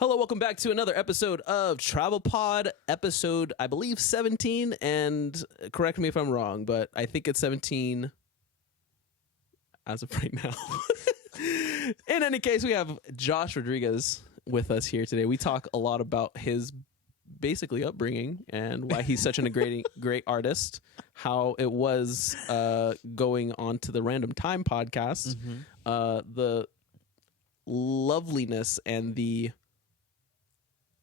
Hello, welcome back to another episode of TravelPod, episode, I believe, 17, and correct me if I'm wrong, but I think it's 17 as of right now. In any case, we have Josh Rodriguez with us here today. We talk a lot about his basically upbringing and why he's such a great artist, how it was going on to the Random Time podcast, the loveliness and the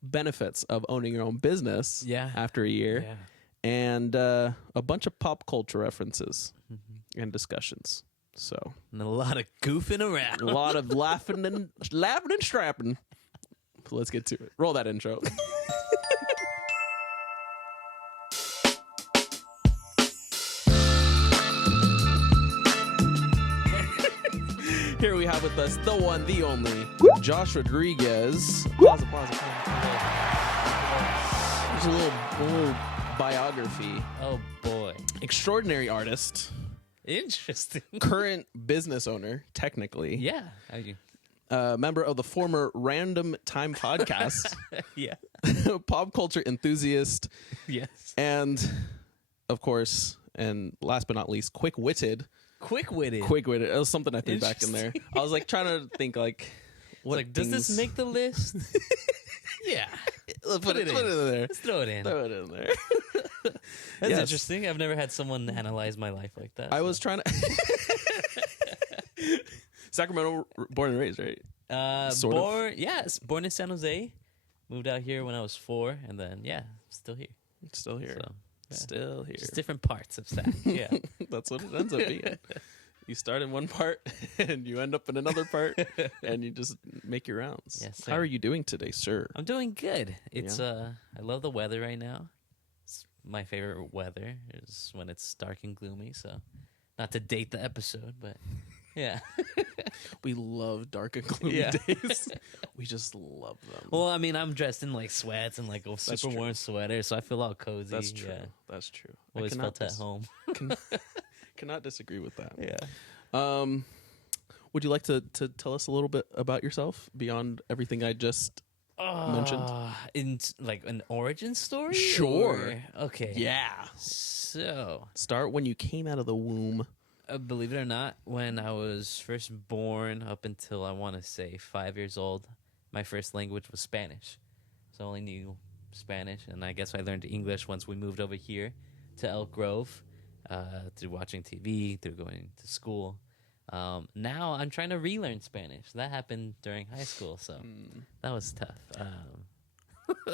benefits of owning your own business after a year, and a bunch of pop culture references and discussions. So and a lot of goofing around, a lot of laughing and strapping. So let's get to it. Roll that intro. Here we have with us the one, the only, Josh Rodriguez. Pause. There's a little biography. Oh boy. Extraordinary artist. Interesting. Current business owner, technically. Yeah. How you? Member of the former Random Time podcast. Yeah. Pop culture enthusiast. Yes. And, of course, and last but not least, quick-witted. Quick-witted. It was something I threw back in there. I was like trying to think like, what like, does this make the list? Yeah. Let's put it in there. Let's throw it in. there. That's interesting. I've never had someone analyze my life like that. I was trying to... Sacramento, born and raised, right? Yes, born in San Jose. Moved out here when I was 4, and then, still here. Still here. So, yeah. Still here. Just different parts of Sac. Yeah. That's what it ends up being. You start in one part, and you end up in another part, and you just make your rounds. Yes, sir. How are you doing today, sir? I'm doing good. It's I love the weather right now. It's my favorite weather is when it's dark and gloomy. So, not to date the episode, but yeah. We love dark and gloomy days. We just love them. Well, I mean, I'm dressed in like sweats and like a super warm sweater, so I feel all cozy. That's true. Yeah. That's true. Always felt at home. Cannot disagree with that. Yeah. Would you like to tell us a little bit about yourself beyond everything I just mentioned? In like an origin story? Sure. Okay. Yeah. So, start when you came out of the womb. Believe it or not, when I was first born up until I want to say 5 years old, my first language was Spanish. So I only knew Spanish, and I guess I learned English once we moved over here to Elk Grove. Through watching TV, through going to school. Now I'm trying to relearn Spanish. That happened during high school, so that was tough.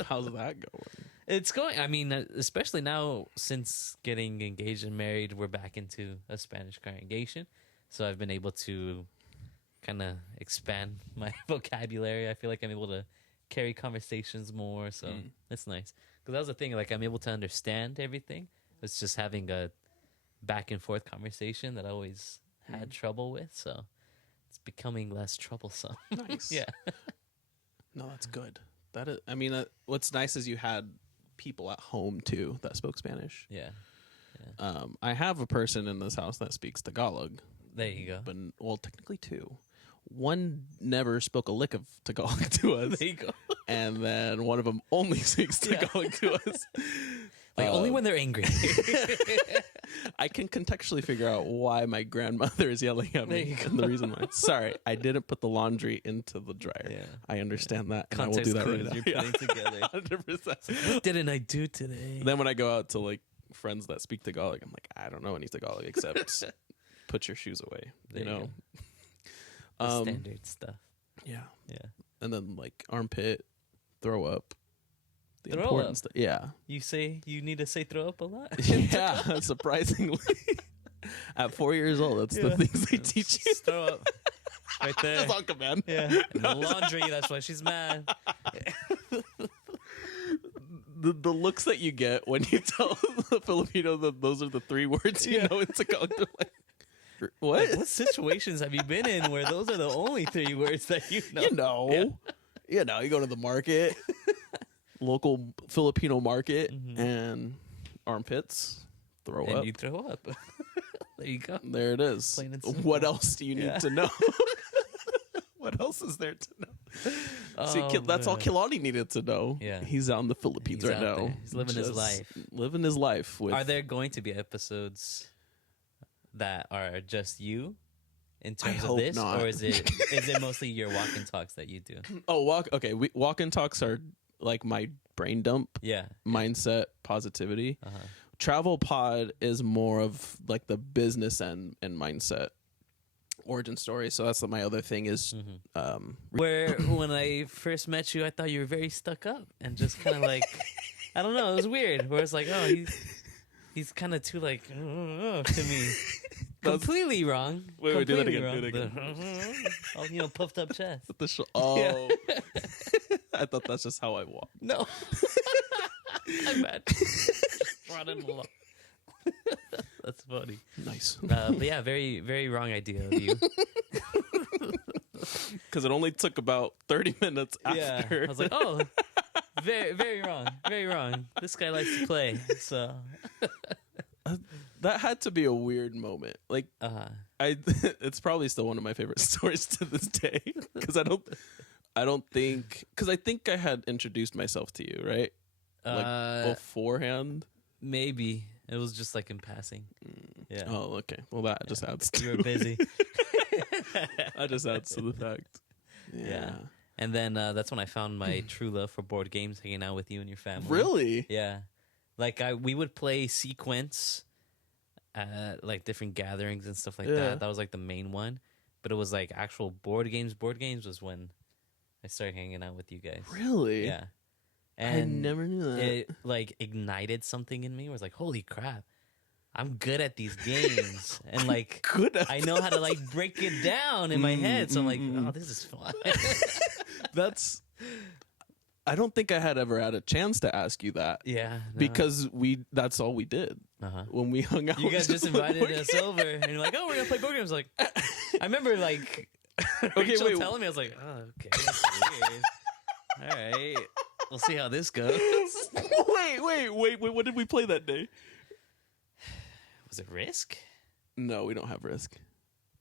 How's that going? It's going, I mean, especially now since getting engaged and married, we're back into a Spanish congregation. So I've been able to kind of expand my vocabulary. I feel like I'm able to carry conversations more, so it's nice. Because that was the thing, like I'm able to understand everything. It's just having a back and forth conversation that I always had trouble with, so it's becoming less troublesome. Nice. Yeah. No, that's good. That is, I mean, what's nice is you had people at home too that spoke Spanish. Yeah. I have a person in this house that speaks Tagalog. There you go. But well, technically two. One never spoke a lick of Tagalog to us. There you go. And then one of them only speaks Tagalog to us. Like only when they're angry. I can contextually figure out why my grandmother is yelling at me and the reason why. Sorry, I didn't put the laundry into the dryer. Yeah. I understand that. And Context I will do that right you're putting together. 100%. What didn't I do today? Then when I go out to like friends that speak Tagalog, I'm like, I don't know any Tagalog except put your shoes away. There you know? Standard stuff. Yeah. Yeah. And then like armpit, throw up. The Throw important up? stuff. Yeah. You need to say throw up a lot? Yeah, surprisingly. At 4 years old, that's the things they teach you. Just throw up. Right there. That's on command. Yeah. And the laundry, that's why she's mad. The looks that you get when you tell the Filipino that those are the 3 words you know in Tagalog, they're like, what? Like, what situations have you been in where those are the only 3 words that you know? You know, you go to the market, local Filipino market, and armpits, throw up. And you throw up. There you go. There it is. Plain and simple. What else do you need to know? What else is there to know? See, that's all Kilani needed to know. Yeah. He's out in the Philippines He's right out now. there. He's living his Just life. Living his life. With Are there going to be episodes that are just you in terms of hope this, not. or is it mostly your walk and talks that you do? Oh, walk and talks are like my brain dump, Yeah. mindset, positivity. Uh-huh. Travel Pod is more of like the business and mindset origin story. So that's my other thing is Where when I first met you, I thought you were very stuck up and just kind of like, I don't know, it was weird. Where it's like, oh, he's kind of too like to me. Completely wrong. Wait, do that Completely again. wrong. Oh, puffed up chest. Oh, I thought that's just how I walk. No. I'm bad. Brought in a lot. That's funny. Nice. But yeah, very, very wrong idea of you. Because it only took about 30 minutes after. Yeah. I was like, oh, very, very wrong. Very wrong. This guy likes to play. So that had to be a weird moment. Like, it's probably still one of my favorite stories to this day. Because I don't think, because I think I had introduced myself to you, right? Like beforehand. Maybe it was just like in passing. Yeah. Oh, okay. Well, that just adds to You were busy. that just adds to the fact. Yeah. And then that's when I found my true love for board games, hanging out with you and your family. Really? Yeah. Like we would play Sequence at like different gatherings and stuff like that. That was like the main one. But it was like actual board games. Board games was when I started hanging out with you guys. Really? Yeah. I never knew that. It like ignited something in me. Where it's like, holy crap, I'm good at these games, and like I know how to like break it down in my head. So I'm like, oh, this is fun. I don't think I had ever had a chance to ask you that. Yeah, no. Because that's all we did when we hung out. You guys just invited us over, and you're like, oh, we're gonna play board games. Like, I remember like Rachel telling me, I was like, oh, okay, that's weird. All right. We'll see how this goes. Wait. What did we play that day? Was it Risk? No, we don't have Risk.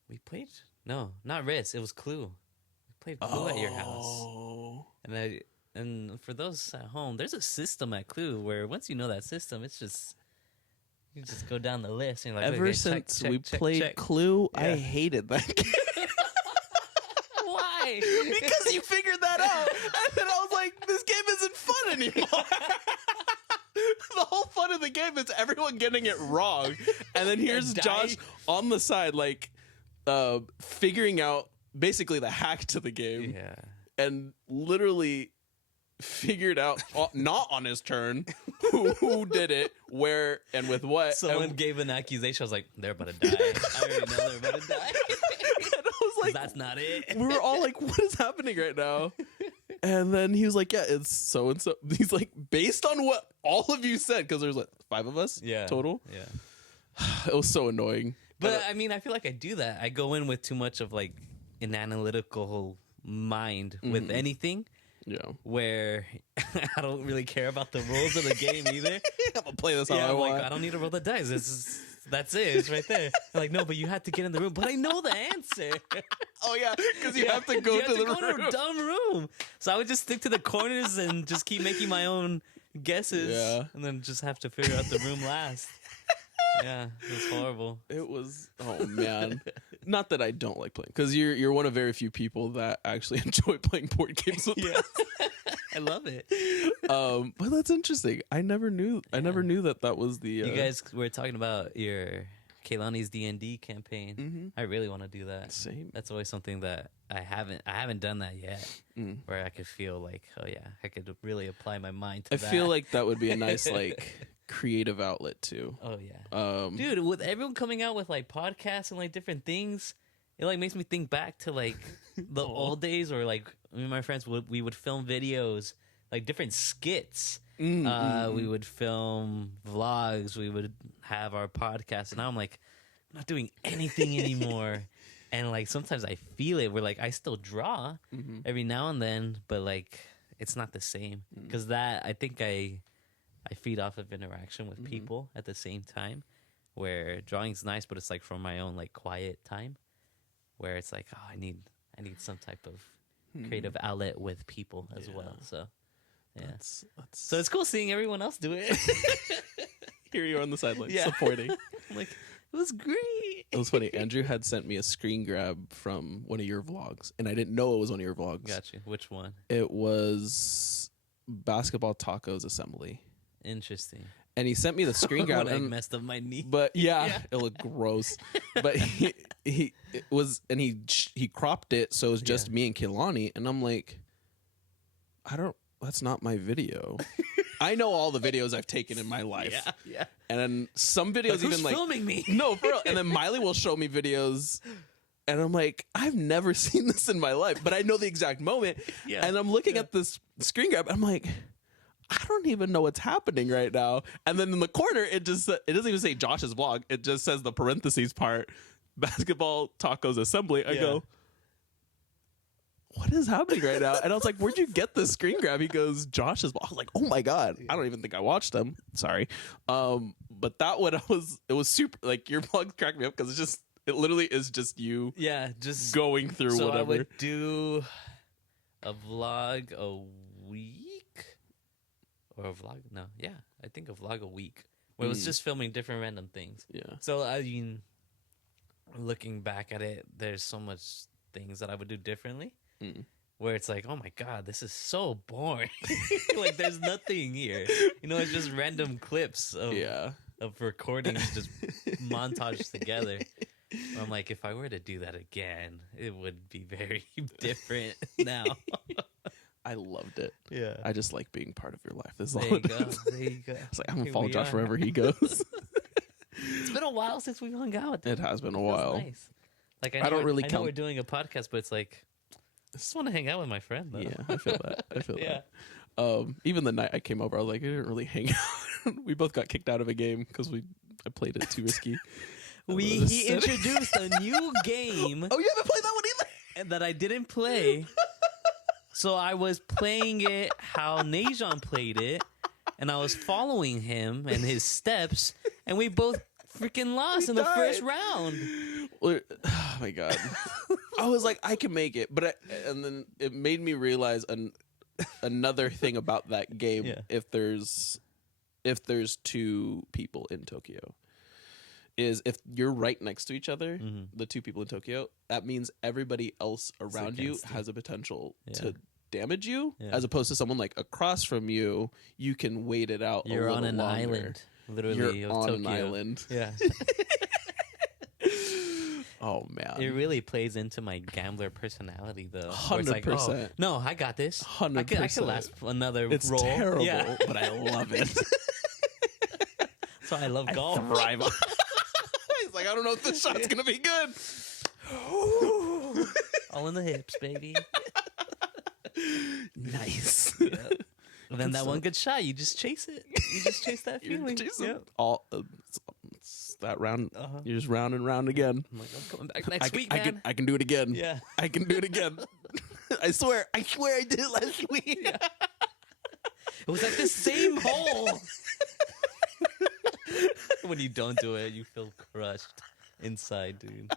We played? No, not Risk. It was Clue. We played Clue at your house. And for those at home, there's a system at Clue where once you know that system, it's just you just go down the list. And you're like, Ever okay, since check, we check, played check. Clue, I hated that game. Why? Because you figured that out. And then I was like, this game isn't fun anymore. The whole fun of the game is everyone getting it wrong. And then here's Josh on the side, like, figuring out basically the hack to the game. Yeah. And literally figured out, not on his turn, who did it, where, and with what. Someone gave an accusation. I was like, they're about to die. I already know they're about to die. And I was like, that's not it. We were all like, what is happening right now? And then he was like, yeah, it's so and so. He's like, based on what all of you said, because there's like 5 of us total. Yeah. It was so annoying. But I mean, I feel like I do that. I go in with too much of like an analytical mind with anything. Yeah. Where I don't really care about the rules of the game either. I'm gonna play this how I I'm want. like, I don't need to roll the dice. That's it. It's right there. I'm like, no, but you have to get in the room. But I know the answer. Oh yeah, because you have to go to the room. To a dumb room. So I would just stick to the corners and just keep making my own guesses. Yeah. And then just have to figure out the room last. Yeah, it was horrible. It was, oh man. Not that I don't like playing, because you're one of very few people that actually enjoy playing board games with us. I love it. But that's interesting. I never knew that was the. You guys were talking about your Kaylani's D&D campaign. Mm-hmm. I really want to do that. Same. That's always something that I haven't done that yet. Where I could feel like, oh yeah, I could really apply my mind to that. I feel like that would be a nice like creative outlet too. Oh yeah. Dude, with everyone coming out with like podcasts and like different things, it like makes me think back to like the old days, or like me and my friends we would film videos, like different skits. We would film vlogs. We would have our podcast, and now I'm like, I'm not doing anything anymore. And like sometimes I feel it. Where like I still draw every now and then, but like it's not the same, because that I think I feed off of interaction with people at the same time. Where drawing's nice, but it's like from my own like quiet time, where it's like, oh, I need some type of creative outlet with people as well. So yeah, That's so it's cool seeing everyone else do it. here you are on the sideline Yeah. supporting. I'm like, it was great. It was funny. Andrew had sent me a screen grab from one of your vlogs, and I didn't know it was one of your vlogs. Got you. Which one? It was Basketball Tacos Assembly. Interesting. And he sent me the screen grab. When I and, messed up my knee. but yeah, it looked gross. But he cropped it so it was just me and Kehlani, and I'm like, that's not my video. I know all the videos I've taken in my life. Yeah. And then some videos Who's even like filming me? No, for real. And then Miley will show me videos and I'm like, I've never seen this in my life, but I know the exact moment. Yeah. And I'm looking at this screen grab and I'm like, I don't even know what's happening right now. And then in the corner, it doesn't even say Josh's vlog. It just says the parentheses part, Basketball Tacos Assembly. I go, what is happening right now? And I was like, where'd you get this screen grab? He goes, Josh's vlog. I was like, oh my God. I don't even think I watched them. Sorry. But that one, it was super, like your vlog cracked me up because it literally is just you just going through so whatever. I would do a vlog a week or a vlog. No, yeah, I think a vlog a week where it was just filming different random things. Yeah. So I mean, looking back at it, there's so much things that I would do differently. Where it's like, oh my God, this is so boring. Like, there's nothing here. You know, it's just random clips of recordings just montaged together. I'm like, if I were to do that again, it would be very different now. I loved it. Yeah. I just like being part of your life. This is There all you it go. is. There you go. It's like, I'm going to Here follow we Josh are. wherever he goes. It's been a while since we've hung out. It has been a Feels while. nice. Like, I don't really I know count- we're doing a podcast, but it's like, I just want to hang out with my friend, though. Yeah, I feel that. I feel Yeah. that. Even the night I came over, I was like, I didn't really hang out. We both got kicked out of a game because I played it too risky. He introduced a new game Oh, you haven't played that one either? that I didn't play. So I was playing it how Najon played it, and I was following him and his steps, and we both freaking lost in the first round. Oh my God. I was like, I can make it. And then it made me realize another thing about that game. Yeah. If there's two people in Tokyo, is if you're right next to each other, the two people in Tokyo, that means everybody else around you against you. has a potential Yeah. to damage you, Yeah. as opposed to someone like across from you. You can wait it out. You're a on little an longer. island, literally. You're of on Tokyo. an island. Yeah. Oh man, It really plays into my gambler personality, though. where it's like, 100%. oh, no, I got this. 100%. I could last another It's roll. terrible, Yeah. but I love it. So I love golf. Thrive on. He's like, I don't know if this shot's gonna be good. All in the hips, baby. Nice. Yeah. And then that one good shot, you just chase it. You just chase that feeling. Yep. All it's that round. Uh-huh. You're just round and round again. I'm like, I'm coming back next week, man. I can do it again. Yeah. I can do it again. I swear I did it last week. Yeah. It was at the same hole. When you don't do it, you feel crushed inside, dude.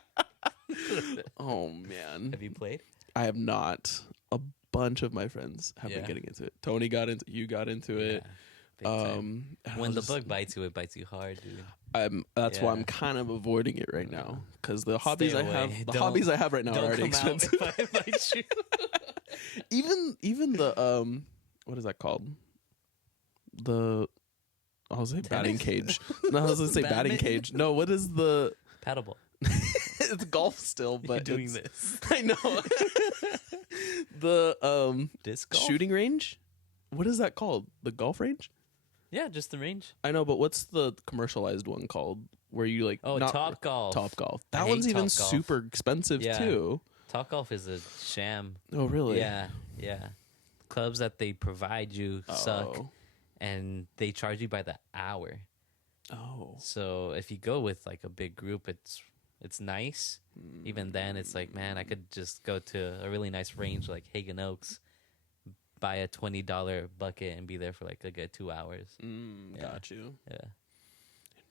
Oh man. Have you played? I have not. A bunch of my friends have been Yeah. getting into it. Tony got into. You got into it. Big time. And I When was the just- bite you, it bites you hard, dude. That's why Yeah. I'm kind of avoiding it right now because the hobbies I away. have, the Don't- hobbies I have right now are Don't already come out expensive. if I bite you. even the what is that called? I was say batting cage. No, I was gonna say batting Badminton? cage. No, what is the? Paddleball. It's golf still, but You're doing it's- this. I know. The Disc golf? shooting range. What is that called? The golf range? Yeah, just the range. I know, but what's the commercialized one called? Where you like Oh, Top Golf. Top Golf. I That hate one's even Top Golf. super expensive Yeah. too. Top Golf is a sham. Oh really? Yeah, yeah. Clubs that they provide you suck, Oh. and they charge you by the hour. Oh. So if you go with like a big group, it's nice. Even then, it's like, man, I could just go to a really nice range like Hagen Oaks, buy a $20 bucket, and be there for like a good 2 hours. Yeah. Got you. Yeah,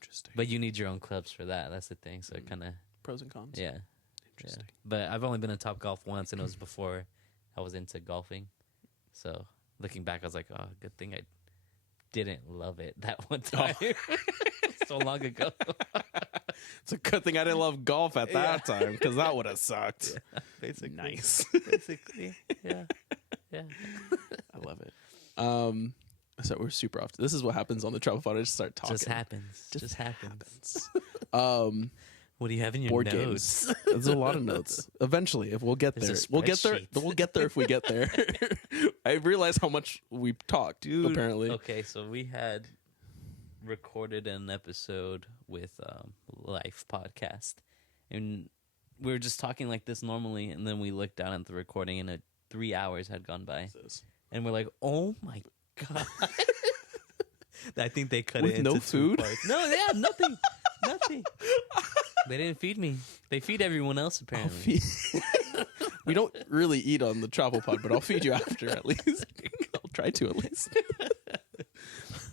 Interesting. but you need your own clubs for that. That's the thing. So it kind of Pros and cons. yeah. Interesting. But I've only been to Top Golf once, and it was before I was into golfing. So looking back, I was like, oh, good thing I didn't love it that one time. So long ago. It's a good thing I didn't love golf at that time, because that would have sucked. Yeah, basically. Nice. Basically, yeah. I love it. So we're super off. This is what happens on the travel pod. I just start talking. Just happens. What do you have in your Board notes? games. There's a lot of notes. Eventually, if we'll get there, There's a we'll get there. spreadsheet. We'll get there if we get there. I realize how much we've talked. Dude, apparently, okay, so we had recorded an episode with Life Podcast, and we were just talking like this normally, and then we looked down at the recording, and 3 hours had gone by, and we're like, "Oh my god!" I think they cut With it into no food? 2 parts. No, yeah, nothing. They didn't feed me. They feed everyone else apparently. We don't really eat on the travel pod, but I'll feed you after at least. I'll try to at least.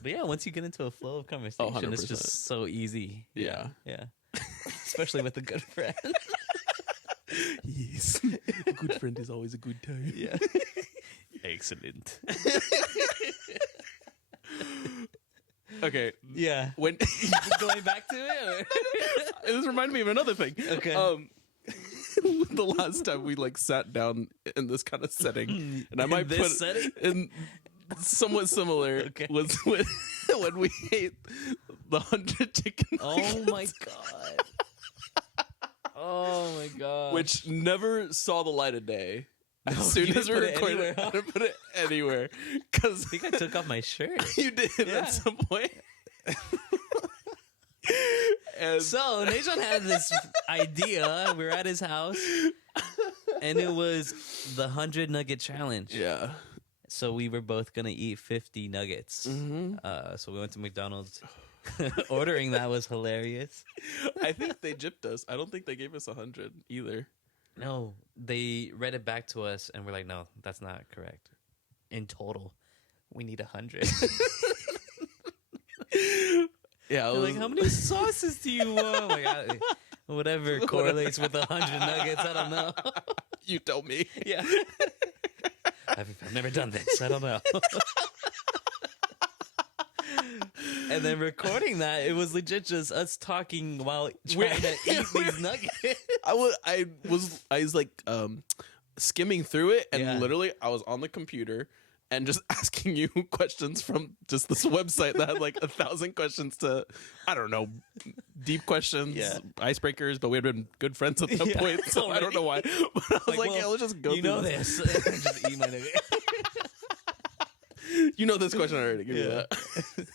But yeah, once you get into a flow of conversation, it's 100%. just so easy. Yeah. Especially with a good friend. Yes. A good friend is always a good time. Yeah. Excellent. Okay. Yeah. When Going back to it? this reminded me of another thing. Okay. The last time we like sat down in this kind of setting, and I In might this put setting? in somewhat similar Okay. was when we ate the 100 chicken Oh nuggets, my god. Oh my god. which never saw the light of day. As No, soon you as we didn't put it recorded, anywhere, huh? I didn't put it anywhere because I think I took off my shirt. you did Yeah. at some point. And So Najon had this idea. We were at his house, and it was the 100 nugget challenge. yeah, So we were both gonna eat 50 nuggets. So we went to McDonald's. Ordering that was hilarious. I think they gypped us. I don't think they gave us 100 either. No, they read it back to us, and we're like, no, that's not correct. In total, we need 100. Yeah, They're like, how many sauces do you want? Like, whatever correlates with 100 nuggets. I don't know. You tell me. Yeah. I've never done this. I don't know. And then recording that, it was legit just us talking while trying to eat these nuggets. I was like skimming through it, and Yeah. literally I was on the computer and just asking you questions from just this website that had like 1,000 questions to, I don't know, deep questions, Yeah. icebreakers, but we had been good friends at that Yeah. point, so I don't know why. But I was like, well, yeah, let's just go you through know this. this. Just eat my nugget. You know this question already. Give me Yeah. that.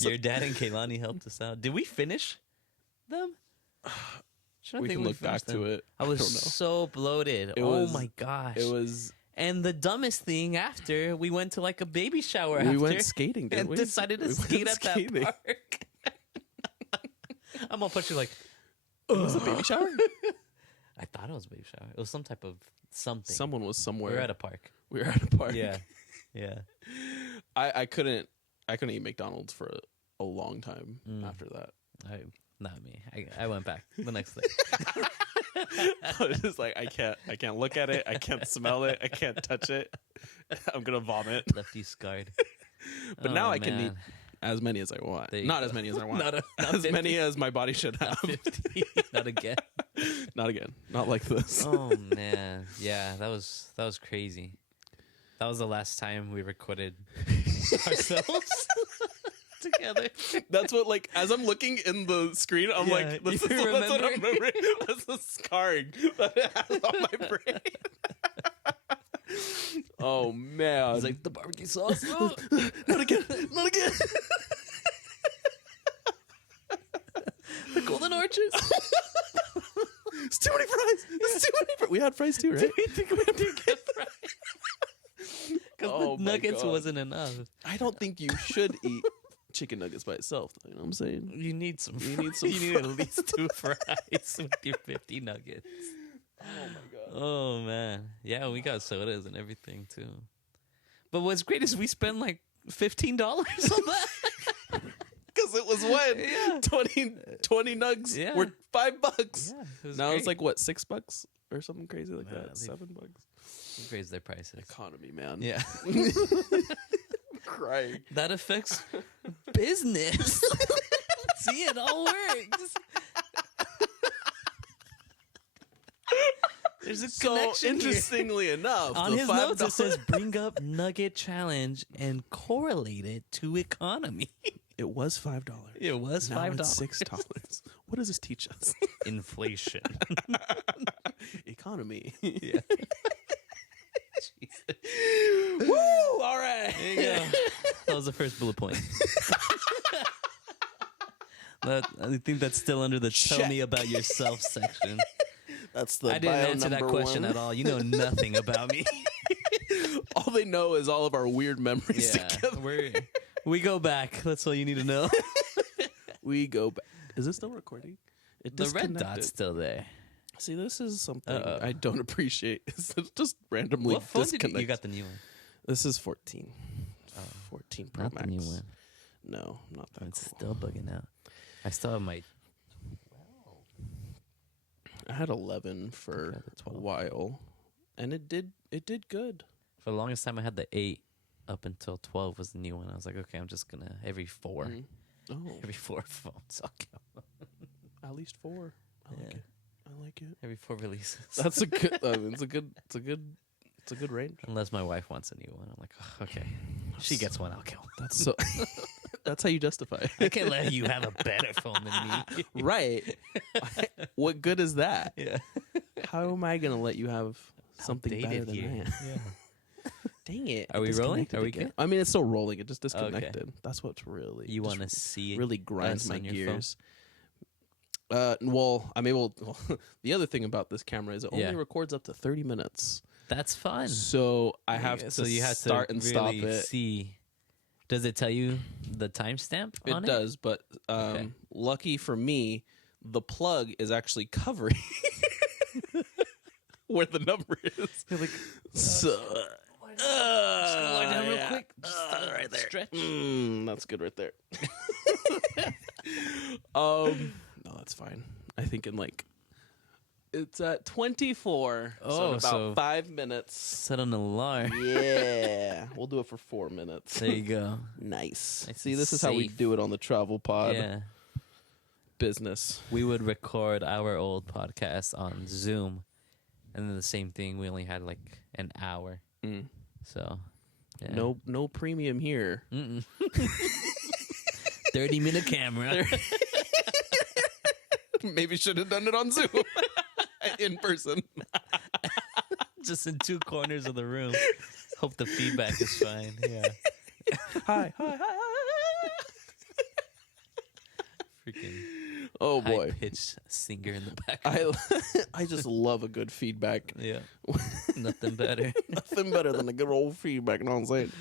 Your dad and Kaylani helped us out. Did we finish them? We can look back to it. I was don't know. so bloated. It Oh was- my gosh. It was. And the dumbest thing after, we went to like a baby shower We after. went skating, didn't and we? decided to We went skate at skating. that park. I'm gonna put you like, It was a baby shower. I thought it was a baby shower. It was some type of something. Someone was somewhere. We were at a park. We were at a park. Yeah. Yeah. I couldn't eat McDonald's for a long time after that. Not me. I went back the next day. I was just like, I can't look at it, I can't smell it, I can't touch it. I'm gonna vomit. Left you scarred. But Oh, now I can man. eat as many as I want. There you Not go. as many as I want. Not as 50. many as my body should have. 50. Not again. Not again. Not like this. Oh man. Yeah, that was crazy. That was the last time we recorded ourselves together. That's what, like, as I'm looking in the screen, I'm Yeah, like, that's you what I'm remember? remembering. That's the scarring that it has on my brain. Oh man. It's like the barbecue sauce. Not again. Not again. The Golden Orchards. It's too many fries. It's too many fries. We had fries too, right? We did get fries. Because Oh the my nuggets God. wasn't enough. I don't think you should eat chicken nuggets by itself. You know what I'm saying? You need some. You need some You need at least 2 fries with your 50 nuggets. Oh my god. Oh man, yeah, we got sodas and everything too. But what's great is we spent like $15 on that. Because it was when Yeah. 20 nugs Yeah. were $5. Yeah, it was Now it's great. like what, $6 or something crazy like Yeah, that. $7. raise their prices. Economy, man. Yeah. Crying. That affects business. See, it all works. There's a So connection here. interestingly enough, On the his $5 notes, it says bring up nugget challenge and correlate it to economy. it was $5. It was Now $5. it's $6. What does this teach us? Inflation. Economy. Yeah. Woo! All right. There you go. That was the first bullet point. I think that's still under the tell Check. me about yourself section. That's the I didn't bio answer that number question one. at all. You know nothing about me. All they know is all of our weird memories Yeah, together. we go back. That's all you need to know. We go back. Is it still recording? It The red disconnected. dot's still there. See, this is something Uh-oh. I don't appreciate. It's just randomly What phone did disconnected. you got the new one? This is 14. 14 Pro Not Max. the new one. No, not that It's cool. still bugging out. I still have my. I had 11 for Okay, the a 12. while, and it did good. For the longest time, I had the 8 up until 12 was the new one. I was like, okay, I'm just gonna every 4, Mhm. Oh, every 4 phones. I'll go. at least 4. I like Yeah. it. I like it. Every 4 releases. That's a good. It's a good range. Unless my wife wants a new one, I'm like, oh, okay, she gets one, I'll get one. That's so. That's how you justify. I can't let you have a better phone than me. Right. What good is that? Yeah. How am I gonna let you have something better Outdated than here. I am? Yeah. Dang it! Are It we rolling? disconnected Are we again. good? I mean, it's still rolling. It just disconnected. That's what's really You just want to see really grinds us my on your phone? gears. Well, I'm able. The other thing about this camera is it only Yeah. records up to 30 minutes. That's fun. So I have to So you have start to and really stop it. see. Does it tell you the timestamp It on does, but Okay. lucky for me, the plug is actually covering where the number is. You're like, So, just go lie down real yeah. quick. Just Right there. stretch. That's good right there. No, that's fine. I think in it's at 24. So Oh, in about so- 5 minutes. Set an alarm. Yeah, we'll do it for 4 minutes. There you go. Nice. Nice See, and this is how we safe. do it on the Travel Pod Yeah. business. We would record our old podcast on Zoom, and then the same thing. We only had like an hour. Mm. So, yeah. No premium here. Mm-mm. 30-minute camera. Maybe should have done it on Zoom in person. Just in 2 corners of the room. Hope the feedback is fine. Yeah. Hi. Freaking Oh boy, high-pitched singer in the background. I just love a good feedback. Yeah. Nothing better. Nothing better than a good old feedback. You know what I'm saying?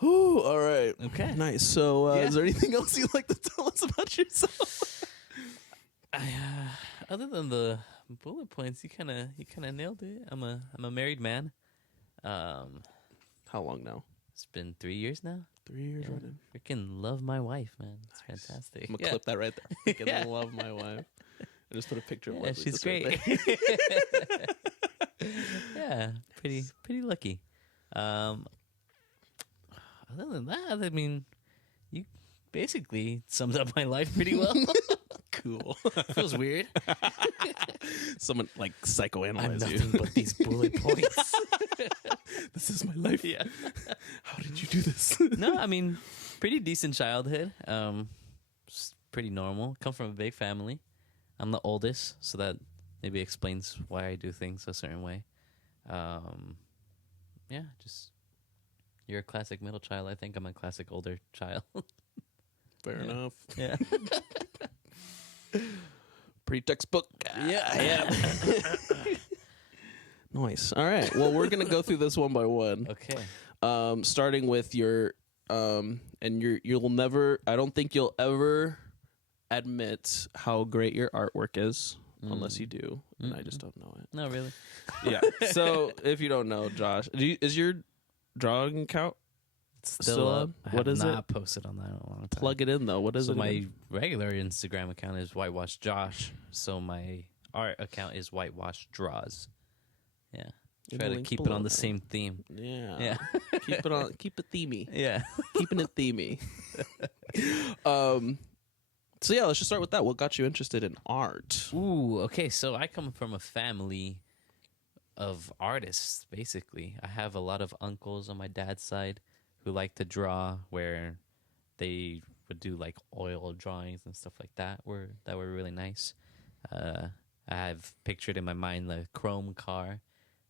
Whew, all right. Okay. Nice. So, Yeah. is there anything else you'd like to tell us about yourself? Other than the bullet points, you kind of nailed it. I'm a married man. How long now? It's been 3 years now. 3 years Yeah. running. Freaking love my wife, man. It's fantastic. I'm gonna Yeah. clip that right there. Freaking Yeah. love my wife. I just put a picture of Yeah, Leslie. she's just right great. there. Yeah, pretty lucky. Other than that, I mean, you basically summed up my life pretty well. Cool. Feels weird. Someone like I'm psychoanalyze nothing you. but these bullet points. This is my life. Yeah. How did you do this? No, I mean, pretty decent childhood. Pretty normal. Come from a big family. I'm the oldest, so that maybe explains why I do things a certain way. Yeah, just you're a classic middle child. I think I'm a classic older child. Fair Yeah. enough. Yeah. Pretty textbook. Yeah. Nice. All right. Well, we're gonna go through this one by one. Okay. Starting with your and you'll never. I don't think you'll ever admit how great your artwork is unless you do, and I just don't know it. No, really. Yeah. So if you don't know, Josh, is your drawing account still up. up? I What have is it? not posted on that in a long time. Plug it in though. What is So it? my again? regular Instagram account is Whitewash Josh. So my art account is Whitewash Draws. Yeah. Try to keep it on the same theme. Yeah. Keep it themey. Yeah. Keeping it themey. So yeah, let's just start with that. What got you interested in art? Ooh, okay. So I come from a family of artists, basically. I have a lot of uncles on my dad's side who like to draw, where they would do like oil drawings and stuff like that were really nice. I have pictured in my mind the chrome car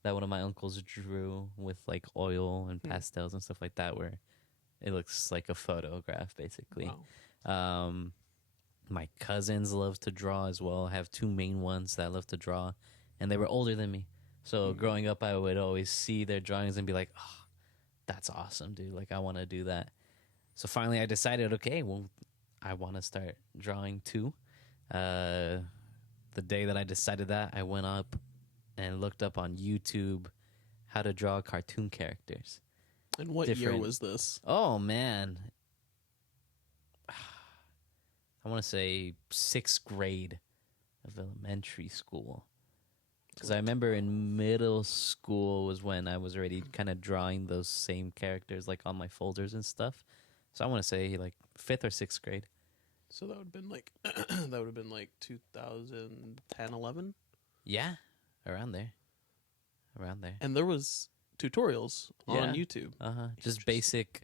that one of my uncles drew with like oil and pastels and stuff like that, where it looks like a photograph basically. Wow. My cousins love to draw as well. I have two main ones that love to draw, and they were older than me. So growing up, I would always see their drawings and be like, oh, that's awesome, dude. Like, I want to do that. So finally I decided, okay, well, I want to start drawing too. The day that I decided that, I went up and looked up on YouTube how to draw cartoon characters. And what year was this? Oh, man. I want to say 6th grade of elementary school. Because I remember in middle school was when I was already kind of drawing those same characters like on my folders and stuff. So I want to say like 5th or 6th grade. So that would have been like 2010, 11? Yeah, around there. And there was tutorials on YouTube. Just basic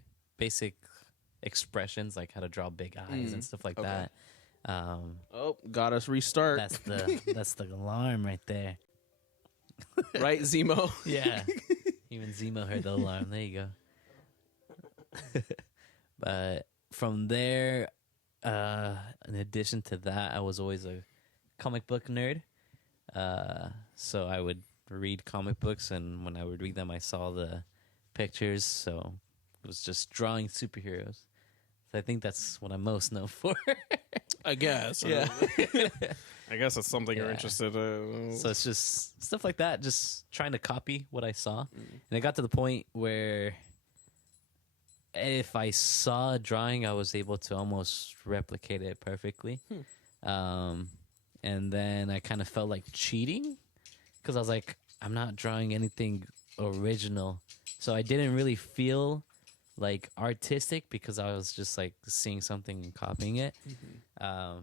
expressions like how to draw big eyes and stuff like that. Got us restart. That's the alarm right there. Right, Zemo? Yeah. Even Zemo heard the alarm. There you go. But from there, in addition to that, I was always a comic book nerd. So I would read comic books, and when I would read them, I saw the pictures. So it was just drawing superheroes. So I think that's what I'm most known for. I guess. Yeah. I guess it's something you're interested in. So it's just stuff like that, just trying to copy what I saw. And it got to the point where if I saw a drawing, I was able to almost replicate it perfectly. And then I kind of felt like cheating because I was like, I'm not drawing anything original. So I didn't really feel like artistic because I was just like seeing something and copying it.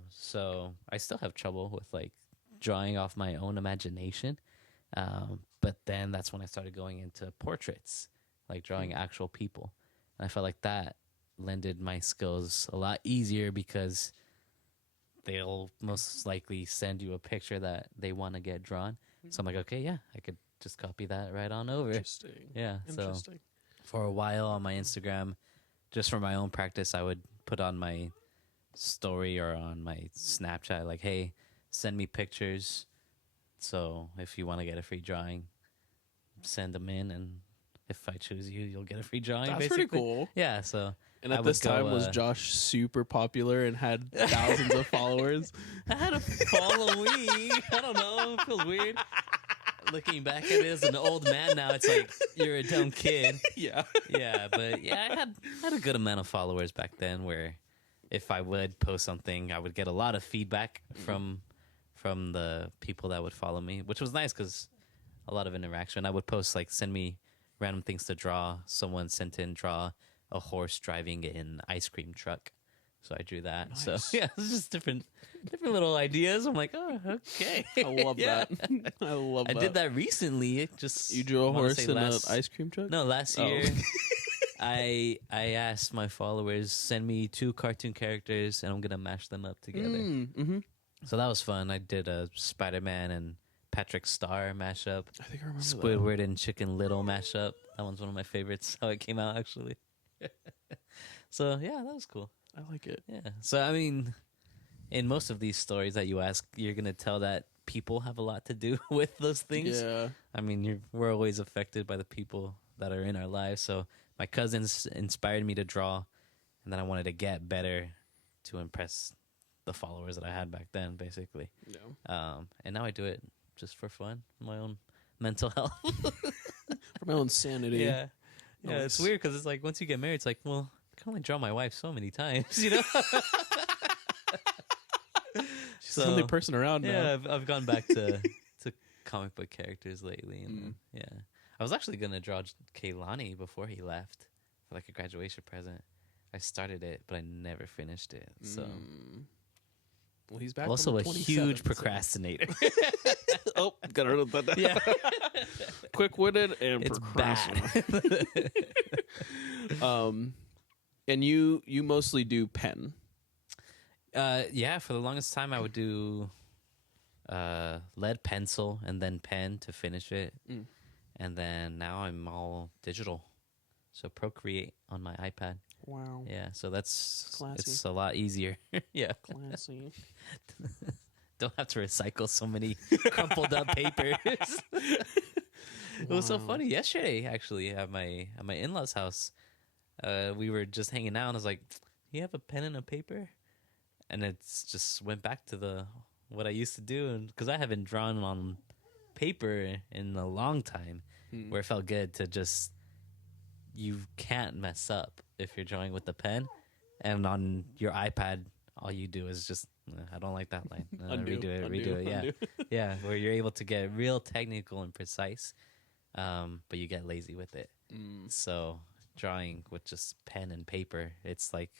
So I still have trouble with like drawing off my own imagination. But then that's when I started going into portraits, like drawing actual people. And I felt like that lended my skills a lot easier because they'll most likely send you a picture that they want to get drawn. So I'm like, okay, yeah, I could just copy that right on over. Interesting. Yeah. So for a while on my Instagram, just for my own practice, I would put on my story or on my Snapchat, like, hey, send me pictures. So if you want to get a free drawing, send them in, and if I choose you, you'll get a free drawing. That's basically. pretty cool. Yeah. So and at this time, was Josh super popular and had thousands of followers? I had a following. I don't know. It feels weird. Looking back at it as an old man now, it's like you're a dumb kid. Yeah. Yeah, but yeah, I had a good amount of followers back then where if I would post something, I would get a lot of feedback from the people that would follow me, which was nice because a lot of interaction. I would post like, send me random things to draw. Someone sent in draw a horse driving an ice cream truck. So I drew that. Nice. So yeah, it's just different little ideas. I'm like, oh, okay. I love that. I love that. I did that recently. You drew a horse in an ice cream truck? No, last year I asked my followers, send me 2 cartoon characters and I'm gonna mash them up together. So that was fun. I did a Spider-Man and Patrick Star mashup. I think I remember Squidward and Chicken Little mashup. That one's one of my favorites. How it came out actually. So yeah, that was cool. I like it. Yeah. So I mean, in most of these stories that you ask, you're gonna tell that people have a lot to do with those things. Yeah. I mean, we're always affected by the people that are in our lives. So my cousins inspired me to draw, and then I wanted to get better to impress the followers that I had back then, basically. Yeah. And now I do it just for fun, my own mental health, for my own sanity. Yeah. Yeah, Nice. it's weird because it's like once you get married, it's like, well, I can only draw my wife so many times, you know? She's the only person around now. Yeah, I've gone back to comic book characters lately. And yeah. I was actually gonna draw Kaylani before he left for like a graduation present. I started it, but I never finished it. So Well, he's back. also on a the 27th, huge so- procrastinator. Oh, gotta write that down. Yeah. Quick-witted and It's procrastinator. bad. And you mostly do pen. Yeah, for the longest time I would do lead pencil and then pen to finish it. And then now I'm all digital. So Procreate on my iPad. Wow. Yeah, so that's Classy. it's a lot easier. Yeah. Classy. Don't have to recycle so many crumpled up papers. It was so funny. Yesterday, actually, at my in-laws' house, we were just hanging out, and I was like, "Do you have a pen and a paper?" And it's just went back to what I used to do, and because I haven't drawn on paper in a long time, where it felt good to just you can't mess up if you're drawing with the pen, and on your iPad, all you do is just I don't like that line. Redo it. Yeah, yeah, where you're able to get real technical and precise, but you get lazy with it. So drawing with just pen and paper, it's like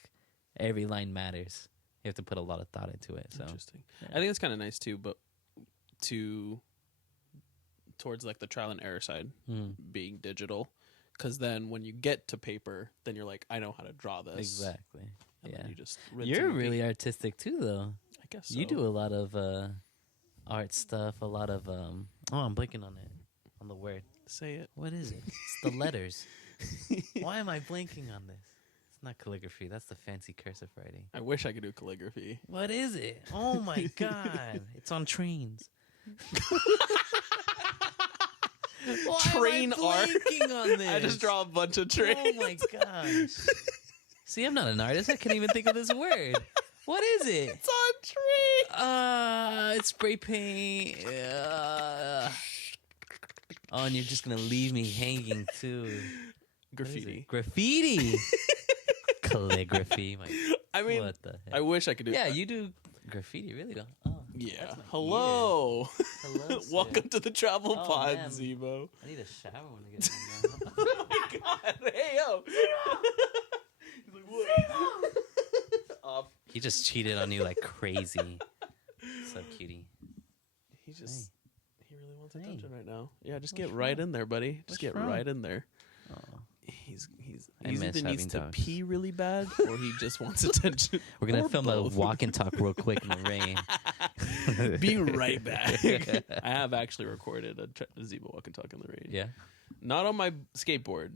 every line matters. You have to put a lot of thought into it. So Interesting. yeah. I think it's kind of nice too, but towards like the trial and error side, being digital, because then when you get to paper, then you're like, I know how to draw this. Exactly. And Yeah. then you just rinse You're and repeat. really artistic too, though. I guess so. You do a lot of art stuff. A lot of I'm blanking on it. On the word. Say it. What is it? It's the letters. Why am I blanking on this? It's not calligraphy. That's the fancy cursive writing. I wish I could do calligraphy. What is it? Oh my god! It's on trains. Why Train am I art. blanking on this? I just draw a bunch of trains. Oh my gosh! See, I'm not an artist. I can't even think of this word. What is it? It's on train. It's spray paint. Oh, and you're just gonna leave me hanging too. What is Graffiti. it? Graffiti. Calligraphy. I mean, what the heck? I wish I could do. Yeah, you do graffiti, really? Though. Oh, Yeah. that's my Hello. ear. Hello, sir. Welcome to the Travel Oh, Pod, man. Zebo. I need a shower when I get home. Now. Oh my god. Hey yo. He's like, what? Off. He just cheated on you like crazy. So cutie. He just he really wants Hey. attention right now. Yeah, just What's get right wrong? in there, buddy. Just What's get wrong? right in there. Oh. He's I either miss needs having to dogs. pee really bad or he just wants attention. We're gonna Or film both. a walk and talk real quick in the rain. Be right back. I have actually recorded a Zebo walk and talk in the rain. Yeah. Not on my skateboard.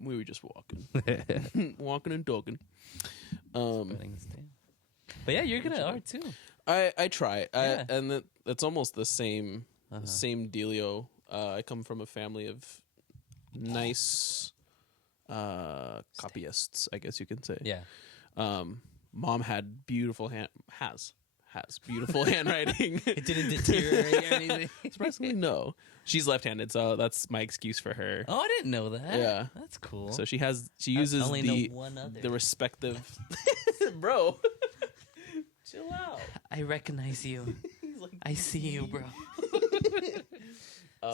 We were just walking. Walking and talking. But yeah, you're good at art too. I try. Yeah. And it's almost the same Uh-huh. same dealio. I come from a family of nice copyists, I guess you can say. Yeah. Mom had beautiful has beautiful handwriting. It didn't deteriorate or anything. Surprisingly, no. She's left-handed, so that's my excuse for her. Oh, I didn't know that. Yeah. That's cool. So she uses I only know one other. the respective bro. Chill out. I recognize you. He's like, I see you, bro.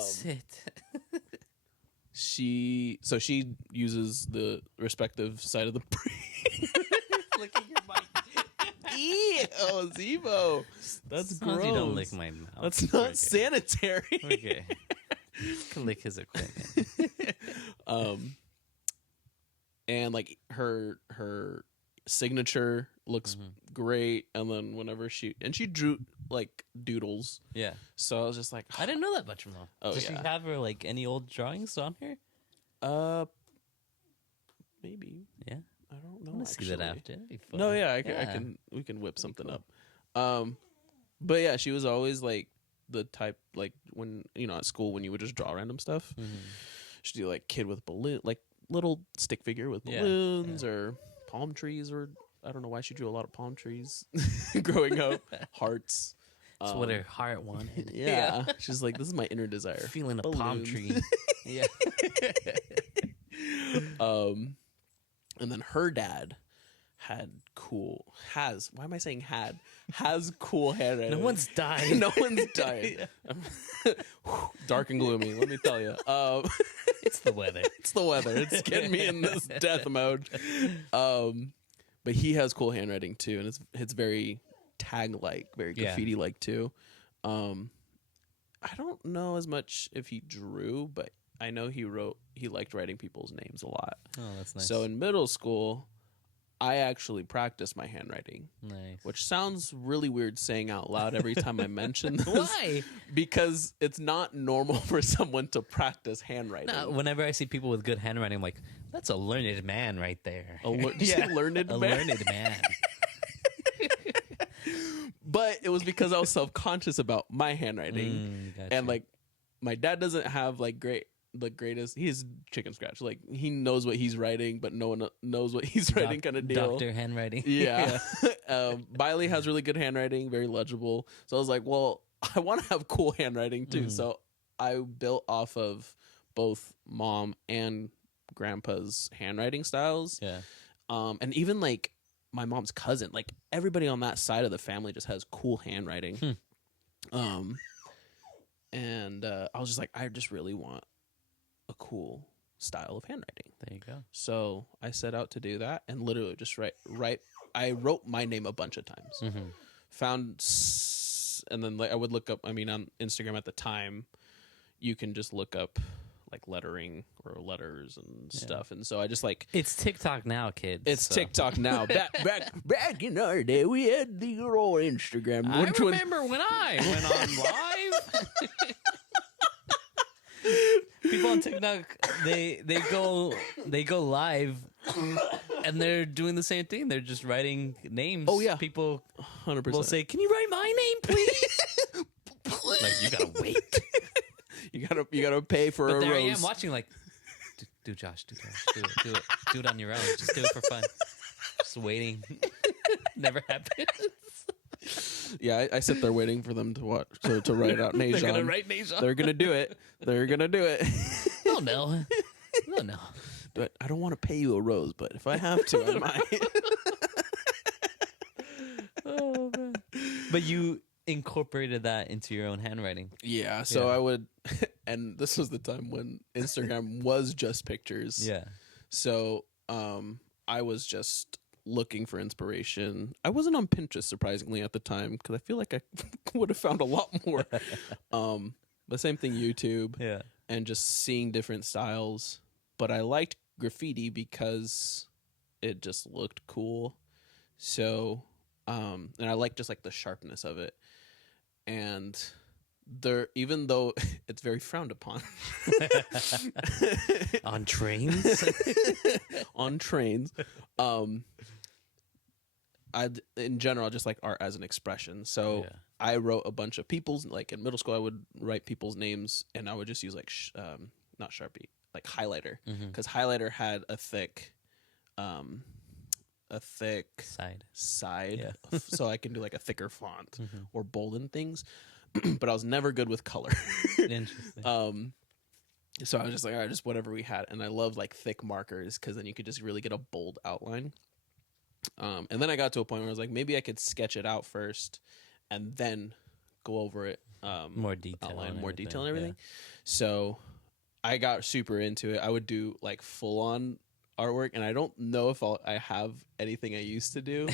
Sit. She uses the respective side of the brain. Look at your mic. Ew, Zebo. That's As long as gross. you don't lick my mouth. That's not Okay. sanitary. Okay. You can lick his equipment. And like her signature looks great, and then whenever she drew like doodles, Yeah. so I was just like, I didn't know that much from her. Oh, Does she yeah. have her like any old drawings on her? Maybe Yeah. I don't know. I want to see that after. That'd be fun. No, yeah, I can. We can whip something cool. up. But yeah, she was always like the type, like when at school when you would just draw random stuff. She'd do like kid with balloon, like little stick figure with Yeah, balloons or palm trees, or I don't know why she drew a lot of palm trees growing up. Hearts. That's what her heart wanted. Yeah, she's like, this is my inner desire. Feeling a palm Balloons. tree. Yeah. And then her dad had cool has why am I saying has cool handwriting. No one's dying. No one's dying. Dark and gloomy, let me tell you. It's the weather. It's the weather. It's getting me in this death mode. But he has cool handwriting too, and it's very tag like, very graffiti like too. I don't know as much if he drew, but I know he liked writing people's names a lot. Oh, that's nice. So in middle school, I actually practiced my handwriting. Nice. Which sounds really weird saying out loud every time I mention this. Why? Because it's not normal for someone to practice handwriting. No, whenever I see people with good handwriting, I'm like, that's a learned man right there. Did you say learned man? A learned man. But it was because I was self-conscious about my handwriting. Gotcha. And like my dad doesn't have like the greatest, he's chicken scratch. Like he knows what he's writing, but no one knows what he's writing kind of deal. Doctor handwriting. Yeah. Biley has really good handwriting, very legible. So I was like, well, I want to have cool handwriting too. So I built off of both mom and grandpa's handwriting styles. Yeah. And even like my mom's cousin, like everybody on that side of the family just has cool handwriting. And I was just like, I just really want a cool style of handwriting. There you go. So I set out to do that and literally just write. I wrote my name a bunch of times. And then like I would look up, I mean, on Instagram at the time, you can just look up like lettering or letters and stuff. And so I just like, it's TikTok now, kids. it's TikTok now. Back in our day, we had the good old Instagram. I remember when I went on live. People on TikTok, they go live, and they're doing the same thing. They're just writing names. Oh yeah, people 100% will say, "Can you write my name, please?" Like you gotta wait. You gotta pay for but a there rose. I am watching, like, do Josh, do it on your own. Just do it for fun. Just waiting. Never happens. Yeah, I sit there waiting for them to watch to write out Najon. They're gonna write Najon. They're gonna do it. They're gonna do it. Oh no, no. But I don't want to pay you a rose, but if I have to, I might. Oh man! But you incorporated that into your own handwriting. Yeah. So I would, and this was the time when Instagram was just pictures. Yeah. So I was just looking for inspiration. I wasn't on Pinterest surprisingly at the time because I feel like I would have found a lot more. But same thing, YouTube. Yeah. And just seeing different styles. But I liked graffiti because it just looked cool. So, and I like just like the sharpness of it. And there, even though it's very frowned upon On trains, on trains, in general, I just like art as an expression. So I wrote a bunch of people's, like in middle school, I would write people's names and I would just use like, not Sharpie, like highlighter. Because highlighter had a thick side. So I can do like a thicker font or bolden things. But I was never good with color. Interesting. So I was just like, all right, just whatever we had. And I love like thick markers because then you could just really get a bold outline. And then I got to a point where I was like, maybe I could sketch it out first and then go over it. More detail. Outline, more detail and everything. So I got super into it. I would do like full on artwork. And I don't know if I have anything I used to do,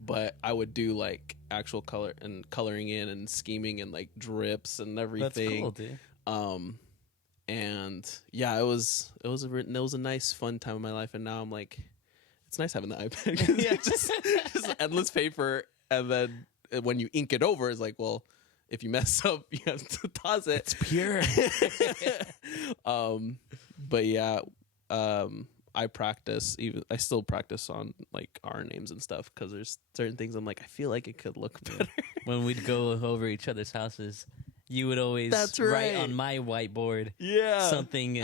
but I would do like actual color and coloring in and scheming and like drips and everything. That's cool, dude. And yeah, it was a nice fun time of my life. And now I'm like, it's nice having the iPad. 'Cause it's just endless paper. And then when you ink it over, it's like, well, if you mess up, you have to toss it. It's pure. But yeah, I still practice on like our names and stuff because there's certain things I'm like, I feel like it could look better. When we'd go over each other's houses, you would always write on my whiteboard something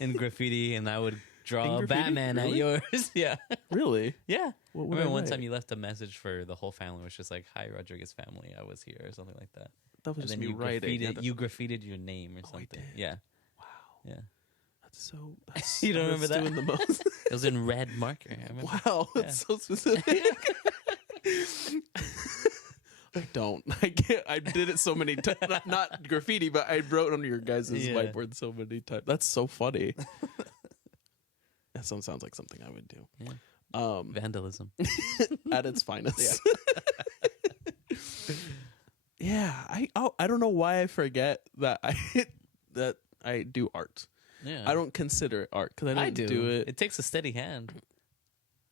in graffiti, and I would draw a Batman at yours. Yeah. Really? Yeah. I What would remember I one write? time you left a message for the whole family, which was like, "Hi, Rodriguez family, I was here," or something like that. That was And just then me writing. you graffitied your name or something. did? Yeah. Wow. Yeah. That's You don't remember that? doing the most. It was in red marker. I remember. Wow, that's so specific. I don't. I can't. I did it so many times. Not graffiti, but I wrote on your guys' whiteboard so many times. That's so funny. That sounds like something I would do. Yeah. Vandalism at its finest. Yeah. I don't know why I forget that I do art. Yeah. I don't consider it art because I don't do it. It takes a steady hand.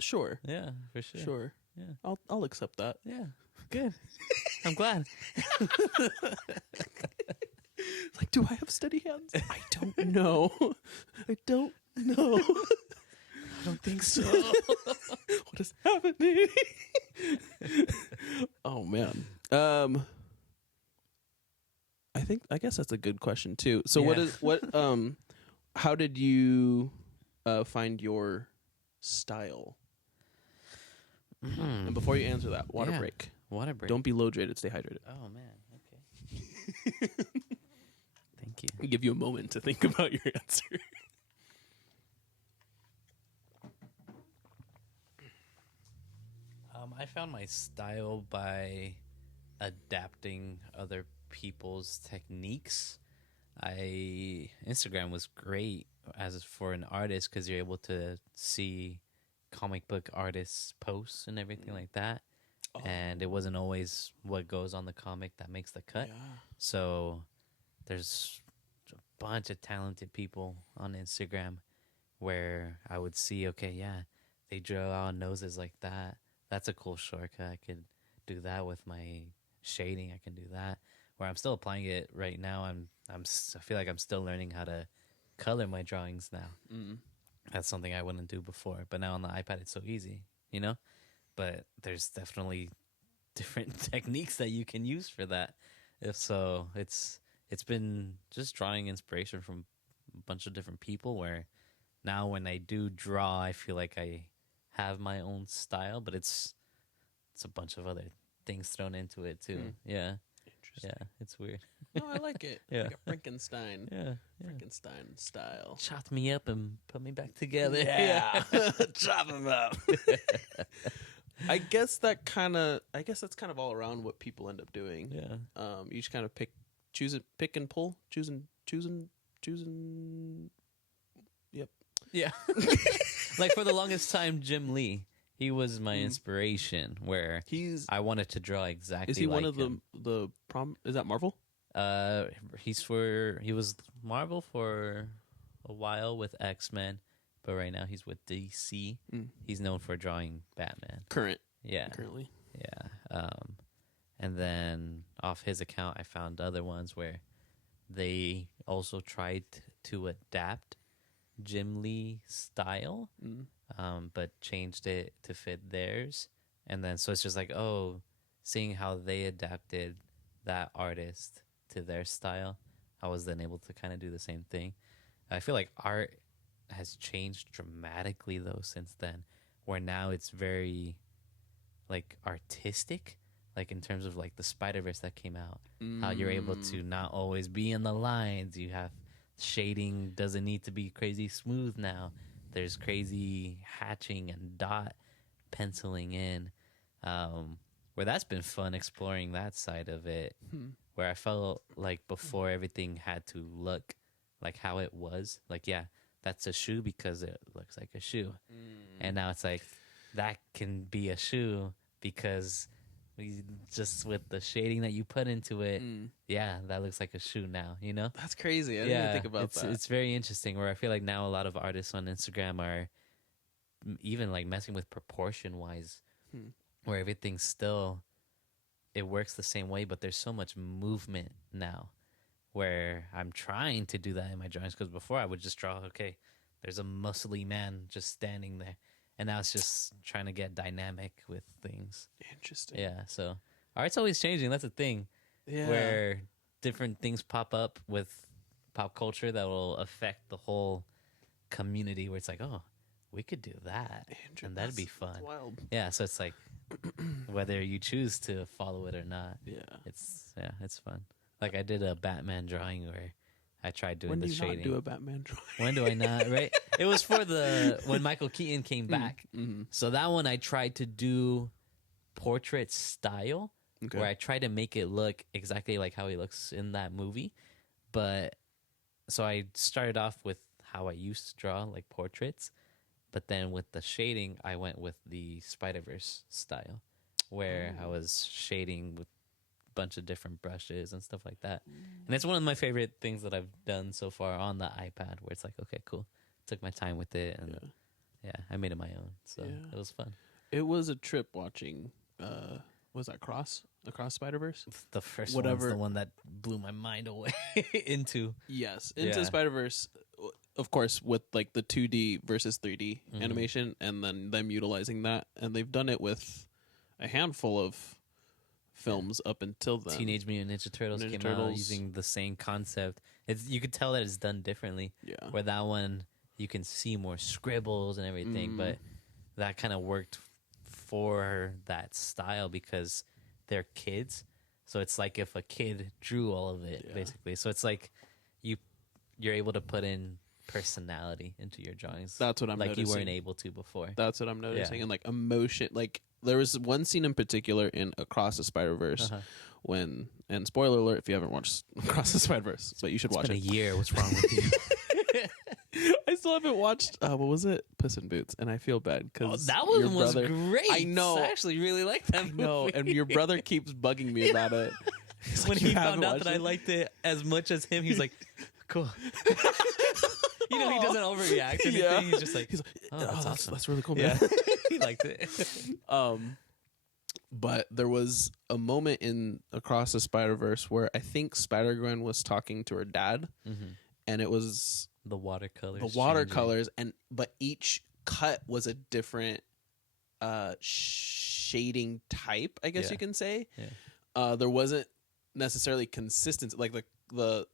Sure. Yeah, for sure. Sure. Yeah. I'll accept that. Yeah. Good. I'm glad. Like, do I have steady hands? I don't know. I don't know. I don't think so. What is happening? Oh man. I guess that's a good question too. So how did you find your style? And before you answer that, water break. Water break. Don't be low hydrated, stay hydrated. Oh man. Okay. Thank you. I'll give you a moment to think about your answer. I found my style by adapting other people's techniques. Instagram was great as for an artist because you're able to see comic book artists' posts and everything like that. Oh. And it wasn't always what goes on the comic that makes the cut. Yeah. So there's a bunch of talented people on Instagram where I would see, okay, yeah, they draw out noses like that. That's a cool shortcut. I could do that with my shading. I can do that. Where I'm still applying it right now. I feel like I'm still learning how to color my drawings now. Mm. That's something I wouldn't do before. But now on the iPad, it's so easy, you know? But there's definitely different techniques that you can use for that. If so, it's been just drawing inspiration from a bunch of different people where now when I do draw, I feel like I have my own style, but it's a bunch of other things thrown into it too. Yeah. Interesting. Yeah, it's weird. No, I like it. Yeah. Like a Frankenstein. Yeah. Frankenstein style. Chop me up and put me back together. Yeah. Chop him up. I guess that's kind of all around what people end up doing. Yeah. You just kind of pick and pull, choosing. Yep. Yeah. Like for the longest time, Jim Lee, he was my inspiration. Where I wanted to draw exactly. Is he like one of the prom? Is that Marvel? He was Marvel for a while with X-Men, but right now he's with DC. He's known for drawing Batman. Currently. Yeah. And then off his account, I found other ones where they also tried to adapt Jim Lee style, but changed it to fit theirs. And then so it's just like, seeing how they adapted that artist to their style, I was then able to kind of do the same thing. I feel like art has changed dramatically though since then, where now it's very like artistic, like in terms of like the Spider-Verse that came out, how you're able to not always be in the lines. You have shading doesn't need to be crazy smooth now. There's crazy hatching and dot penciling in, where that's been fun exploring that side of it, where I felt like before everything had to look like how it was. Like, yeah, that's a shoe because it looks like a shoe. And now it's like, that can be a shoe because just with the shading that you put into it, yeah, that looks like a shoe now, you know? That's crazy. I didn't even think about that. It's very interesting, where I feel like now a lot of artists on Instagram are even like messing with proportion-wise, where everything's still, it works the same way, but there's so much movement now, where I'm trying to do that in my drawings, because before I would just draw, okay, there's a muscly man just standing there. And now it's just trying to get dynamic with things. Interesting. Yeah, so art's always changing. That's a thing. Yeah. Where different things pop up with pop culture that will affect the whole community, where it's like, oh, we could do that. And that'd be fun. That's wild. Yeah, so it's like whether you choose to follow it or not. Yeah. It's fun. Like I did a Batman drawing where I tried doing When the do you shading. not do a Batman drawing? When do I not? Right? It was for when Michael Keaton came back. Mm-hmm. So that one I tried to do portrait style, Okay. where I tried to make it look exactly like how he looks in that movie. But so I started off with how I used to draw, like portraits. But then with the shading, I went with the Spider-Verse style, where I was shading with a bunch of different brushes and stuff like that. And it's one of my favorite things that I've done so far on the iPad, where it's like, okay, cool. Took my time with it, and yeah, I made it my own. So it was fun. It was a trip watching. Was that Across Spider-Verse? The first one's the one that blew my mind away into. Yes, Into Spider-Verse, of course, with like the 2D versus 3D animation, and then them utilizing that, and they've done it with a handful of films up until then. Teenage Mutant Ninja Turtles came out using the same concept. You could tell that it's done differently. Yeah, where that one you can see more scribbles and everything, but that kind of worked for that style because they're kids. So it's like if a kid drew all of it, basically. So it's like you're able to put in personality into your drawings. That's what I'm noticing. Like you weren't able to before. That's what I'm noticing. And like emotion, like there was one scene in particular in Across the Spider-Verse when, and spoiler alert if you haven't watched Across the Spider-Verse, but you should watch it. It's been a year. What's wrong with you? I still haven't watched, what was it? Puss in Boots. And I feel bad because that one was great. I know. I actually really liked that movie. No, and your brother keeps bugging me about it. When he found out that I liked it as much as him, he's like, cool. He doesn't overreact or anything. Yeah. He's just like, oh, that's awesome. That's really cool, man. Yeah. He liked it. But there was a moment in Across the Spider-Verse where I think Spider-Gwen was talking to her dad, and it was the watercolors. But each cut was a different shading type, I guess you can say. Yeah. There wasn't necessarily consistency, like the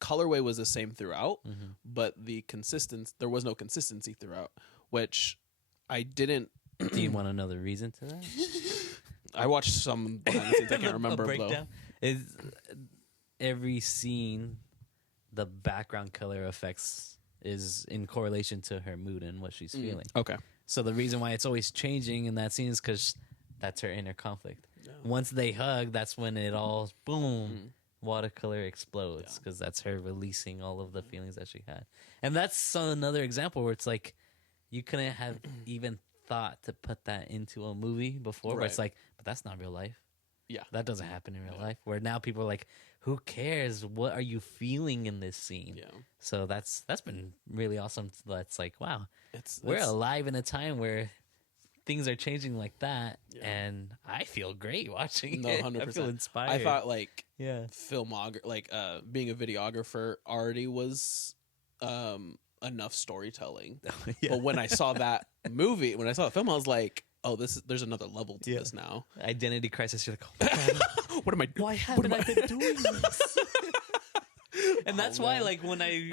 colorway was the same throughout, but there was no consistency throughout, which I didn't. Do you want to know the reason to that? I watched some behind the scenes. I can't remember breakdown. Is every scene, the background color effects is in correlation to her mood and what she's feeling. Okay. So the reason why it's always changing in that scene is because that's her inner conflict. Yeah. Once they hug, that's when it all boom. Watercolor explodes because that's her releasing all of the feelings that she had. And that's another example where it's like you couldn't have even thought to put that into a movie before, but it's like, but that's not real life. Yeah. That doesn't happen in real life. Where now people are like, who cares? What are you feeling in this scene? Yeah. So that's been really awesome. That's like, wow, we're alive in a time where things are changing like that, and I feel great watching it. 100%. I feel inspired. I thought like being a videographer already was enough storytelling. But when I saw that movie, when I saw the film, I was like, oh, there's another level to this now. Identity crisis. You're like, oh, what am I doing? Why haven't I been doing this? And that's why, like, when I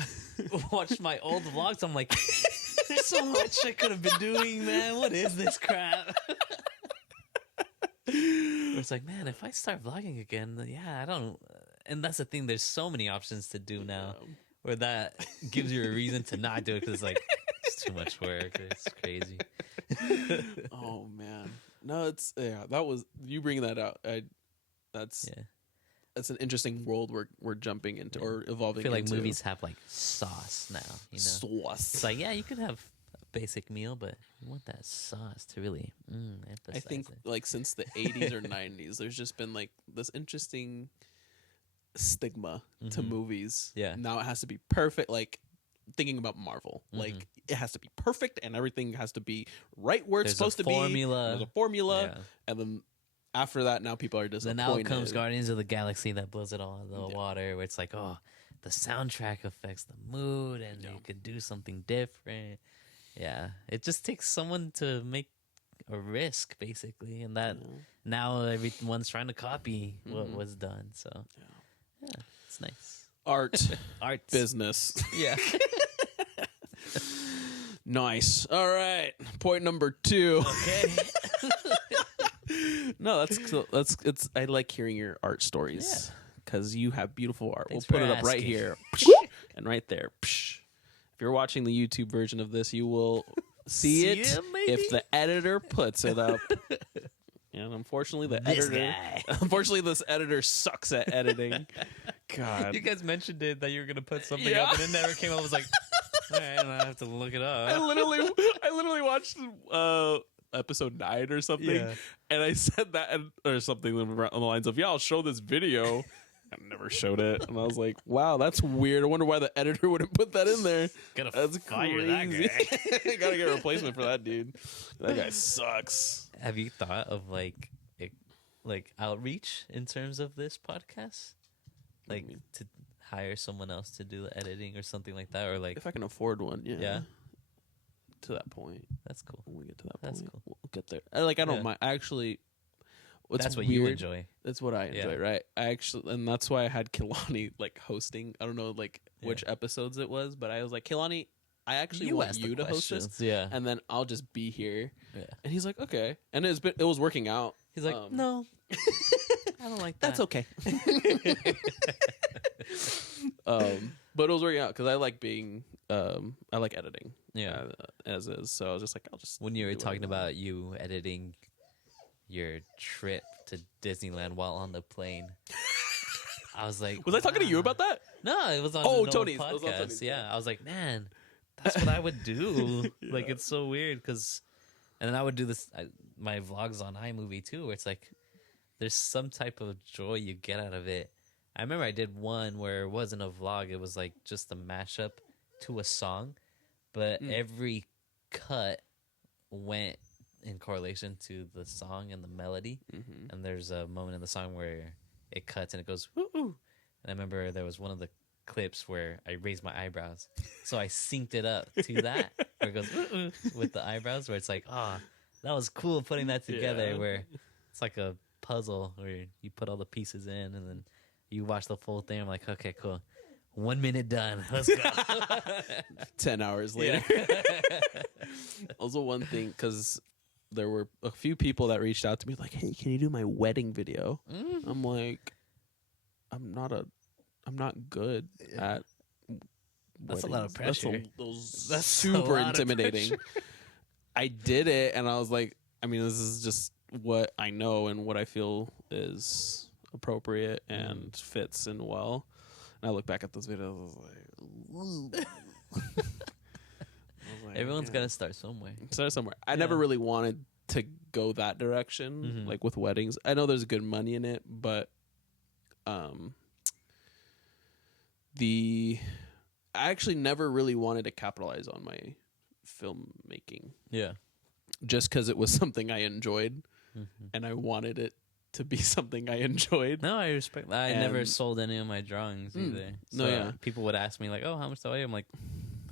watched my old vlogs, I'm like, there's so much I could have been doing, man. What is this crap? It's like, man, if I start vlogging again, I don't. And that's the thing. There's so many options to do now, where that gives you a reason to not do it because, like, it's too much work. It's crazy. Oh man, no, that was you bringing that out. That's an interesting world we're jumping into or evolving. I feel like into. Movies have like sauce now. Sauce. It's like you could have a basic meal, but you want that sauce to really emphasize. I think like since the 80s or 90s, there's just been like this interesting stigma to movies. Yeah. Now it has to be perfect. Like thinking about Marvel, like it has to be perfect and everything has to be right where it's supposed to be. There's a formula, and then after that, now people are disappointed. Then now comes Guardians of the Galaxy that blows it all out of the water, where it's like, oh, the soundtrack affects the mood, and you could do something different. Yeah, it just takes someone to make a risk, basically, and that now everyone's trying to copy what was done. So, yeah, it's nice. Art, business. Yeah. Nice. All right. Point number 2. Okay. No, that's I like hearing your art stories. because you have beautiful art. Thanks We'll put for it up right asking. here and right there. If you're watching the YouTube version of this, you will see it maybe? if the editor puts it up. And unfortunately, this editor sucks at editing. God, You guys mentioned it that you were gonna put something up, and it never came up. I was like, all right, I have to look it up. I literally watched episode 9 or something, Yeah. and I said that or something on the lines of, "Yeah, I'll show this video." I never showed it, and I was like, "Wow, that's weird. I wonder why the editor wouldn't put that in there." Gotta That's fire crazy. that guy. Gotta get a replacement for that dude. That guy sucks. Have you thought of like outreach in terms of this podcast, What do like you mean? to hire someone else to do the editing or something like that, or like If I can afford one, yeah. Yeah. To that point, that's cool. when we get to that That's point, cool. we'll get there. I don't Yeah. mind. Actually, what's That's what weird, you enjoy. That's what I enjoy, Yeah. right? I actually, and that's why I had Kehlani like hosting. I don't know like which episodes it was, but I was like, Kehlani, I actually want asked the you to host this, questions. Yeah. and then I'll just be here. Yeah. And he's like, okay, and it was working out. He's like, no, I don't like that. That's okay. But it was working out because I like being, I like editing. Yeah. As is. So I was just like, I'll just. When you were do talking whatever. about you editing your trip to Disneyland while on the plane, I was like, Was I talking to you wow. about that? No, it was on Oh, the Tony's. podcast. It was on Tony's, Yeah, I was like, man, that's what I would do. Like, Yeah. it's so weird because, and then I would do this my vlogs on iMovie too, where it's like there's some type of joy you get out of it. I remember I did one where it wasn't a vlog; it was like just a mashup to a song, but every cut went in correlation to the song and the melody. Mm-hmm. And there's a moment in the song where it cuts and it goes woo woo. And I remember there was one of the clips where I raised my eyebrows, so I synced it up to that where it goes woo woo with the eyebrows. Where it's like, that was cool putting that together. Yeah. Where it's like a puzzle where you put all the pieces in and then you watch the full thing. I'm like, okay, cool. 1 minute done. Let's go. 10 hours later. Also, one thing, because there were a few people that reached out to me like, hey, can you do my wedding video? I'm like, I'm not good at That's a lot of weddings. pressure. That's That's a super lot of intimidating. pressure. I did it, and I was like, I mean, this is just what I know and what I feel is appropriate and fits in well. And I look back at those videos, I was like, Everyone's got to start somewhere. start somewhere. I Yeah. never really wanted to go that direction, like with weddings. I know there's good money in it, but I actually never really wanted to capitalize on my filmmaking, Yeah. just because it was something I enjoyed, and I wanted it to be something I enjoyed. No, I respect that. I never And- sold any of my drawings either. No, So yeah. people would ask me like, "Oh, how much do I owe you?" I'm like,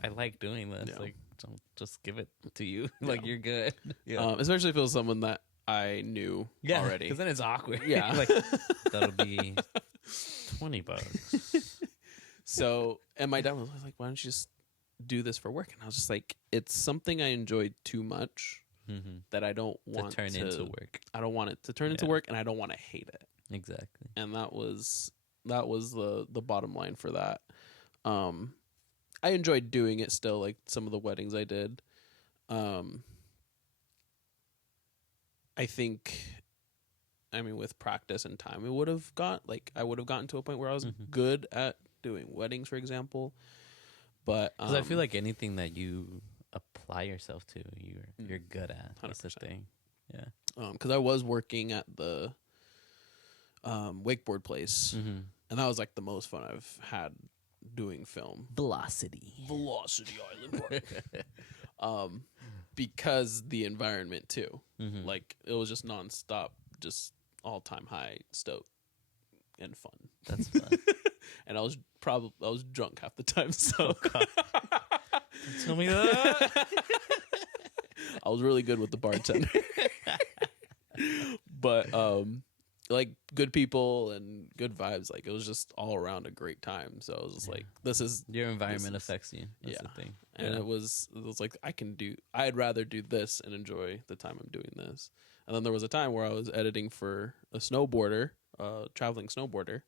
"I like doing this. Yeah. Like, don't just give it to you. Like, you're good." Especially if it was someone that I knew already. Because then it's awkward. Yeah. Like, that'll be $20. So, and my dad was like, why don't you just do this for work? And I was just like, it's something I enjoyed too much that I don't want to turn into work. I don't want it to turn into work, and I don't want to hate it. Exactly. And that was the bottom line for that. I enjoyed doing it still, like some of the weddings I did. I think, I mean, with practice and time, I would have gotten to a point where I was good at doing weddings, for example. But Because I feel like anything that you apply yourself to, you're good at. That's the 100%. thing. Yeah. because I was working at the wakeboard place, and that was like the most fun I've had doing film. Velocity Island Park. Because the environment too, like it was just nonstop, just all time high, stoke, and fun. That's fun. And I was drunk half the time, so Tell me that. I was really good with the bartender. But like good people and good vibes, like it was just all around a great time. So I was just like, this is Your environment This is- affects you. That's the thing. and it was like I'd rather do this and enjoy the time I'm doing this. And then there was a time where I was editing for a snowboarder, traveling snowboarder,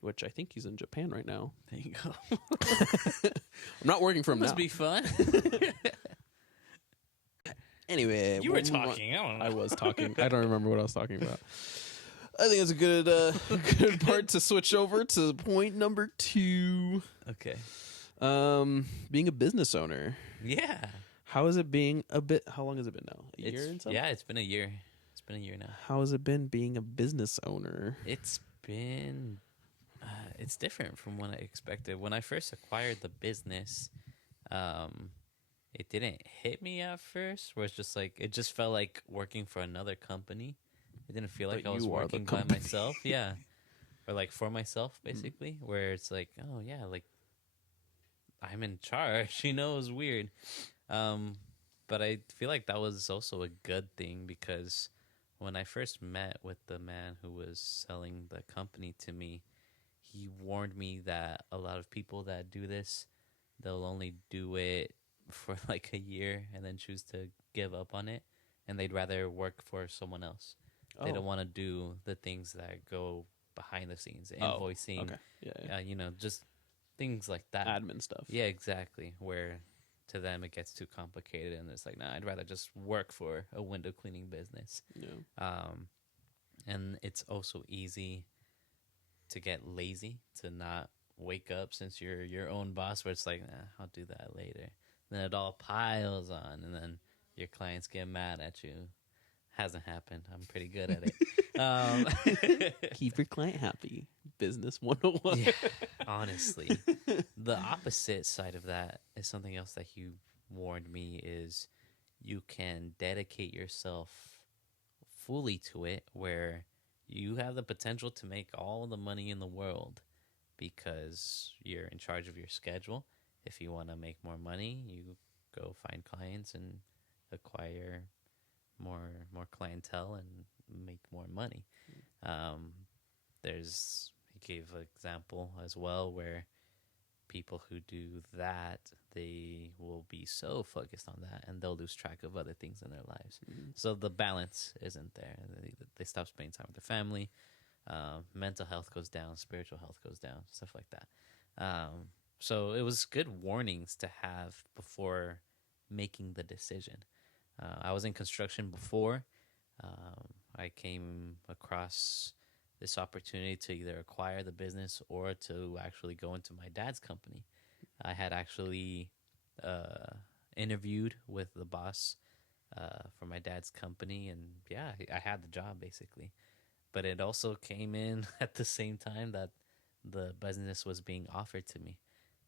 which I think he's in Japan right now. There you go. I'm not working for him Must now. be fun. Anyway, You were talking. I don't know. I was talking. I don't remember what I was talking about. I think it's a good part to switch over to point number 2. Okay. Being a business owner. Yeah. How is it being how long has it been now? A year and something? Yeah, it's been a year. It's been a year now. How has it been being a business owner? It's been it's different from what I expected. When I first acquired the business, it didn't hit me at first, where it's just like it just felt like working for another company. It didn't feel like But I was you are the working by company. myself. Yeah. Or like for myself, basically, where it's like, oh yeah, like I'm in charge, it was weird. But I feel like that was also a good thing, because when I first met with the man who was selling the company to me, he warned me that a lot of people that do this, they'll only do it for like a year and then choose to give up on it, and they'd rather work for someone else. They don't want to do the things that go behind the scenes, invoicing, okay. Yeah. just things like that. Admin stuff. Yeah, exactly. Where to them it gets too complicated, and it's like, nah, I'd rather just work for a window cleaning business. Yeah. And it's also easy to get lazy, to not wake up since you're your own boss, where it's like, nah, I'll do that later. Then it all piles on, and then your clients get mad at you. Hasn't happened. I'm pretty good at it. Keep your client happy. Business 101. Yeah, honestly. The opposite side of that is something else that he warned me, is you can dedicate yourself fully to it, where you have the potential to make all the money in the world because you're in charge of your schedule. If you want to make more money, you go find clients and acquire more clientele and make more money. He gave an example as well where people who do that, they will be so focused on that and they'll lose track of other things in their lives. So the balance isn't there. They stop spending time with their family. Mental health goes down, spiritual health goes down, stuff like that. So it was good warnings to have before making the decision. I was in construction before. I came across this opportunity to either acquire the business or to actually go into my dad's company. I had actually interviewed with the boss for my dad's company, and yeah, I had the job basically. But it also came in at the same time that the business was being offered to me.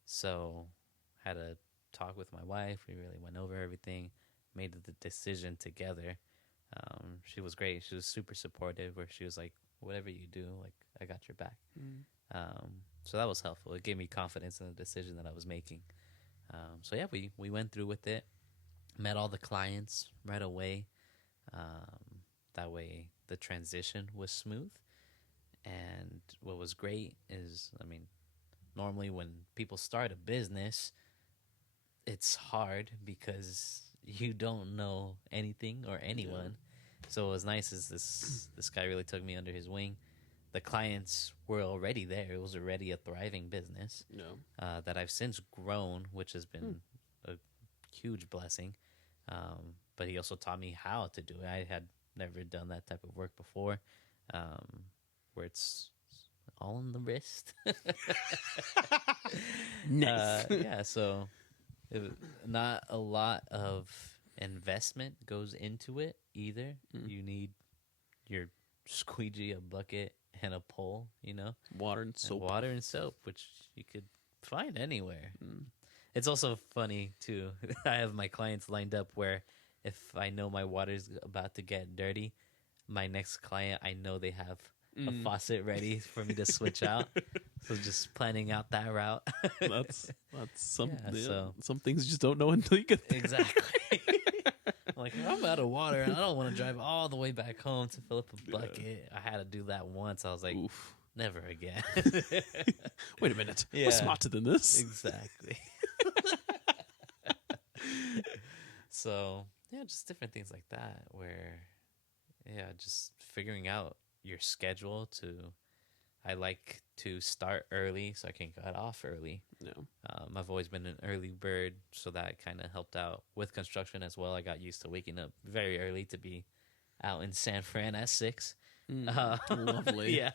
So had a talk with my wife. We really went over everything, made the decision together. She was great. She was super supportive, where she was like, whatever you do, like, I got your back. So that was helpful. It gave me confidence in the decision that I was making. So yeah, we went through with it, met all the clients right away. That way the transition was smooth. And what was great is, I mean, normally when people start a business, it's hard because you don't know anything or anyone. Yeah. So what was nice is this guy really took me under his wing. The clients were already there. It was already a thriving business that I've since grown, which has been a huge blessing. But he also taught me how to do it. I had never done that type of work before, where it's all in the wrist. Nice. Yeah, so not a lot of investment goes into it either. You need your squeegee, a bucket, and a pole, Water and soap, which you could find anywhere. It's also funny too. I have my clients lined up where if I know my water's about to get dirty, my next client, I know they have a faucet ready for me to switch out. So just planning out that route. that's some so some things you just don't know until you get there. Exactly. Like, I'm out of water and I don't want to drive all the way back home to fill up a bucket. I had to do that once. I was like, oof, never again. Wait a minute. We're smarter than this. Exactly. So yeah, just different things like that where just figuring out your schedule to I like to start early so I can cut off early. Yeah. I've always been an early bird, so that kind of helped out with construction as well. I got used to waking up very early to be out in San Fran at 6. Lovely. Yeah.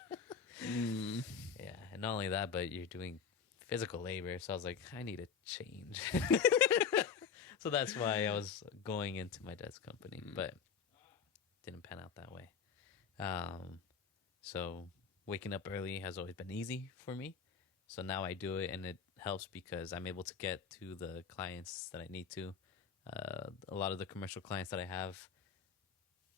Mm. Yeah, and not only that, but you're doing physical labor, so I was like, I need a change. So that's why I was going into my dad's company, but didn't pan out that way. So waking up early has always been easy for me. So now I do it, and it helps because I'm able to get to the clients that I need to. A lot of the commercial clients that I have,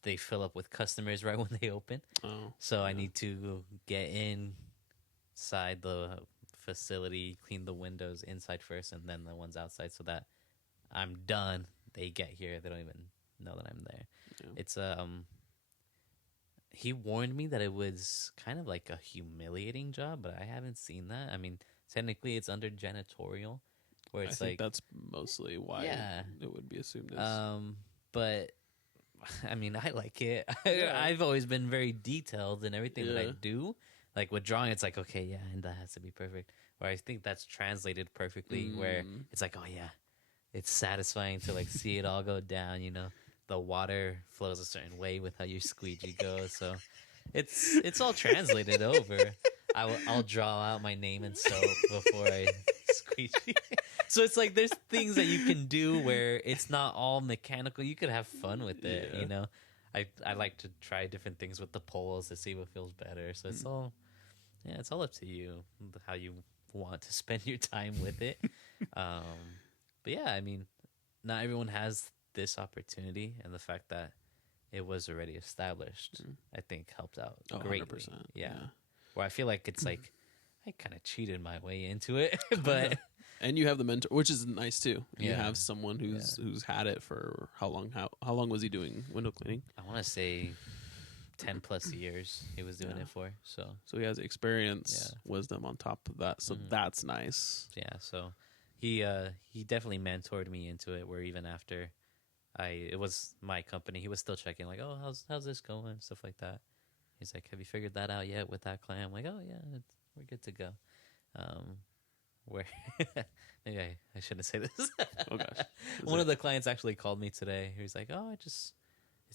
they fill up with customers right when they open. Oh, So I need to get inside the facility, clean the windows inside first, and then the ones outside, so that I'm done. They get here, they don't even know that I'm there. Yeah. It's he warned me that it was kind of like a humiliating job, but I haven't seen that. I mean, technically it's under janitorial, where it's I think that's mostly why it would be assumed as. But I mean, I like it. Yeah. I've always been very detailed in everything that I Yeah. do. Like with drawing, it's like, okay, yeah, and that has to be perfect. Where I think that's translated perfectly, where it's like, oh yeah, it's satisfying to like see it all go down, you know. The water flows a certain way with how your squeegee goes, so it's all translated over. I'll draw out my name in soap before I squeegee. So it's like there's things that you can do where it's not all mechanical. You could have fun with it, Yeah. you know. I like to try different things with the poles to see what feels better. So it's all it's all up to you how you want to spend your time with it. But yeah, I mean, not everyone has this opportunity, and the fact that it was already established, I think helped out greatly. 100%. Yeah. Where I feel like it's like I kind of cheated my way into it, but And you have the mentor, which is nice too. You Yeah. have someone who's had it for how long? How long was he doing window cleaning? I want to say 10 plus years he was doing it for. So So he has experience, wisdom on top of that. So that's nice. yeah, so he definitely mentored me into it. Where even after it was my company, he was still checking like, oh, how's this going, stuff like that. He's like, have you figured that out yet with that client? I'm like, oh yeah, we're good to go. Where maybe I shouldn't say this. Oh gosh. One of the clients actually called me today. He was like, oh, it's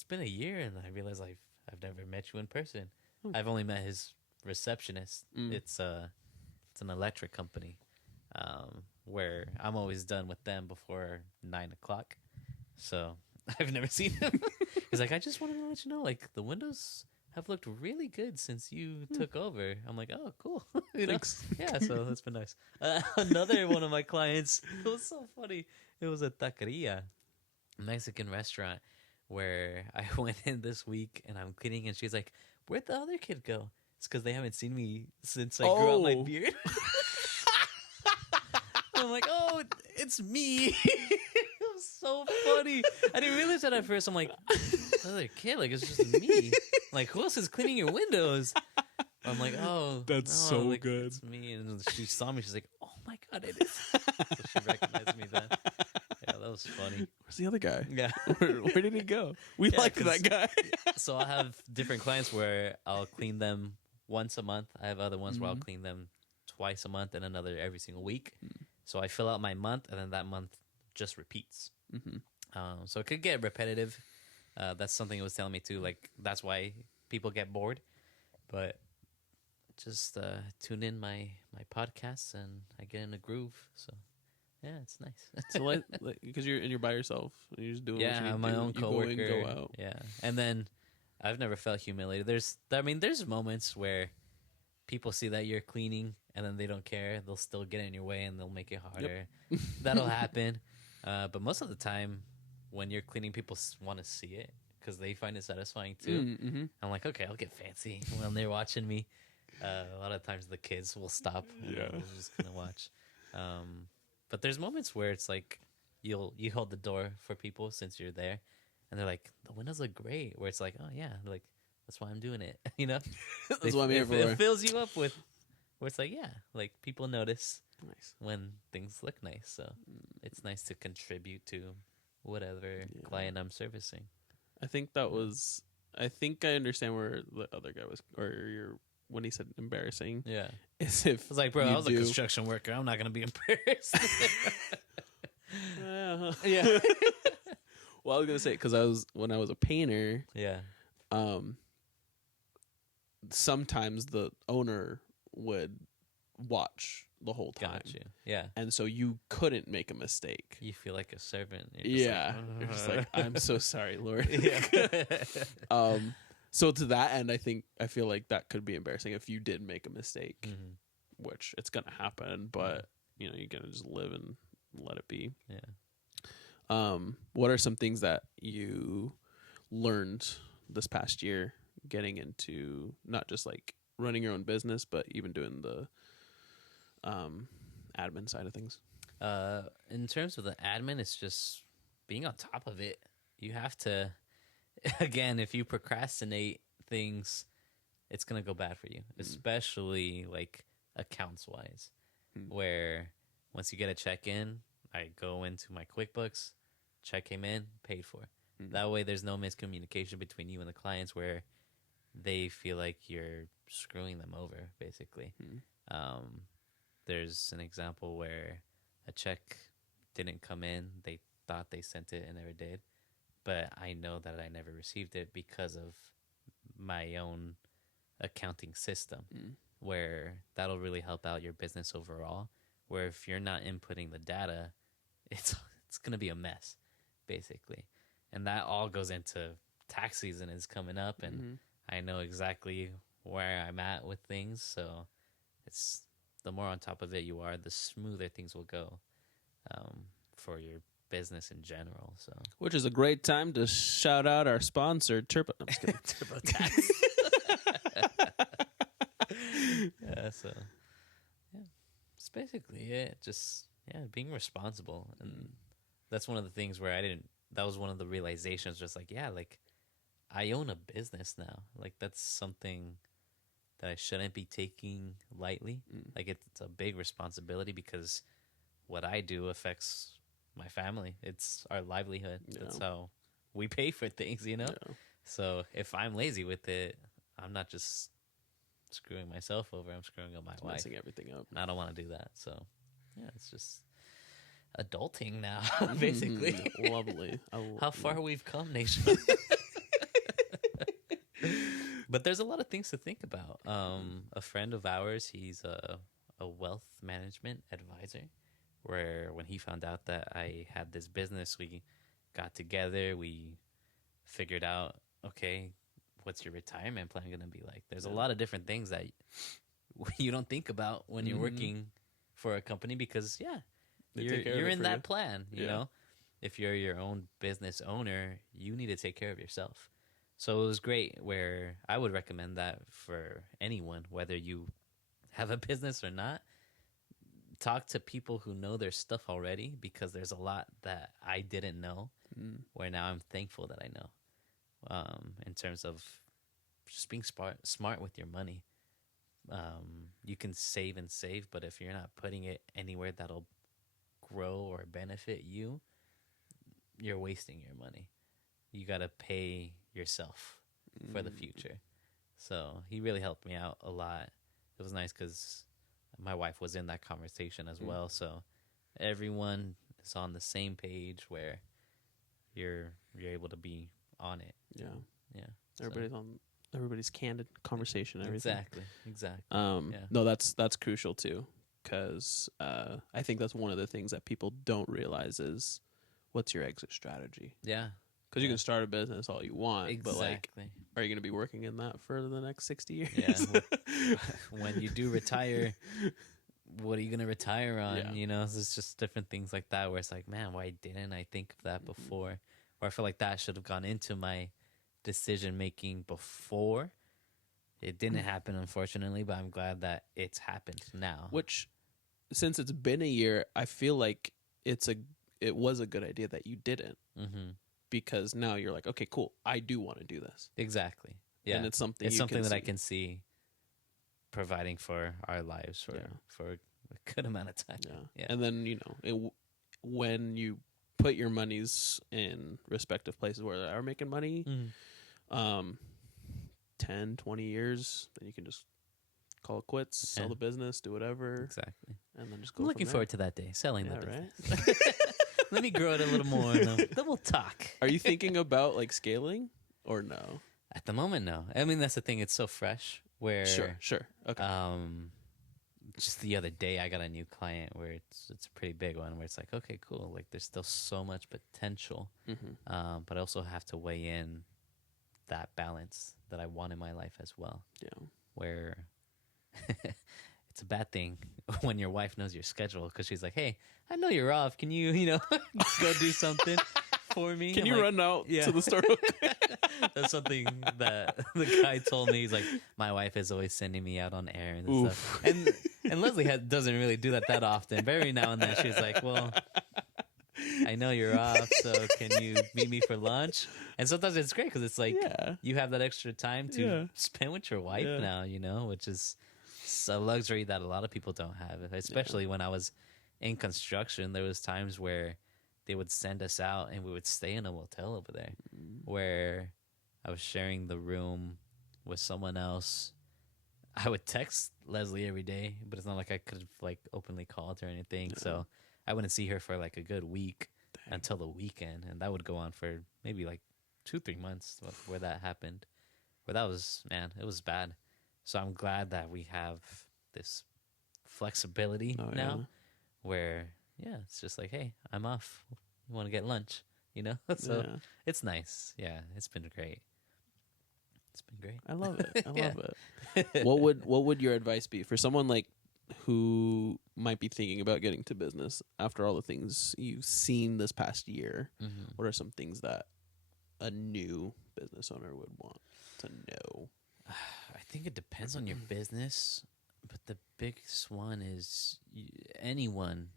been a year, and I realized I've never met you in person. I've only met his receptionist. It's an electric company, where I'm always done with them before 9:00. So I've never seen him. He's like, I just wanted to let you know, like, the windows have looked really good since you took over. I'm like, oh, cool. You know? Thanks. Yeah, so that's been nice. Another one of my clients, it was so funny. It was a taqueria, Mexican restaurant, where I went in this week and I'm cleaning, and she's like, where'd the other kid go? It's because they haven't seen me since I grew out my beard. I'm like, oh, it's me. It was so funny. I didn't realize that at first. I'm like, other kid, like, it's just me. Like, who else is cleaning your windows? I'm like, oh, That's no, so like, good. It's me. And she saw me. She's like, oh my God, it is. So she recognized me then. Yeah, that was funny. Where's the other guy? Yeah. Where did he go? We like 'cause- that guy. So I'll have different clients where I'll clean them once a month. I have other ones where I'll clean them twice a month and another every single week. So I fill out my month, and then that month just repeats. So it could get repetitive. That's something it was telling me too. Like, that's why people get bored. But just tune in my podcasts, and I get in a groove. So yeah, it's nice. So like because you're by yourself, and you're just doing what you need I'm to my do. own You coworker. go in, go out. Yeah, and then I've never felt humiliated. There's moments where people see that you're cleaning, and then they don't care. They'll still get in your way, and they'll make it harder. That'll happen. But most of the time, when you're cleaning, people want to see it because they find it satisfying too. I'm like, okay, I'll get fancy when they're watching me. A lot of times the kids will stop. We'll just kind of watch. But there's moments where it's like you hold the door for people since you're there, and they're like, the windows look great. Where it's like, oh yeah, like, that's why I'm doing it. You know, That's what I'm here for. It fills you up with where it's like, yeah, like, people notice Nice. when things look nice. So it's nice to contribute to whatever client I'm servicing. I think that was. I think I understand where the other guy was, or when he said embarrassing, Yeah. is if I was like, bro, you I was a construction worker. I'm not gonna be embarrassed. Yeah. Well, I was gonna say because when I was a painter, Yeah. Sometimes the owner would watch the whole time, Got you. Yeah. and so you couldn't make a mistake. You feel like a servant. You're just Yeah, you're just like, I'm so sorry, Lord. Yeah. So to that end, I feel like that could be embarrassing if you did make a mistake, which it's gonna happen. But you're gonna just live and let it be. Yeah. What are some things that you learned this past year getting into not just like running your own business, but even doing the admin side of things? In terms of the admin, it's just being on top of it. You have to, again, if you procrastinate things, it's going to go bad for you, especially like accounts wise, where once you get a check in, I go into my QuickBooks, check came in, paid for. That way there's no miscommunication between you and the clients where they feel like you're screwing them over, basically. There's an example where a check didn't come in. They thought they sent it and never did. But I know that I never received it because of my own accounting system, where that'll really help out your business overall. Where if you're not inputting the data, it's going to be a mess, basically. And that all goes into tax season is coming up, and I know exactly where I'm at with things. So it's the more on top of it you are, the smoother things will go for your business in general. So, which is a great time to shout out our sponsor, Turbo. No, I'm just kidding. TurboTax. Yeah, so yeah, it's basically it. Just being responsible, and that's one of the things where that was one of the realizations. Just like like I own a business now. Like that's something that I shouldn't be taking lightly. Like it's a big responsibility because what I do affects my family. It's our livelihood. Yeah. That's how we pay for things, Yeah. So if I'm lazy with it, I'm not just screwing myself over. I'm screwing up my wife. Messing everything up. And I don't want to do that. So it's just adulting now, basically. Lovely. How far we've come, nation. But there's a lot of things to think about. A friend of ours, he's a wealth management advisor, where when he found out that I had this business, we got together, we figured out, okay, what's your retirement plan going to be like? There's a lot of different things that you don't think about when you're working for a company because, you're in that plan, you know? If you're your own business owner, you need to take care of yourself. So it was great where I would recommend that for anyone, whether you have a business or not. Talk to people who know their stuff already because there's a lot that I didn't know where now I'm thankful that I know in terms of just being smart with your money. You can save and save, but if you're not putting it anywhere that'll grow or benefit you, you're wasting your money. You got to pay yourself for the future. So he really helped me out a lot. It was nice because my wife was in that conversation as well. So everyone is on the same page where you're able to be on it. Yeah. Everybody's candid conversation. Everything. Exactly. No, that's crucial too, because I think that's one of the things that people don't realize is what's your exit strategy. Yeah. Because you can start a business all you want, exactly. but like, are you going to be working in that for the next 60 years? Yeah. When you do retire, what are you going to retire on? Yeah. You know, it's just different things like that where it's like, man, why didn't I think of that before? Or I feel like that should have gone into my decision making before. It didn't happen, unfortunately, but I'm glad that it's happened now. Which, since it's been a year, I feel like it was a good idea that you didn't. Because now you're like, okay, cool, I do want to do this. Exactly. Yeah. And it's something that I can see providing for our lives for a good amount of time. Yeah. And then, when you put your monies in respective places where they are making money, 10, 20 years, then you can just call it quits, sell Yeah. the business, do whatever, Exactly. and then just go. I'm looking from forward to that day, selling there. the Yeah, business. right. Let me grow it a little more, and then we'll talk. Are you thinking about like scaling or no? At the moment, no. I mean, that's the thing. It's so fresh. Where Sure. Okay. just the other day, I got a new client where it's a pretty big one. Where it's like, okay, cool. Like, there's still so much potential, but I also have to weigh in that balance that I want in my life as well. Yeah. Where it's a bad thing when your wife knows your schedule because she's like, hey, I know you're off. Can you, go do something for me? Can I'm you like, run out yeah. to the store? That's something that the guy told me. He's like, my wife is always sending me out on errands and stuff. And Leslie doesn't really do that often. But every now and then she's like, well, I know you're off, so can you meet me for lunch? And sometimes it's great because it's like you have that extra time to spend with your wife now, which is a luxury that a lot of people don't have. Especially when I was in construction, there was times where they would send us out and we would stay in a motel over there where I was sharing the room with someone else. I would text Leslie every day, but it's not like I could have like openly called her or anything. So I wouldn't see her for like a good week until the weekend. And that would go on for maybe like 2-3 months where that happened. Where that was, man, it was bad. So I'm glad that we have this flexibility now where, it's just like, hey, I'm off. You want to get lunch? So it's nice. Yeah, it's been great. It's been great. I love it. I love it. What would your advice be for someone like who might be thinking about getting to business after all the things you've seen this past year? What are some things that a new business owner would want to know? I think it depends on your business, but the biggest one is anyone,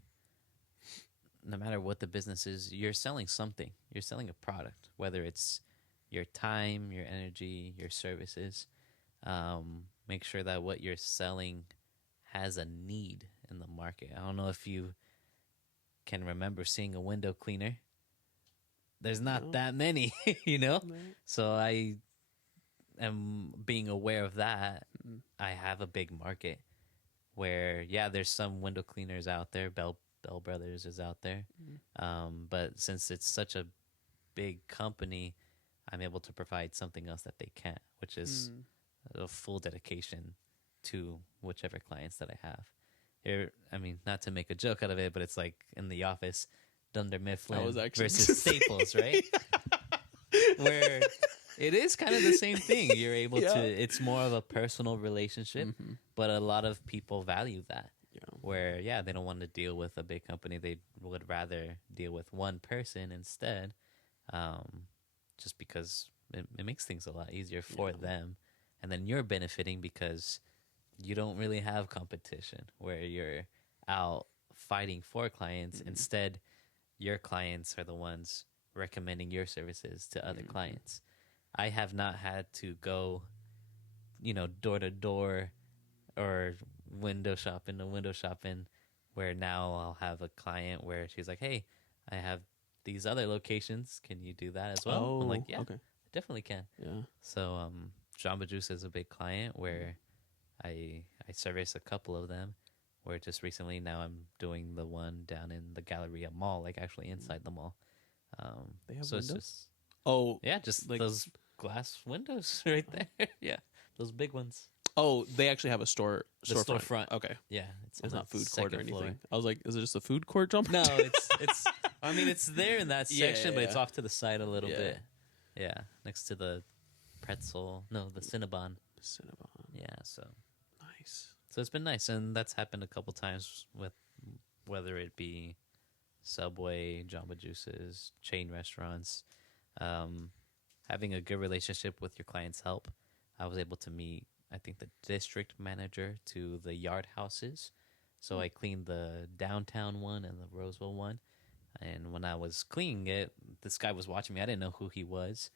no matter what the business is, you're selling something. You're selling a product, whether it's your time, your energy, your services. Make sure that what you're selling has a need in the market. I don't know if you can remember seeing a window cleaner. There's not that many, So I am being aware of that. I have a big market where, there's some window cleaners out there. Bell Brothers is out there. But since it's such a big company, I'm able to provide something else that they can't, which is a full dedication to whichever clients that I have. Here, I mean, not to make a joke out of it, but it's like in The Office, Dunder Mifflin versus Staples, right? Where it is kind of the same thing. You're able to, it's more of a personal relationship, but a lot of people value that. Where, they don't want to deal with a big company. They would rather deal with one person instead, just because it makes things a lot easier for them. And then you're benefiting because you don't really have competition where you're out fighting for clients. Instead, your clients are the ones recommending your services to other clients. I have not had to go, door to door or window shopping where now I'll have a client where she's like, hey, I have these other locations. Can you do that as well? I'm like, okay. I definitely can. So Jamba Juice is a big client where I service a couple of them, where just recently now I'm doing the one down in the Galleria Mall, like actually inside the mall. They have so windows? It's just just like those glass windows right there. Those big ones. Oh, they actually have a storefront. Okay. Yeah, it's not food court or anything. Floor. I was like, is it just a food court jump? No, it's. I mean, it's there in that section, but it's off to the side a little bit. Yeah, next to the pretzel. No, the Cinnabon. Yeah, so nice. So it's been nice, and that's happened a couple times with whether it be Subway, Jamba Juices, chain restaurants. Having a good relationship with your clients help. I was able to meet, I think, the district manager to the yard houses. So I cleaned the downtown one and the Roseville one. And when I was cleaning it, this guy was watching me. I didn't know who he was.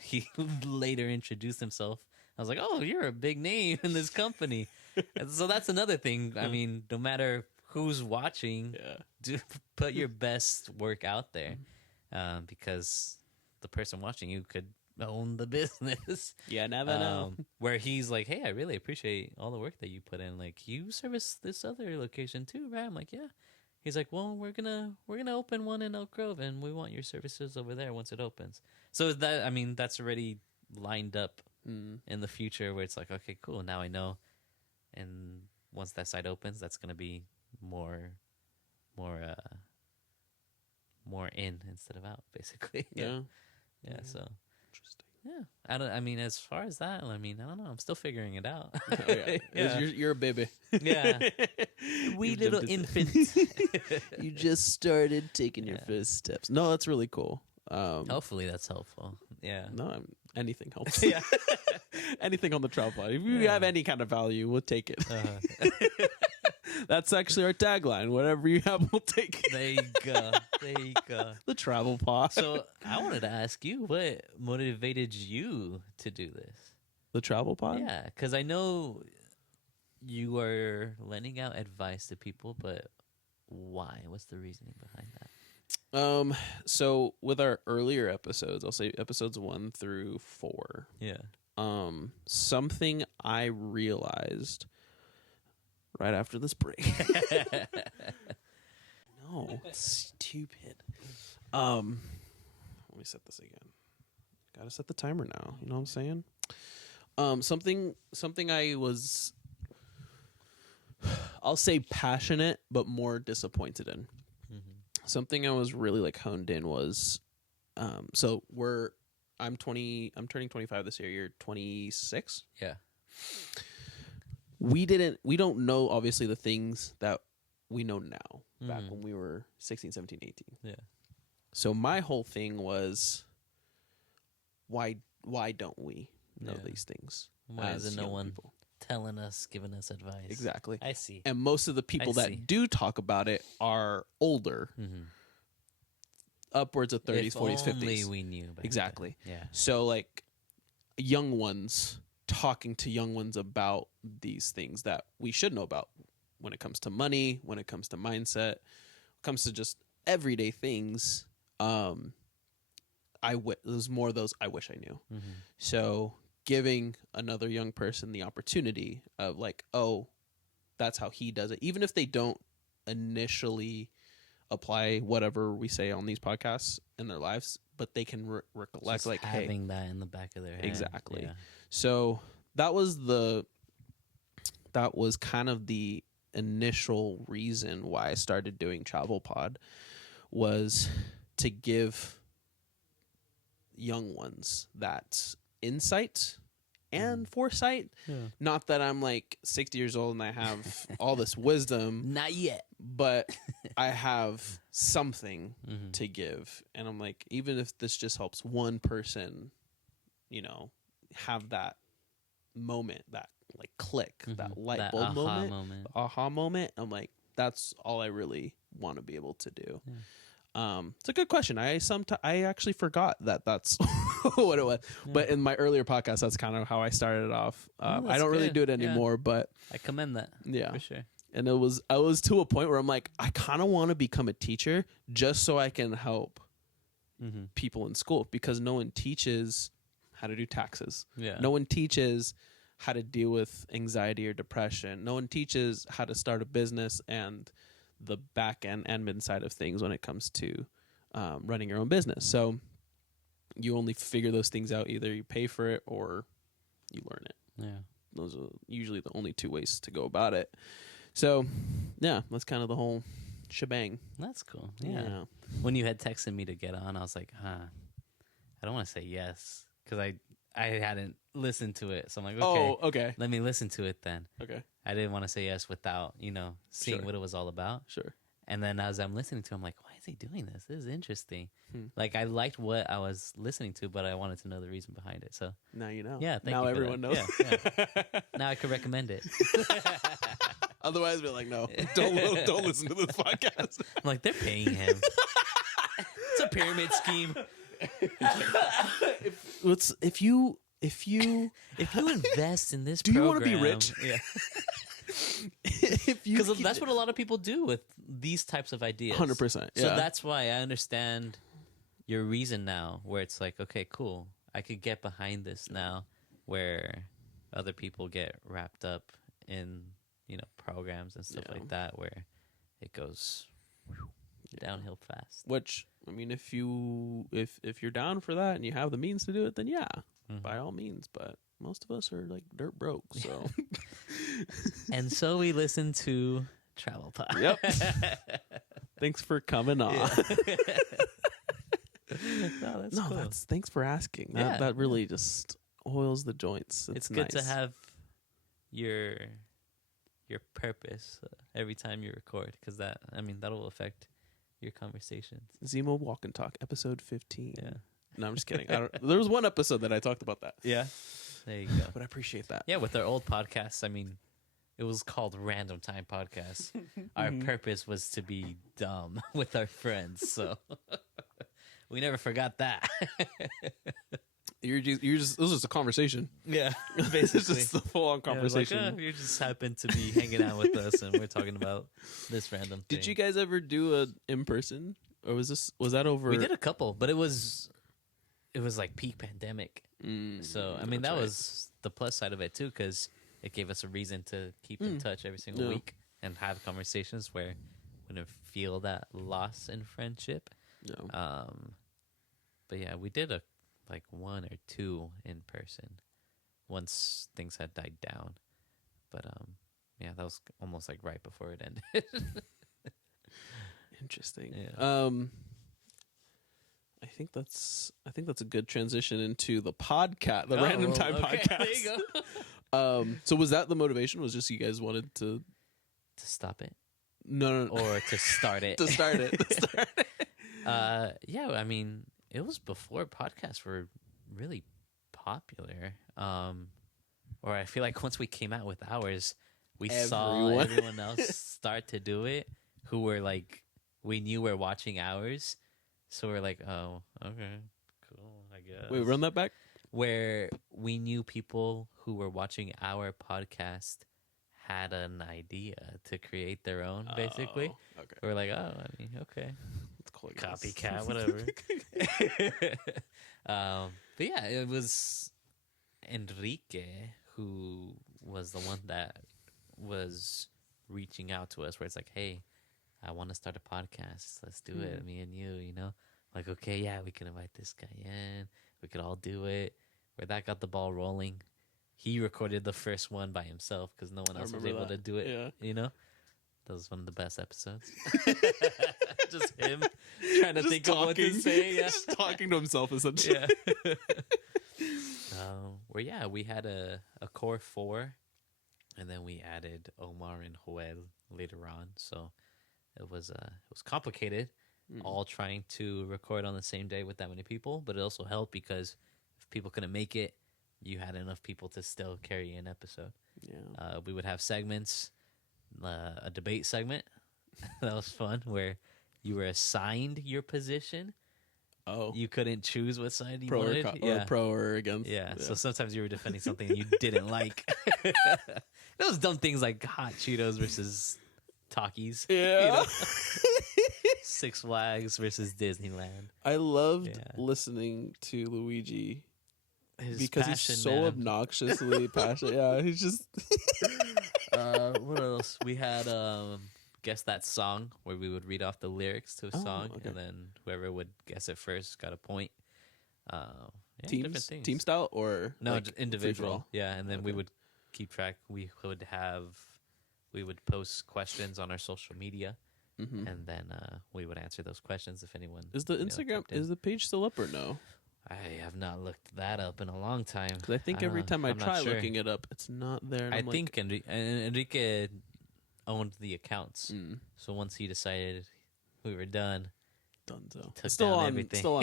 He later introduced himself. I was like, oh, you're a big name in this company. And so that's another thing. I mean, no matter who's watching, put your best work out there, because the person watching you could own the business. Yeah, never know. Where he's like, hey, I really appreciate all the work that you put in. Like, you service this other location too, right? I'm like, yeah. He's like, well, we're gonna open one in Elk Grove, and we want your services over there once it opens. So that, I mean, that's already lined up in the future, where it's like, okay, cool. Now I know, and once that site opens, that's gonna be more in instead of out, basically. Yeah. So Interesting. yeah, I mean, as far as that, I mean, I don't know. I'm still figuring it out. Oh, yeah. You're a baby. Yeah. Wee little infant. You just started taking your first steps. No, that's really cool. Hopefully that's helpful. Yeah. No, anything helps. Yeah. Anything on the travel pod. If you have any kind of value, we'll take it. That's actually our tagline. Whatever you have, we'll take it. There you go. The travel pod. So I wanted to ask you, what motivated you to do this? The travel pod? Yeah, because I know you are lending out advice to people, but why? What's the reasoning behind that? So with our earlier episodes, I'll say episodes 1 through 4. Yeah. Something I realized right after this break. No, stupid. Let me set this again. Gotta set the timer now. You know what I'm saying? Something I was, I'll say passionate, but more disappointed in. Something I was really like honed in was, so I'm turning 25 this year. You're 26. Yeah. We don't know obviously the things that we know now back when we were 16, 17, 18. Yeah. So my whole thing was, why don't we know these things? Why as isn't no young one people? telling us, giving us advice? Exactly. I see. And most of the people that do talk about it are older, upwards of 30s, 40s, 50s. Only we knew. Exactly. Then. Yeah. So like young ones talking to young ones about these things that we should know about when it comes to money, when it comes to mindset, when it comes to just everyday things. There's more of those I wish I knew. So giving another young person the opportunity of like, oh, that's how he does it. Even if they don't initially apply whatever we say on these podcasts in their lives, but they can recollect, Just like, having hey, that in the back of their head. exactly. Yeah. So that was kind of the initial reason why I started doing TravelPod, was to give young ones that insight and foresight. Yeah. Not that I'm like 60 years old and I have all this wisdom, Not yet. but I have something to give. And I'm like, even if this just helps one person, have that moment, that like click, that light bulb moment, aha moment. I'm like, that's all I really want to be able to do. Yeah. It's a good question. I actually forgot that's what it was. Yeah. But in my earlier podcast, that's kind of how I started off. I don't really do it anymore, but I commend that. Yeah, for sure. And I was to a point where I'm like, I kind of want to become a teacher just so I can help people in school, because no one teaches how to do taxes. Yeah. No one teaches how to deal with anxiety or depression. No one teaches how to start a business and the back end admin side of things when it comes to running your own business. So you only figure those things out, either you pay for it or you learn it. Yeah. Those are usually the only two ways to go about it. So yeah, that's kind of the whole shebang. That's cool. Yeah. When you had texted me to get on, I was like, I don't want to say yes, because I hadn't listened to it. So I'm like, okay, let me listen to it then. Okay. I didn't want to say yes without, seeing what it was all about. Sure. And then as I'm listening to it, I'm like, why is he doing this? This is interesting. Like, I liked what I was listening to, but I wanted to know the reason behind it. So now you know. Yeah. Now everyone knows. Yeah. Now I could recommend it. Otherwise, be like, no, don't listen to this podcast. I'm like, they're paying him. It's a pyramid scheme. If you invest in this, do you want to be rich? Yeah. Because that's what a lot of people do with these types of ideas. 100%. So that's why I understand your reason now, where it's like, okay, cool. I could get behind this now, where other people get wrapped up in programs and stuff like that, where it goes downhill fast. Which, I mean, if you're down for that and you have the means to do it, then by all means. But most of us are like dirt broke, so. And so we listen to TravelPod. Yep. Thanks for coming on. Yeah. That's cool. Thanks for asking. That really just oils the joints. It's good to have your purpose every time you record, because that'll affect your conversations. Zemo Walk and Talk, episode 15. Yeah. No, I'm just kidding. There was one episode that I talked about that. Yeah. There you go. But I appreciate that. Yeah, with our old podcasts, it was called Random Time Podcast. Our purpose was to be dumb with our friends, so we never forgot that. You're just this was a conversation. Yeah, basically. It's just a full-on conversation. You just happen to be hanging out with us, and we're talking about this random thing. Did you guys ever do a in-person, or was that over? We did a couple, but it was like peak pandemic. So that was the plus side of it too, because it gave us a reason to keep in touch every single week and have conversations where we didn't feel that loss in friendship. No. But yeah, we did like one or two in person once things had died down. But that was almost like right before it ended. Interesting. Yeah. I think that's a good transition into the podcast, the Random Time podcast. There you go. So was that the motivation? Was just you guys wanted to stop it? No. Or to start it? To start it. Yeah, it was before podcasts were really popular. Or I feel like once we came out with ours, we saw everyone else start to do it, who were like, we knew we're watching ours. So we're like, oh, okay, cool, I guess. Wait, run that back. Where we knew people who were watching our podcast had an idea to create their own, basically. Okay. We're like, okay. It's cool, Copycat, whatever. But yeah, it was Enrique who was the one that was reaching out to us, where it's like, hey, I want to start a podcast. Let's do it, me and you, Like, okay, yeah, we can invite this guy in. We could all do it. Where that got the ball rolling. He recorded the first one by himself because no one else was able to do it, That was one of the best episodes. Just him trying to think of what to say. Yeah. Just talking to himself, essentially. Yeah. We had a core 4, and then we added Omar and Joel later on. So it was complicated, all trying to record on the same day with that many people. But it also helped because if people couldn't make it, you had enough people to still carry an episode. Yeah. We would have segments, a debate segment. That was fun, where you were assigned your position. Oh. You couldn't choose what side you Pro wanted. or pro or against. Yeah, so sometimes you were defending something you didn't like. Those dumb things like hot Cheetos versus Takis. Yeah. Six Flags versus Disneyland. I loved listening to Luigi because passion, he's so man. obnoxiously passionate. Yeah, he's just. What else? We had Guess That Song, where we would read off the lyrics to a song, and then whoever would guess it first got a point. Different things. Team style or no, like individual. Yeah, and then we would keep track. We would post questions on our social media, and then we would answer those questions if anyone. Is the Instagram is the page still up or no? I have not looked that up in a long time. Because I think every time I try looking it up, it's not there. And I think Enrique owned the accounts, so once he decided we were done, it's still on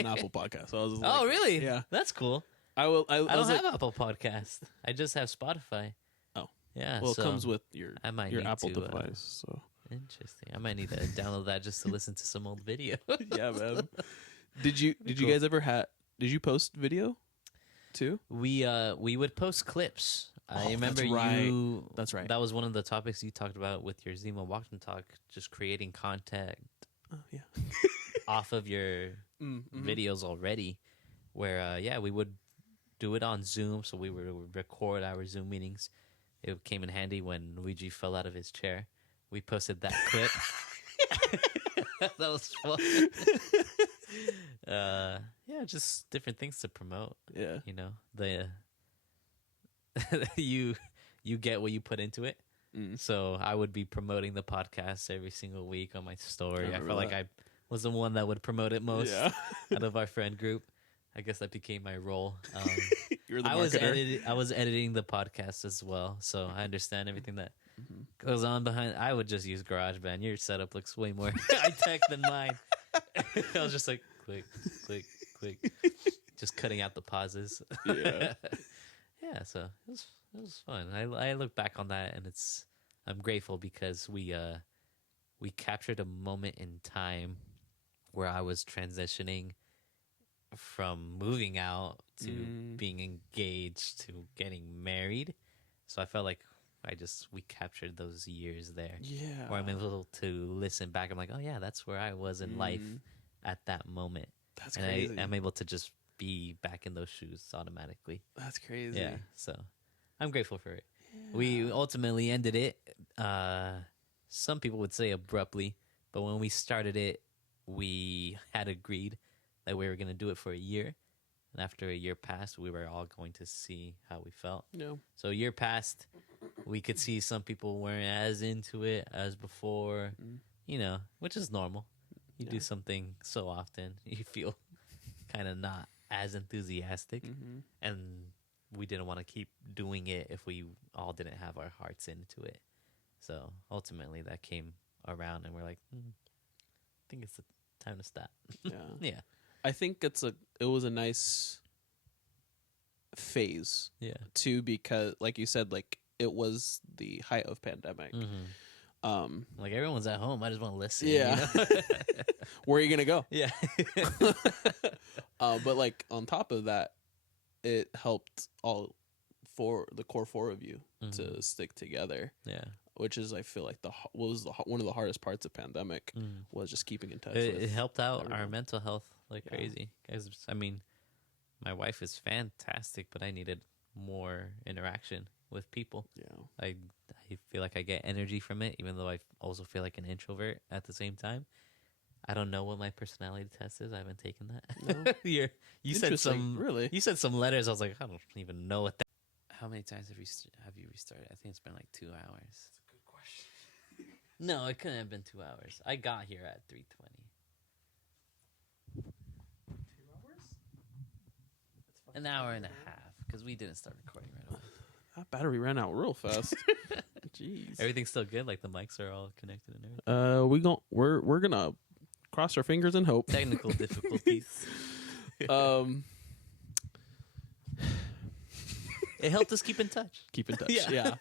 Apple Podcasts. So I was oh, really? Yeah, that's cool. I don't have Apple Podcast. I just have Spotify. Oh, yeah. Well, it comes with your Apple to, device. So interesting. I might need to download that just to listen to some old video. Yeah, man. Did you guys ever Did you post video too? We would post clips. I remember That's right. That was one of the topics you talked about with your Zemo Walk and Talk, just creating content off of your videos already. Where we would do it on Zoom, so we would record our Zoom meetings. It came in handy when Luigi fell out of his chair. We posted that clip. That was fun. Yeah, just different things to promote. Yeah. You know, the you get what you put into it. So I would be promoting the podcast every single week on my story. I felt like I was the one that would promote it most out of our friend group. I guess that became my role. You're the marketer. I was editing the podcast as well, so I understand everything that goes on behind. I would just use GarageBand. Your setup looks way more high tech than mine. I was just like click, click, click, just cutting out the pauses. Yeah. Yeah. So it was fun. I look back on that, and I'm grateful because we captured a moment in time where I was transitioning from moving out to being engaged to getting married. So I felt like we captured those years there. Yeah. Where I'm able to listen back. I'm like, oh yeah, that's where I was in life at that moment. That's and crazy. I'm able to just be back in those shoes automatically. That's crazy. Yeah. So I'm grateful for it. Yeah. We ultimately ended it. Some people would say abruptly, but when we started it, we had agreed that we were going to do it for a year. And after a year passed, we were all going to see how we felt. Yeah. So a year passed, we could see some people weren't as into it as before, you know, which is normal. You do something so often, you feel kind of not as enthusiastic. And we didn't want to keep doing it if we all didn't have our hearts into it. So ultimately that came around and we're like, I think it's the time to stop. Yeah. Yeah. I think it was a nice phase. Yeah. Too, because like you said, like it was the height of pandemic. Like everyone's at home. I just want to listen. Yeah. You know? Where are you gonna go? Yeah. But like on top of that, it helped the core four of you to stick together. Yeah. Which is, I feel like one of the hardest parts of pandemic was just keeping in touch. It helped out everyone. our mental health like crazy. Because I mean, my wife is fantastic, but I needed more interaction with people. Yeah. I feel like I get energy from it, even though I also feel like an introvert at the same time. I don't know what my personality test is. I haven't taken that. No. You said You said some letters. I was like, I don't even know what that. How many times have you restarted? I think it's been like 2 hours. That's a good question. No, it couldn't have been 2 hours. I got here at 3:20. 2 hours? An hour and a half because we didn't start recording right away. That battery ran out real fast. Jeez. Everything's still good. Like the mics are all connected and everything. We're gonna cross our fingers and hope. Technical difficulties. It helped us keep in touch. Keep in touch. Yeah.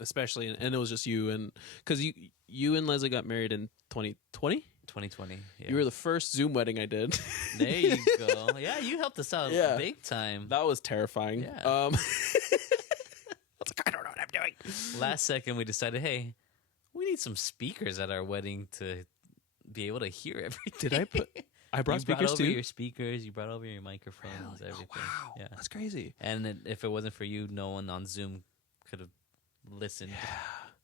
Especially, and it was just you and because you and Leslie got married in 2020. 2020. Yeah. You were the first Zoom wedding I did. There you go. Yeah, you helped us out big time. That was terrifying. Yeah. I was like, I don't know what I'm doing. Last second, we decided, hey, we need some speakers at our wedding to be able to hear everything. Did I brought you speakers brought over too? your speakers. You brought over your microphones. Really? Everything. Oh, wow. Yeah. That's crazy. And if it wasn't for you, no one on Zoom could have listened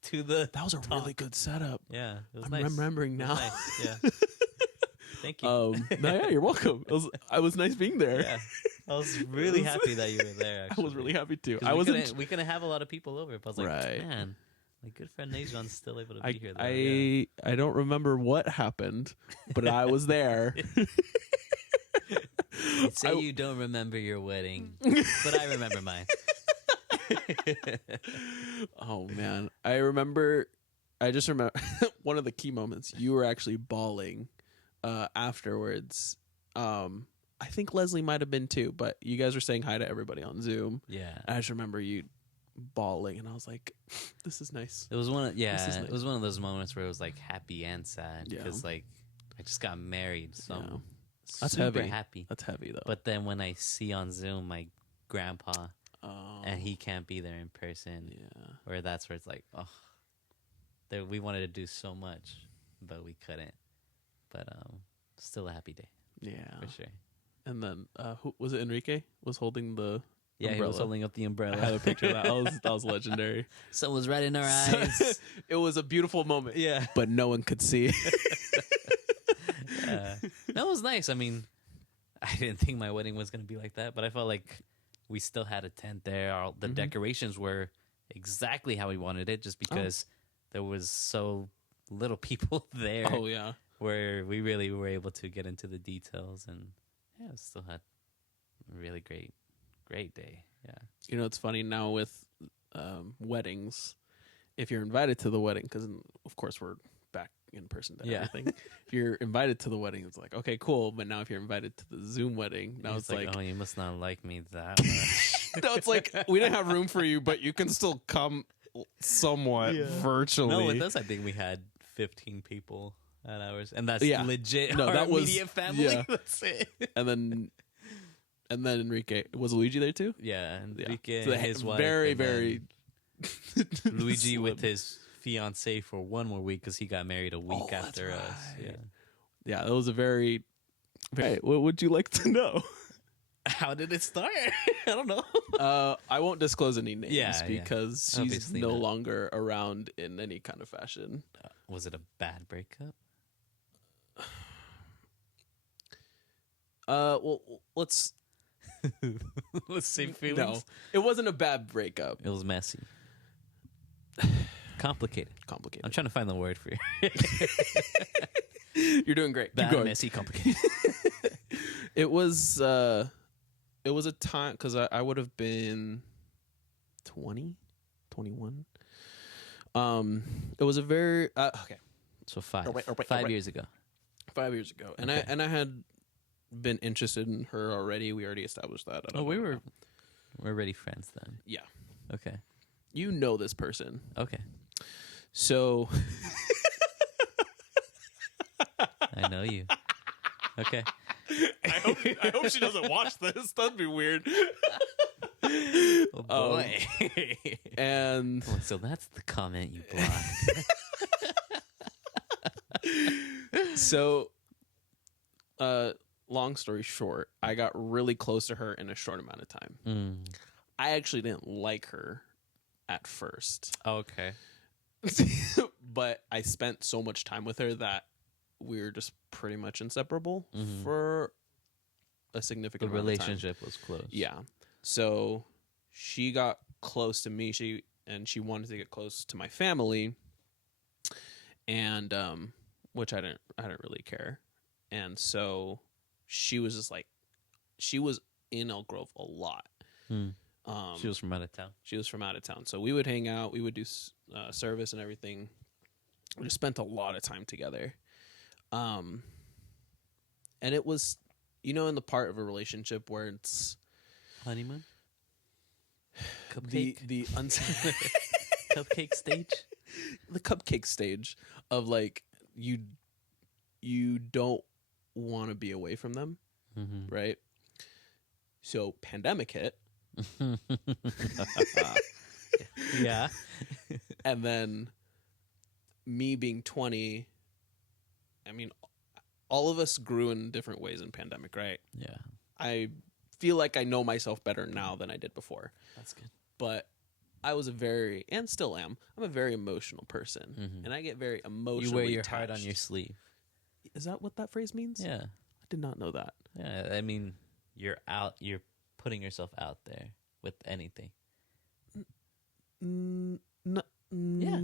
to the. That was a really good setup. Yeah, it was I'm nice. remembering now. Nice. Yeah. Thank you. No, yeah, you're welcome. I was nice being there. Yeah. I was really happy that you were there. Actually. I was really happy too. We couldn't have a lot of people over. But I was like, Right. man, my good friend Najon's still able to be here. Though. I don't remember what happened, but I was there. You say you don't remember your wedding, but I remember mine. Oh man, I just remember one of the key moments. You were actually bawling afterwards. I think Leslie might have been too, but you guys were saying hi to everybody on Zoom. Yeah, I just remember you bawling, and I was like, "This is nice." It was it was one of those moments where it was like happy and sad because like I just got married, so I'm That's super heavy. happy. That's heavy though. But then when I see on Zoom my grandpa, and he can't be there in person, where that's where it's like, we wanted to do so much, but we couldn't. But still a happy day. Yeah, for sure. And then who was it? Enrique was holding the Yeah, umbrella. he was holding up the I umbrella. have a picture of that. That was legendary. Sun was right in our eyes. It was a beautiful moment. Yeah. But no one could see. That was nice. I mean, I didn't think my wedding was going to be like that, but I felt like we still had a tent there. The decorations were exactly how we wanted it, just because there was so little people there. Oh, yeah. Where we really were able to get into the details, and yeah, still had a really great day. Yeah. You know, it's funny now with weddings, if you're invited to the wedding, because of course we're back in person to everything. If you're invited to the wedding, it's like, okay, cool. But now if you're invited to the Zoom wedding, now it's like, oh, you must not like me that much. no, it's like, we didn't have room for you, but you can still come somewhat virtually. No, with us, I think we had 15 people at ours, and that's legit. No, our that was immediate family. Yeah. That's it. And then Enrique, was Luigi there too? Yeah, Enrique So and his wife. very, and very Luigi slim. with his fiance for one more week because he got married a week after us. right. Yeah. Yeah, it was a very. What would you like to know? How did it start? I don't know. I won't disclose any names because she's Obviously no not. longer around in any kind of fashion. Was it a bad breakup? Well, let's save feelings. no. It wasn't a bad breakup. It was messy. Complicated. Complicated. I'm trying to find the word for you. You're doing great. Keep Bad, going. messy, complicated. It was a time because I would have been 20, 21. It was a very okay. So 5 Or wait, 5 years ago. 5 years ago, and Okay. I had been interested in her already. We already established that. I don't know we're now. already friends then. Yeah. Okay. You know this person, Okay. so I know you. Okay. I hope she doesn't watch this. That'd be weird. Oh boy. And So that's the comment you blocked. so, long story short, I got really close to her in a short amount of time. I actually didn't like her at first, Okay. but I spent so much time with her that we were just pretty much inseparable for a The significant amount of time. relationship was close. Yeah. So she got close to me. She wanted to get close to my family, and which I didn't really care. And so she was just like, she was in Elk Grove a lot. She was from out of town. She was from out of town, so we would hang out. We would do service and everything. We just spent a lot of time together. And it was, in the part of a relationship where it's Honeymoon? Cupcake? the Cupcake stage? the cupcake stage of like you don't want to be away from them, right? So pandemic hit, Yeah. and then me being 20, I mean, all of us grew in different ways in pandemic, right? Yeah. I feel like I know myself better now than I did before, That's good. but I was and still am, I'm a very emotional person, and I get very emotionally You wear your heart on attached. your sleeve. Is that what that phrase means? Yeah. I did not know that. Yeah. I mean, you're putting yourself out there with anything. Yeah.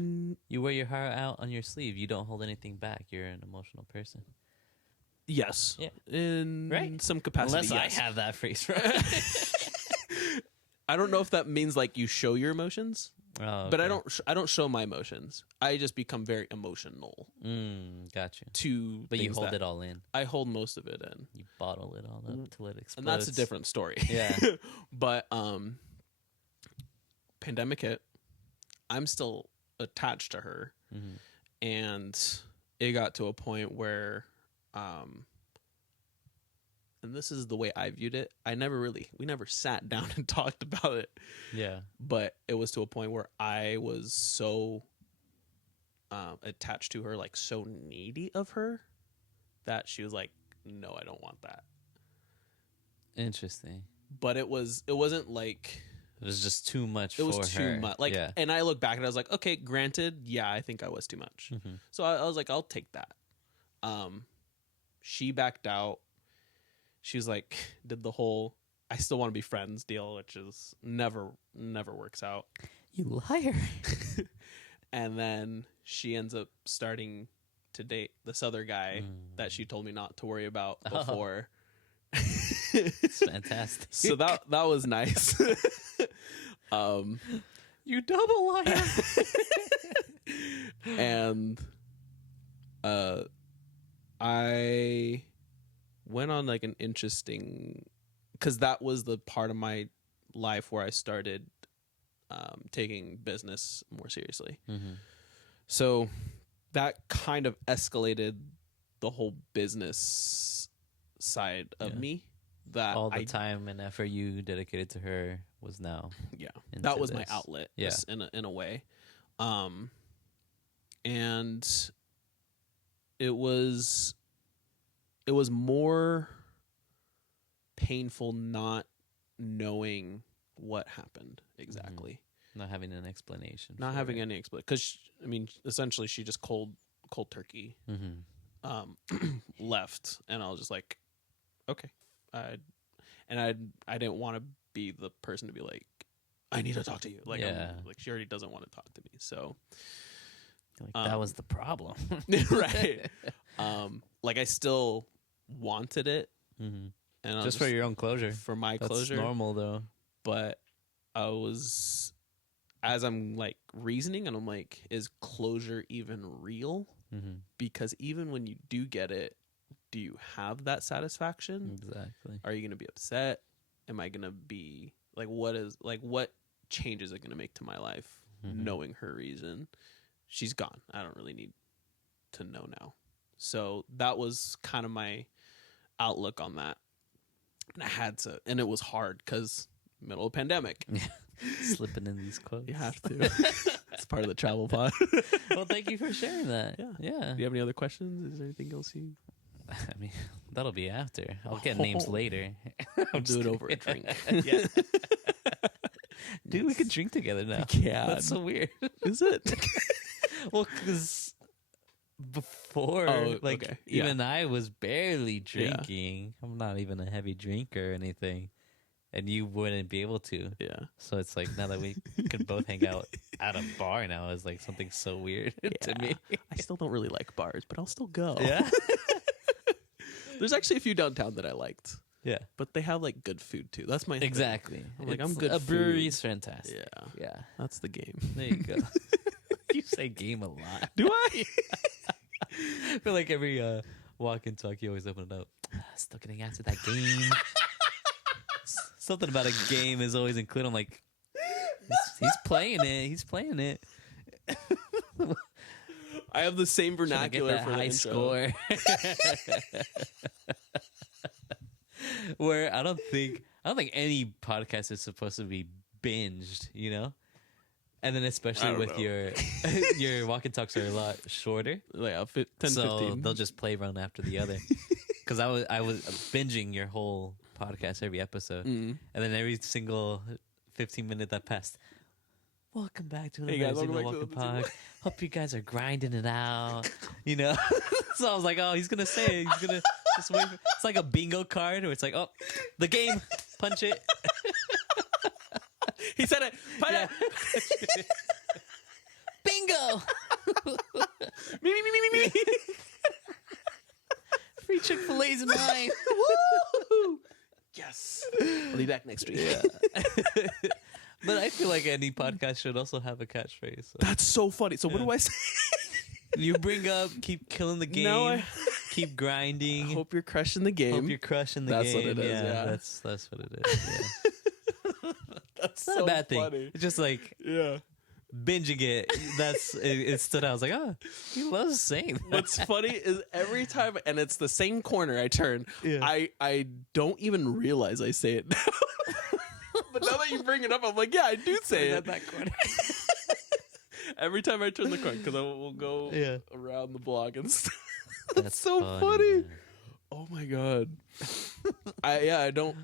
You wear your heart out on your sleeve. You don't hold anything back. You're an emotional person. Yes. Yeah. In Right? some capacity, Unless yes. I have that phrase right. I don't know if that means like you show your emotions, Oh, but I okay. don't show my emotions. I just become very emotional Gotcha. to But you things hold that it all in. I hold most of it in. You bottle it all up till it explodes. And that's a different story. Yeah. But pandemic hit. I'm still attached to her. And it got to a point where and this is the way I viewed it. We never sat down and talked about it. Yeah. But it was to a point where I was so attached to her, like so needy of her, that she was like, no, I don't want that. Interesting. but it wasn't like It was just too much. it was for too her. much. Like, yeah. and I look back and I was like, okay, granted, yeah, I think I was too much. Mm-hmm. So I was like, I'll take that. She backed out. She was like, did the whole I still want to be friends deal, which is never works out. You liar. And then she ends up starting to date this other guy that she told me not to worry about before. It's fantastic. So that was nice. You double liar. And I went on like an interesting, because that was the part of my life where I started taking business more seriously. Mm-hmm. So that kind of escalated the whole business side of me. That all the time and effort you dedicated to her was now. Yeah, into that was my this. outlet. Yeah. in a way, and it was more painful not knowing what happened exactly. Not having an explanation. Not for having it. any explanation, because I mean, essentially, she just cold turkey left, and I was just like, okay, I didn't want to be the person to be like, I need to talk to you. Like, like she already doesn't want to talk to me, so Like, that was the problem. right. Like I still wanted it, Mm-hmm. and Just for your own closure. for my That's closure, normal though. but I was, as I'm like reasoning, and I'm like, is closure even real? Mm-hmm. Because even when you do get it, do you have that satisfaction? Exactly. Are you going to be upset? Am I going to be like, what change is it going to make to my life knowing her reason? She's gone. I don't really need to know now. So that was kind of my outlook on that. And I had to, and it was hard because middle of pandemic. Slipping in these quotes. You have to. It's part of the travel pod. Well, thank you for sharing that. Yeah. Do you have any other questions? Is there anything else you? I mean, that'll be after. I'll get names later. I'll do it over a drink. Yeah. Dude, we could drink together now. We can. That's so weird. Is it? Well, because before, okay. even I was barely drinking. I'm not even a heavy drinker or anything. And you wouldn't be able to. Yeah. So it's like now that we could both hang out at a bar now is like something so weird to me. I still don't really like bars, but I'll still go. Yeah. There's actually a few downtown that I liked. Yeah. But they have like good food too. That's my Exactly. thing. I'm like, I'm good A food. brewery's fantastic. Yeah. Yeah. That's the game. There you go. You say game a lot. Do I? I feel like every walk and talk, you always open it up. Still getting after that game. Something about a game is always included. I'm like, he's playing it. He's playing it. I have the same Trying to get vernacular that for the high intro. score. Where I don't think any podcast is supposed to be binged, you know? And then especially don't with know. your walk and talks are a lot shorter. Like 10, So 15. they'll just play one after the other. Because I was binging your whole podcast every episode, and then every single 15-minute that passed. Welcome back to Hey another guys, welcome single back to walking the- pod. Hope you guys are grinding it out. You know. So I was like, oh, he's gonna say it. He's gonna just wait. It's like a bingo card where it's like, oh, the game, punch it. He said it. Yeah. Bingo. Me. Free Chick-fil-A's in mine. Woo! Yes. I'll be back next week. Yeah. But I feel like any podcast should also have a catchphrase. So. That's so funny. So what do I say? You bring up, keep killing the game, No, keep grinding. Hope you're crushing the game. Hope you're crushing the That's game. what it is, yeah. That's what it is. Yeah. That's It's not a bad thing. It's just like Yeah. binging it. It stood out. I was like, oh, he loves saying that. What's funny is every time, and it's the same corner I turn, Yeah. I don't even realize I say it now. But now that you bring it up, I'm like, yeah, I do say it. That corner. Every time I turn the corner, because I will go Yeah. around the block and stuff. That's so funny. man. Oh my god. I don't.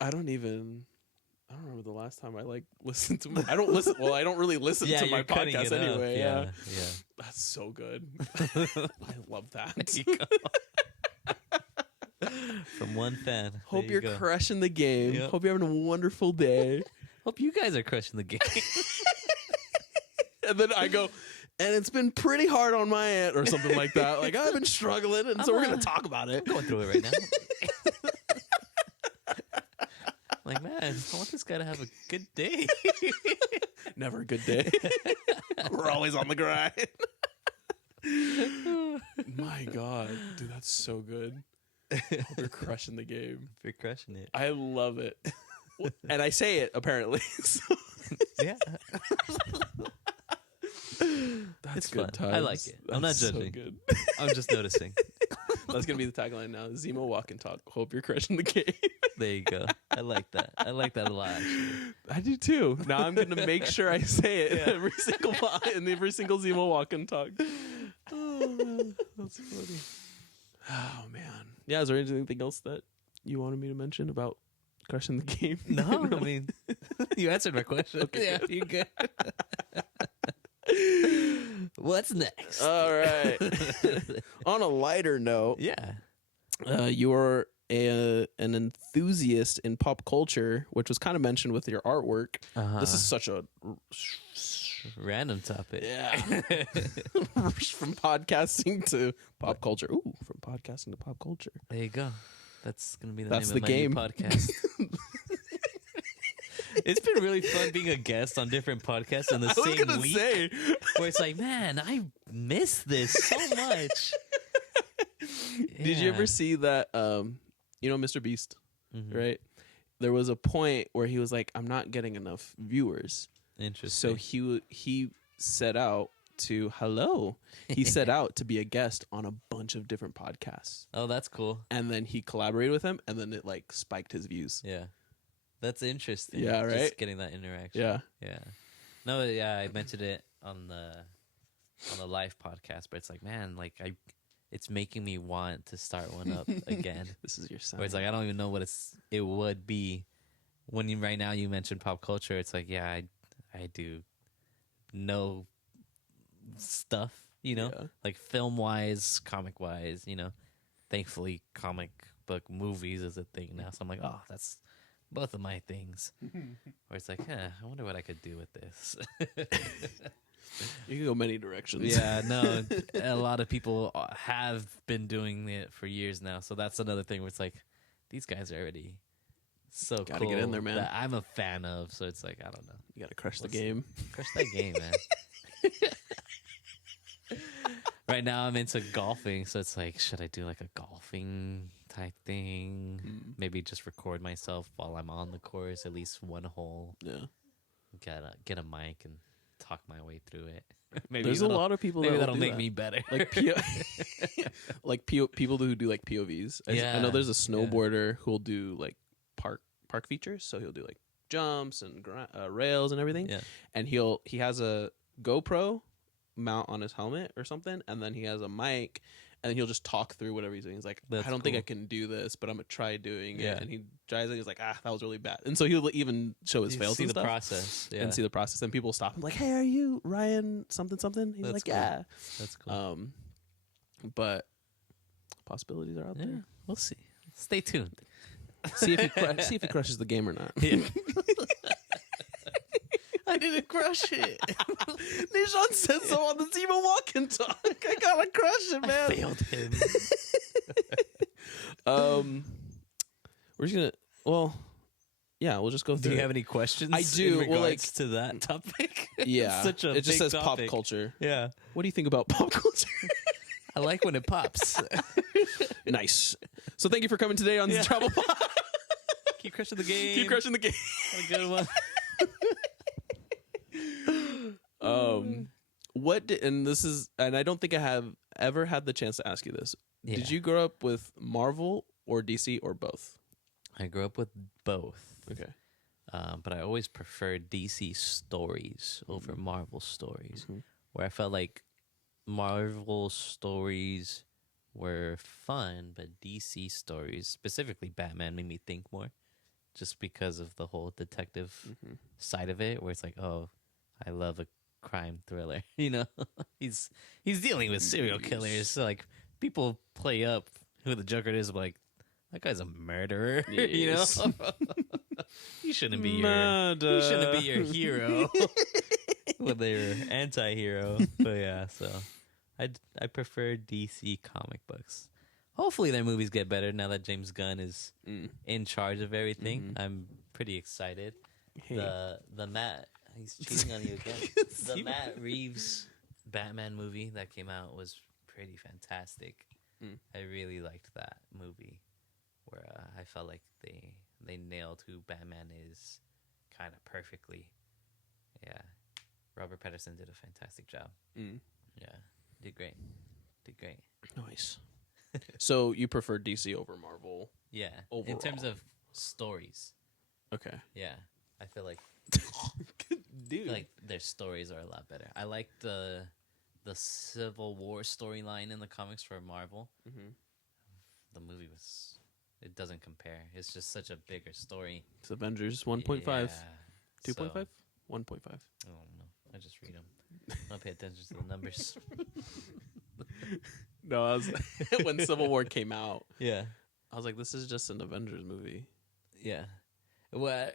I don't remember the last time I like listened to I don't listen well, I don't really listen to my you're cutting podcast it up. anyway. Yeah. Yeah. That's so good. I love that. There you go. From one fan. Hope There you you're go. crushing the game. Yep. Hope you're having a wonderful day. Hope you guys are crushing the game. And then I go, and it's been pretty hard on my end or something like that. Like I've been struggling, and so we're gonna talk about it. I'm going through it right now. Like, man, I want this guy to have a good day. Never a good day. We're always on the grind. My God, dude, that's so good. Hope you're crushing the game. You're crushing it. I love it, and I say it apparently. So Yeah. that's It's good fun. times. I like it. I'm not That's so judging. good. I'm just noticing. That's gonna be the tagline now. Zemo walk and talk. Hope you're crushing the game. There you go. I like that. I like that a lot, actually. I do too. Now I'm gonna make sure I say it in every single in every single Zemo walk and talk. Oh, that's funny. Oh man. Yeah. Is there anything else that you wanted me to mention about crushing the game? No, I mean, you answered my question. Okay, Yeah, you're good. What's next? All right. On a lighter note, Yeah. you're an enthusiast in pop culture, which was kind of mentioned with your artwork. This is such a Random topic. yeah from podcasting to pop culture. Ooh, from podcasting to pop culture. There you go. That's going to be the That's name the of my game. new podcast. It's been really fun being a guest on different podcasts in the I was same gonna week. say, Where it's like, man, I miss this so much. did you Yeah. ever see that? Mr. Beast, Mhm. right? There was a point where he was like, "I'm not getting enough viewers," Interesting. so he set out to He set out to be a guest on a bunch of different podcasts, Oh, that's cool. and then he collaborated with him, and then it like spiked his views. Yeah. That's interesting. Yeah, right? Just getting that interaction. Yeah. Yeah. No, yeah, I mentioned it on the live podcast, but it's like, man, like it's making me want to start one up again. This is your sign. Where it's like I don't even know what it would be. When right now you mentioned pop culture, it's like, yeah, I do know stuff, Yeah. like film wise, comic wise, Thankfully comic book movies is a thing now. So I'm like, oh, that's both of my things. Where it's like, I wonder what I could do with this. You can go many directions. Yeah, no, a lot of people have been doing it for years now. So that's another thing where it's like, these guys are already so Gotta cool get in there, man. that I'm a fan of. So it's like, I don't know. You gotta crush the Let's- game. Crush that game, man. Right now I'm into golfing, so it's like, should I do like a golfing type thing? Maybe just record myself while I'm on the course, at least one hole. Yeah. Get a mic and talk my way through it. Maybe There's a lot of people maybe that that'll will do make that. me better. Like people who do like POVs. I Yeah, know there's a snowboarder who'll do like park features, so he'll do like jumps and rails and everything. Yeah. And he has a GoPro mount on his helmet or something, and then he has a mic, and then he'll just talk through whatever he's doing. He's like, That's I don't think I cool. can do this, but I'm gonna try doing Yeah. it. And he tries it. He's like, that was really bad. And so he'll even show his You fails see and the stuff. process. Yeah. And see the process. And people stop him like, hey, are you Ryan something something? He's That's like, cool. yeah. That's cool. But possibilities are out Yeah, there. we'll see. Stay tuned. See if he crushes the game or not. Yeah. I didn't crush it. Nishan said so on the Zemo Walk and Talk. I gotta crush it, I man. failed him. We're just gonna. Well, yeah, we'll just go Do through. you it. have any questions? I do. In Well, like- regards to that topic. Yeah, Such a it just big says topic. pop culture. Yeah, What do you think about pop culture? I like when it pops. Nice. So thank you for coming today on Yeah. Travel Pod. Keep crushing the game. Keep crushing the game. What a good one. And I don't think I have ever had the chance to ask you this. Yeah. Did you grow up with Marvel or DC or both? I grew up with both. Okay. But I always preferred DC stories over Marvel stories, where I felt like Marvel stories were fun, but DC stories, specifically Batman, made me think more. just because of the whole detective side of it, where it's like, oh, I love a crime thriller. You know, he's dealing with serial killers. So like people play up who the Joker is, like that guy's a murderer. You know, he shouldn't be your hero. Well, they're anti-hero, but yeah. So I prefer DC comic books. Hopefully their movies get better now that James Gunn is in charge of everything. I'm pretty excited. Hey. The Matt, he's cheating on you again. The Matt Reeves Batman movie that came out was pretty fantastic. I really liked that movie, where I felt like they nailed who Batman is kind of perfectly. Yeah, Robert Pattinson did a fantastic job. Yeah, did great. Nice. So you prefer DC over Marvel? Yeah, overall. In terms of stories. Okay. Yeah, I feel like Dude. like their stories are a lot better. I like the Civil War storyline in the comics for Marvel. The movie it doesn't compare. It's just such a bigger story. It's Avengers 1.5, 2.5, 1.5. I don't know. I just read them. I don't pay attention to the numbers. No, I was when Civil War came out. Yeah, I was like, this is just an Avengers movie. yeah. Well,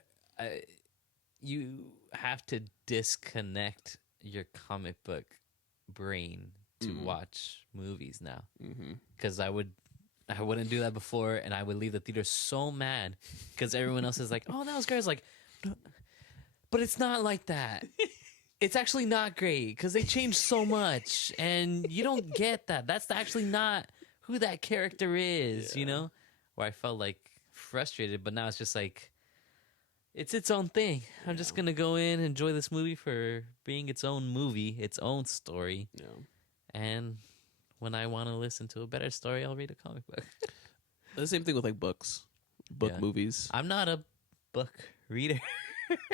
you have to disconnect your comic book brain to watch movies now. Because I wouldn't do that before, and I would leave the theater so mad because everyone else is like, "Oh, that was great." I was like, no, but it's not like that. It's actually not great because they changed so much, and you don't get that. That's actually not who that character is, you know? Where I felt like frustrated, but now it's just like, it's its own thing. I'm just going to go in, enjoy this movie for being its own movie, its own story. Yeah. And when I want to listen to a better story, I'll read a comic book. The same thing with like book movies. I'm not a book reader.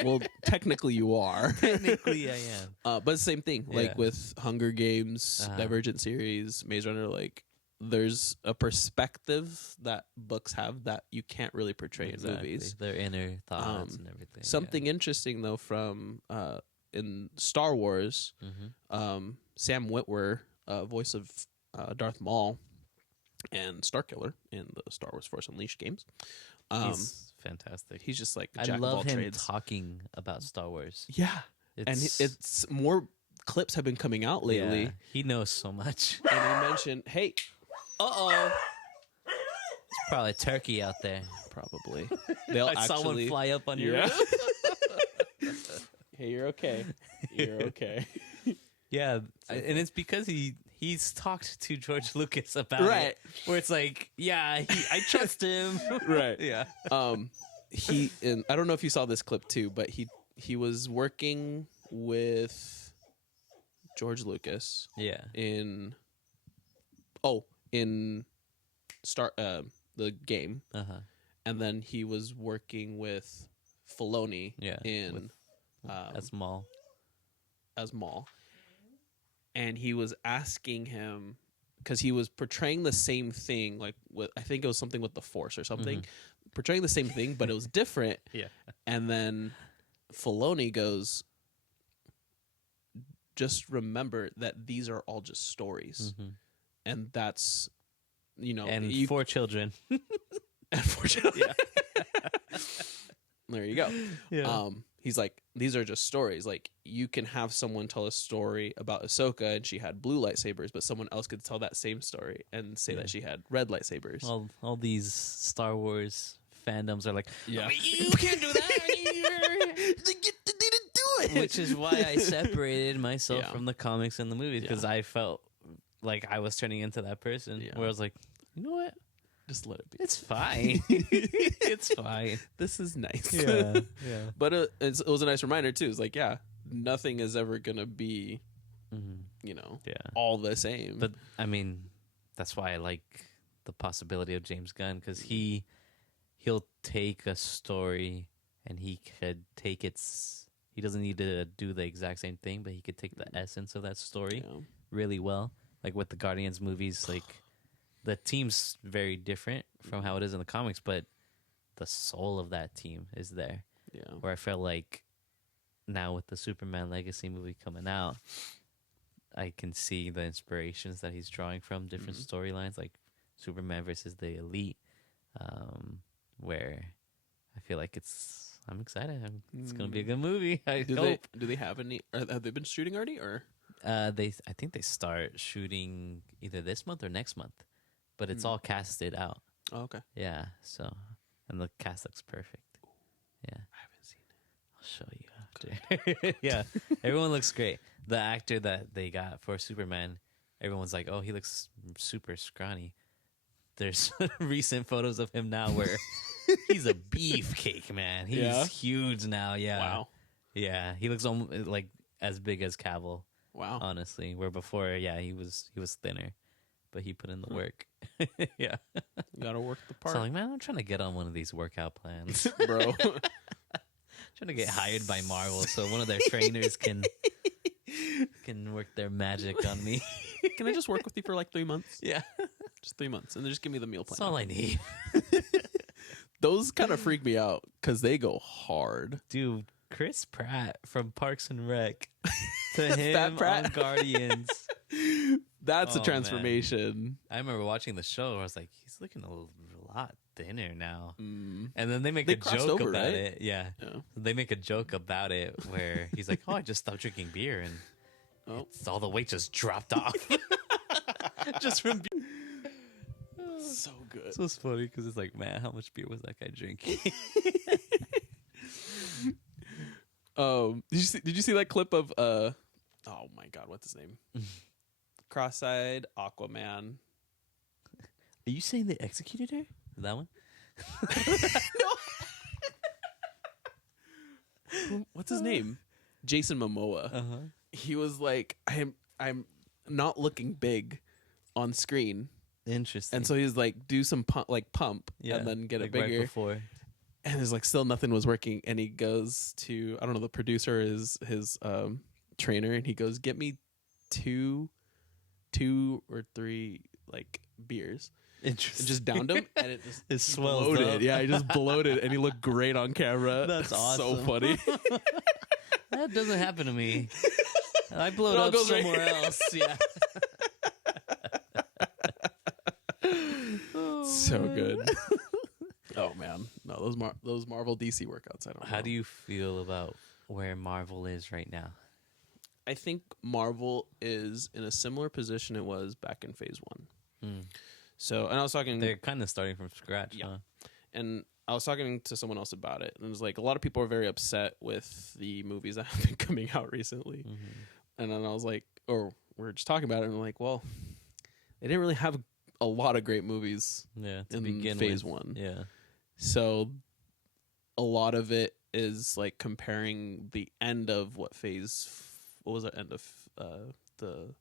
Well, technically you are. Technically, I am. But same thing, like with Hunger Games, Divergent series, Maze Runner. Like, there's a perspective that books have that you can't really portray in movies. Their inner thoughts and everything. Something interesting though from in Star Wars, Sam Witwer, voice of Darth Maul and Starkiller in the Star Wars Force Unleashed games. He's fantastic. He's just like I jack love of all him trades. talking about Star Wars. Yeah, and it's more clips have been coming out lately. Yeah, he knows so much. And he mentioned, "Hey, It's probably a turkey out there. probably they'll I saw one fly up on your roof. Hey, you're okay. You're okay." Yeah, and it's because he's talked to George Lucas about it. Where it's like, I trust him. Right. Yeah. And I don't know if you saw this clip too, but he was working with George Lucas. Yeah. In the game. And then he was working with Filoni as Maul. And he was asking him, because he was portraying the same thing, like I think it was something with the Force or something, portraying the same thing, but it was different. Yeah. And then Filoni goes, just remember that these are all just stories. And that's, and for children. And for children. Yeah. There you go. Yeah. He's like, these are just stories. Like, you can have someone tell a story about Ahsoka and she had blue lightsabers, but someone else could tell that same story and say that she had red lightsabers. All these Star Wars fandoms are like, Yeah. you can't do that. They didn't do it. Which is why I separated myself from the comics and the movies, because I felt like I was turning into that person where I was like, you know what? Just let it be. It's fine. It's fine. This is nice. Yeah. But it was a nice reminder too. It's like, nothing is ever gonna be, all the same. But I mean, that's why I like the possibility of James Gunn, because he'll take a story and he could take he doesn't need to do the exact same thing, but he could take the essence of that story really well. Like with the Guardians movies, like the team's very different from how it is in the comics, but the soul of that team is there. Yeah. Where I feel like now with the Superman Legacy movie coming out, I can see the inspirations that he's drawing from different storylines, like Superman versus the Elite, where I feel like I'm excited. It's gonna be a good movie. I hope. Do they have any? Have they been shooting already, or? I think they start shooting either this month or next month, but it's all casted out. Oh, okay. Yeah. So, and the cast looks perfect. Yeah. I haven't seen it. I'll show you after. Yeah. Everyone looks great. The actor that they got for Superman, everyone's like, oh, he looks super scrawny. There's recent photos of him now where he's a beefcake, man. He's huge now. Yeah. Wow. Yeah. He looks like as big as Cavill. Wow. Honestly, where before, he was thinner, but he put in the work. Yeah. You gotta work the part. So I'm like, man, I'm trying to get on one of these workout plans, bro. Trying to get hired by Marvel so one of their trainers can work their magic on me. Can I just work with you for like 3 months? Yeah. Just 3 months, and then just give me the meal plan. That's all I need. Those kind of freak me out because they go hard. Dude, Chris Pratt from Parks and Rec to him Fat Pratt? on Guardians. That's Oh, a transformation. I remember watching the show. I was like, he's looking a lot thinner now. Mm. And then they make They a crossed joke over, about right? it. Yeah. Yeah. They make a joke about it where he's like, oh, I just stopped drinking beer and all the weight just dropped off. Just from beer. So good. So it's funny because it's like, man, how much beer was that guy drinking? Did you see that clip of oh my god, what's his name? Cross-eyed Aquaman. Are you saying they executed her? That one? No. What's his name? Jason Momoa. Uh-huh. He was like, I'm not looking big on screen. Interesting. And so he's like, do some pump and then get like it bigger. Right before. And there's like still nothing was working. And he goes to, I don't know, the producer is his trainer, and he goes, get me two or three like beers. Interesting. And just downed him, and it just It swells bloated. up. Yeah, he just bloated, and he looked great on camera. That's So awesome. funny. That doesn't happen to me. I blow It all it up goes right somewhere else. Yeah. So good. Oh man, no, those Marvel DC workouts. I don't know. How do you feel about where Marvel is right now? I think Marvel is in a similar position it was back in Phase 1. So, and I was talking. They're kind of starting from scratch. Yeah. Huh? And I was talking to someone else about it, and it was like a lot of people are very upset with the movies that have been coming out recently. And then I was like, or we're just talking about it, and I'm like, well, they didn't really have a lot of great movies To in begin Phase with. 1. Yeah. So a lot of it is like comparing the end of what was the end of the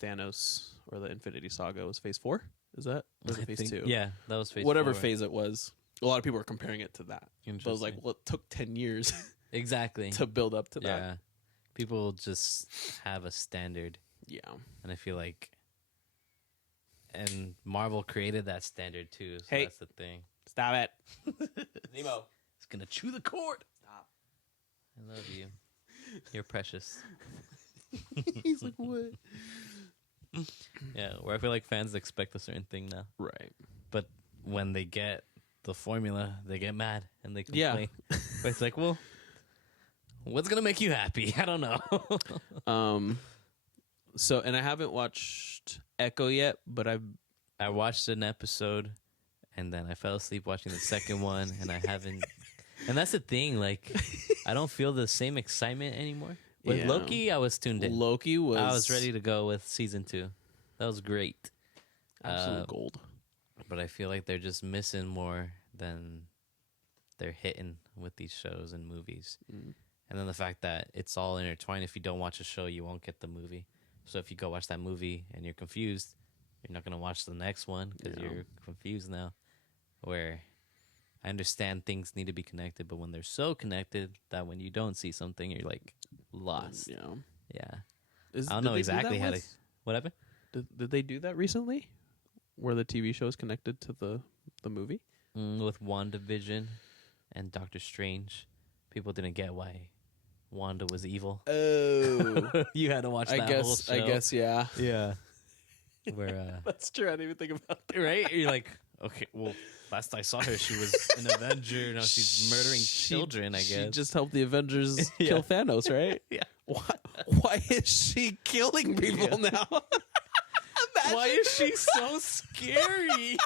Thanos or the Infinity Saga was Phase 4? Is that? Or was it Phase 2? Yeah, that was Phase Whatever 4. phase it was. A lot of people are comparing it to that. But I was like, well, it took 10 years Exactly. to build up to that. Yeah. People just have a standard. Yeah. And I feel like, and Marvel created that standard too. So Hey. that's the thing. Stop it. Nemo. It's gonna chew the cord. Stop. I love you. You're precious. He's like, what? Yeah, where I feel like fans expect a certain thing now, Right. but when they get the formula, they get mad and they Yeah. complain. But it's like, well, what's gonna make you happy? I don't know. So, and I haven't watched Echo yet, but I watched an episode and then I fell asleep watching the second one, and I haven't. And that's the thing, like, I don't feel the same excitement anymore. With Yeah. Loki, I was tuned in. Loki was. I was ready to go with season 2. That was great. Absolute gold. But I feel like they're just missing more than they're hitting with these shows and movies. And then the fact that it's all intertwined. If you don't watch a show, you won't get the movie. So if you go watch that movie and you're confused, you're not going to watch the next one because you're confused now. Where I understand things need to be connected, but when they're so connected that when you don't see something, you're like lost. Yeah. Yeah. I don't know exactly how to. What happened? Did they do that recently? Where the TV show is connected to the movie? with WandaVision and Doctor Strange, people didn't get why Wanda was evil. Oh, You had to watch that whole show. I guess, yeah. Yeah. Where That's true. I didn't even think about that. right? You're like, okay, well, last I saw her, she was an Avenger. Now she's murdering children, I guess. She just helped the Avengers Yeah. kill Thanos, right? Yeah. Why is she killing people now? Why is she so scary?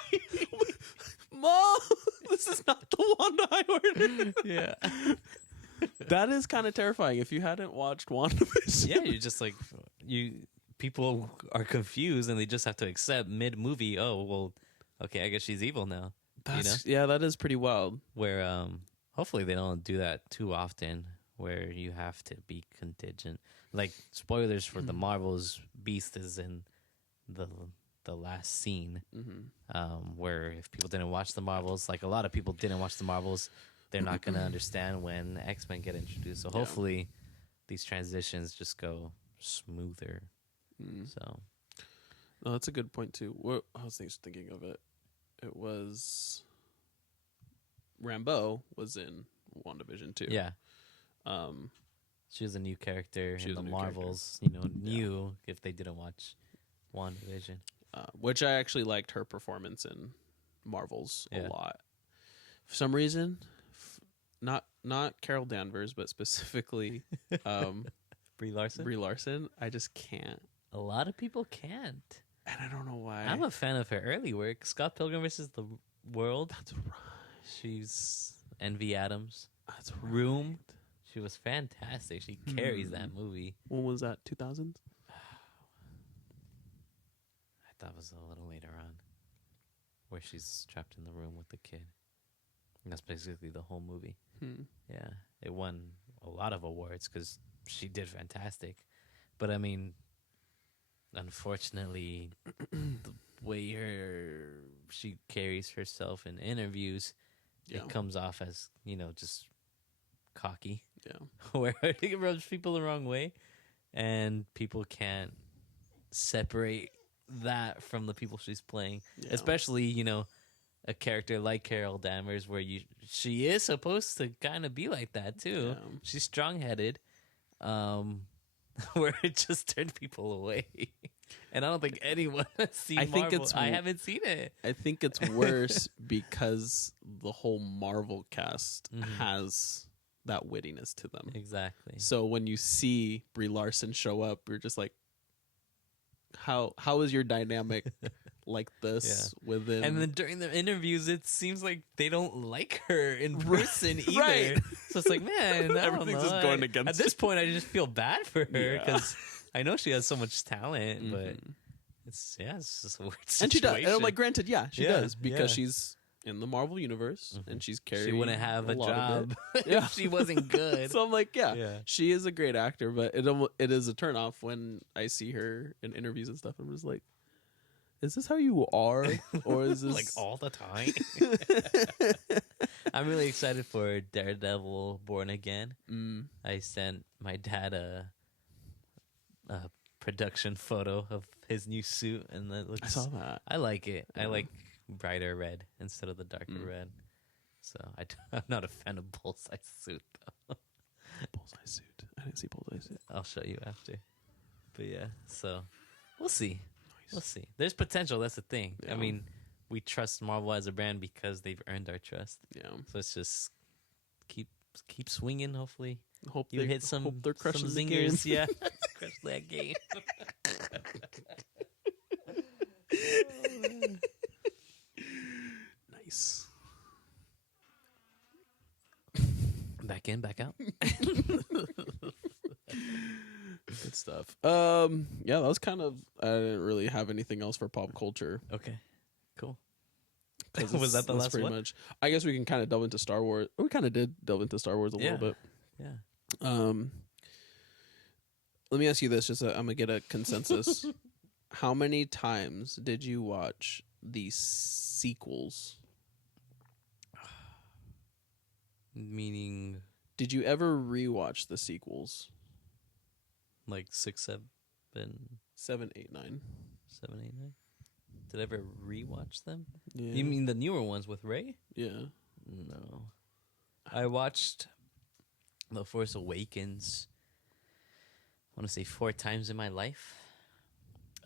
Mom, this is not the Wanda I ordered. Yeah. That is kind of terrifying. If you hadn't watched WandaVision. Yeah, you're just like, people are confused and they just have to accept mid-movie, oh, well, okay, I guess she's evil now. Yeah, that is pretty wild. Where hopefully they don't do that too often, where you have to be contingent. Like, spoilers for the Marvels, Beast is in the last scene, where if people didn't watch the Marvels, like a lot of people didn't watch the Marvels, they're not going to understand when X-Men get introduced. So hopefully these transitions just go smoother. So, no, that's a good point too. I was just thinking of it. It was Rambeau was in WandaVision too. yeah. She was a new character She in was the a new Marvels, new if they didn't watch WandaVision. Which I actually liked her performance in Marvels a Yeah. lot. For some reason, not Carol Danvers, but specifically Brie Larson? Brie Larson, I just can't. A lot of people can't. And I don't know why. I'm a fan of her early work. Scott Pilgrim vs. the World. That's right. She's Envy Adams. That's right. Room. She was fantastic. She carries that movie. When was that? 2000s? I thought it was a little later on, where she's trapped in the room with the kid. And that's basically the whole movie. Yeah, it won a lot of awards because she did fantastic. But I mean, unfortunately, the way she carries herself in interviews, it comes off as, just cocky. Yeah. Where it rubs people the wrong way, and people can't separate that from the people she's playing. Yeah. Especially, a character like Carol Danvers, where she is supposed to kind of be like that too. Yeah. She's strong-headed, where it just turned people away. And I don't think anyone has seen Marvel. I haven't seen it. I think it's worse because the whole Marvel cast has that wittiness to them. Exactly. So when you see Brie Larson show up, you're just like, how is your dynamic like this within? And then during the interviews, it seems like they don't like her in person either. Right. So it's like, man, Everything's just going against At this point, I just feel bad for her because I know she has so much talent, but it's just a weird situation. And she does. And like, granted, she Yeah, does because yeah. she's in the Marvel universe and she's carrying. She wouldn't have a lot of job it. if she wasn't good. So I'm like, Yeah. she is a great actor, but it is a turnoff when I see her in interviews and stuff. I'm just like, is this how you are, or is this like all the time? I'm really excited for Daredevil Born Again. I sent my dad a production photo of his new suit, and it looks. I saw that. I like it. Yeah. I like brighter red instead of the darker red. So I'm not a fan of Bullseye suit though. Bullseye suit. I didn't see Bullseye suit. I'll show you after. But yeah, so we'll see. We'll see. There's potential. That's the thing. Yeah. I mean, we trust Marvel as a brand because they've earned our trust. Yeah. So it's just keep swinging. Hopefully, Hope you hit some they're crushing some the zingers. game. Yeah, crush that game. Nice. Back in, back out. Good stuff. Yeah, that was kind of. I didn't really have anything else for pop culture. Okay, cool. 'Cause Was that the that's last pretty one? much. I guess we can kind of delve into Star Wars. We kind of did delve into Star Wars a little bit. Yeah. Let me ask you this, just I'm gonna get a consensus. How many times did you watch the sequels? Meaning, Did you ever rewatch the sequels? like 6, 7, 7, 8, 9. 7, 8, 9. Did I ever rewatch them? Yeah. You mean the newer ones with Rey? Yeah. No. I watched The Force Awakens, I want to say 4 times in my life.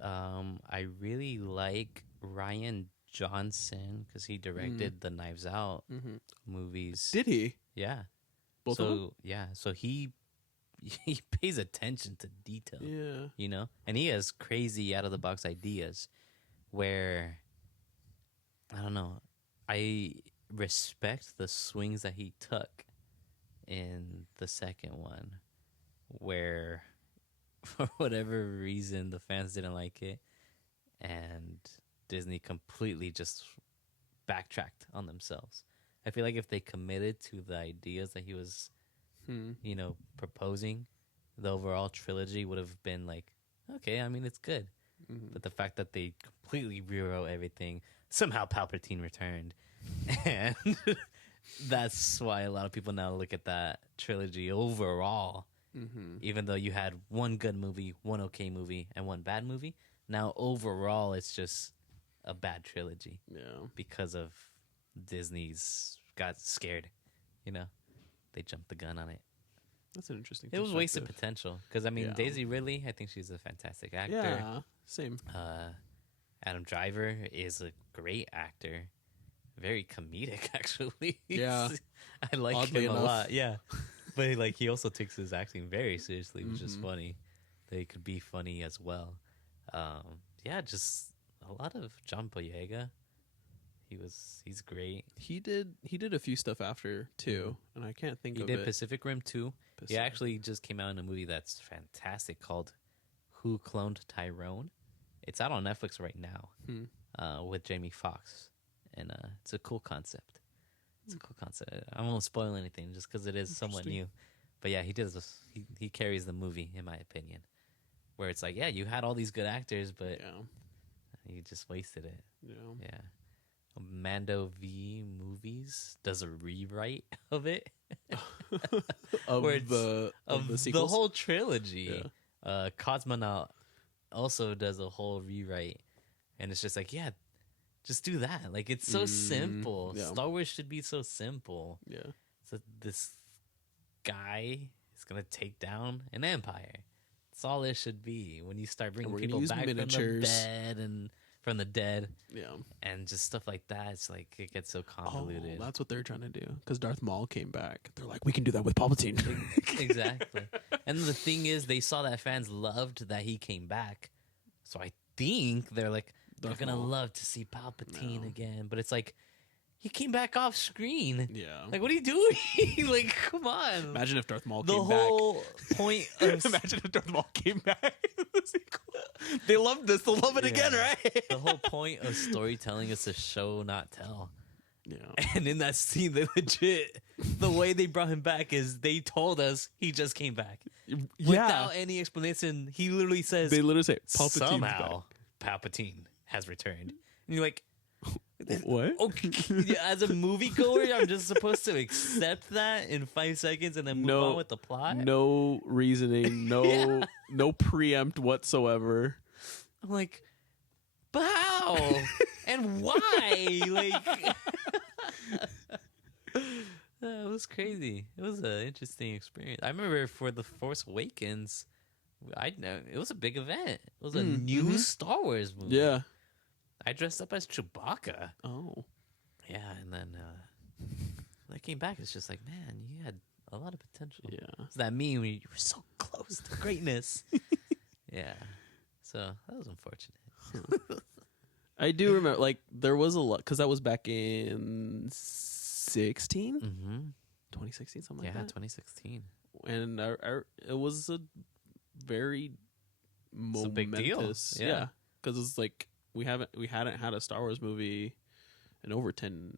I really like Ryan Johnson because he directed the Knives Out movies. Did he? Yeah. Both of them? Yeah, so he pays attention to detail. Yeah. You know? And he has crazy out of the box ideas where I don't know. I respect the swings that he took in the second one where for whatever reason the fans didn't like it and Disney completely just backtracked on themselves. I feel like if they committed to the ideas that he was you know, proposing, the overall trilogy would have been like, okay, I mean, it's good. But the fact that they completely rewrote everything, somehow Palpatine returned. And that's why a lot of people now look at that trilogy overall. Even though you had one good movie, one okay movie, and one bad movie, now overall it's just a bad trilogy. Yeah. Because of Disney's got scared, you know? They jumped the gun on it. That's an interesting It was wasted perspective. potential. Because, I mean, Yeah. Daisy Ridley, I think she's a fantastic actor. Yeah. Same. Adam Driver is a great actor. Very comedic, actually. Yeah. I like Oddly him enough. a lot. Yeah. But, like, he also takes his acting very seriously, which is funny. That he could be funny as well. Yeah, just a lot of John Boyega. He's great. He did a few stuff after too, and I can't think He of did it. Pacific Rim 2. He Pacific. actually just came out in a movie that's fantastic called Who Cloned Tyrone. It's out on Netflix right now with Jamie Foxx. And it's a cool concept. It's a cool concept. I won't spoil anything just because it is somewhat new. But yeah, he carries the movie, in my opinion. Where it's like, yeah, you had all these good actors, but you just wasted it. Yeah. Yeah. Mando V Movies does a rewrite of it. Of Where it's- the the sequels. whole trilogy. Cosmonaut also does a whole rewrite, and it's just like, yeah, just do that. Like, it's so simple. yeah. Star Wars should be so simple. Yeah. So this guy is gonna take down an empire. That's all it should be. When you start bringing we're gonna people use back miniatures. from the dead Yeah. and just stuff like that, it's like it gets so Oh, convoluted. that's what they're trying to do. Because Darth Maul came back. They're like, we can do that with Palpatine. Exactly. And the thing is, they saw that fans loved that he came back. So I think they're like, Darth they're going to Maul. love to see Palpatine No. again. But it's like, he came back off screen. Yeah. Like, what are you doing? Like, come on. Imagine if Darth Maul The came whole point of Imagine if Darth Maul came back. in the sequel. They love this. They'll love it again, right? the whole point of storytelling is to show, not tell. Yeah. And in that scene, they legit, the way they brought him back is they told us he just came back. Without any explanation, he literally says, They literally say Palpatine's somehow Palpatine has returned. And you're like, back. What? okay, yeah, as a moviegoer, I'm just supposed to accept that in 5 seconds and then move No. on with the plot? No reasoning. No. Yeah. No preempt whatsoever. I'm like, but how? And why? Like, it was crazy. It was an interesting experience. I remember for The Force Awakens, I know it was a big event. It was a new Star Wars movie. Yeah. I dressed up as Chewbacca. Oh. Yeah, and then when I came back, it's just like, man, you had a lot of potential. Yeah. It's that meme when you were so close to greatness. Yeah. So that was unfortunate. I do remember, like, there was a lot, because that was back in 16? Mm-hmm. 2016, something Yeah, like that. 2016. And it was a very It's a big deal. momentous. Yeah. Because it's like, we hadn't had a Star Wars movie in over 10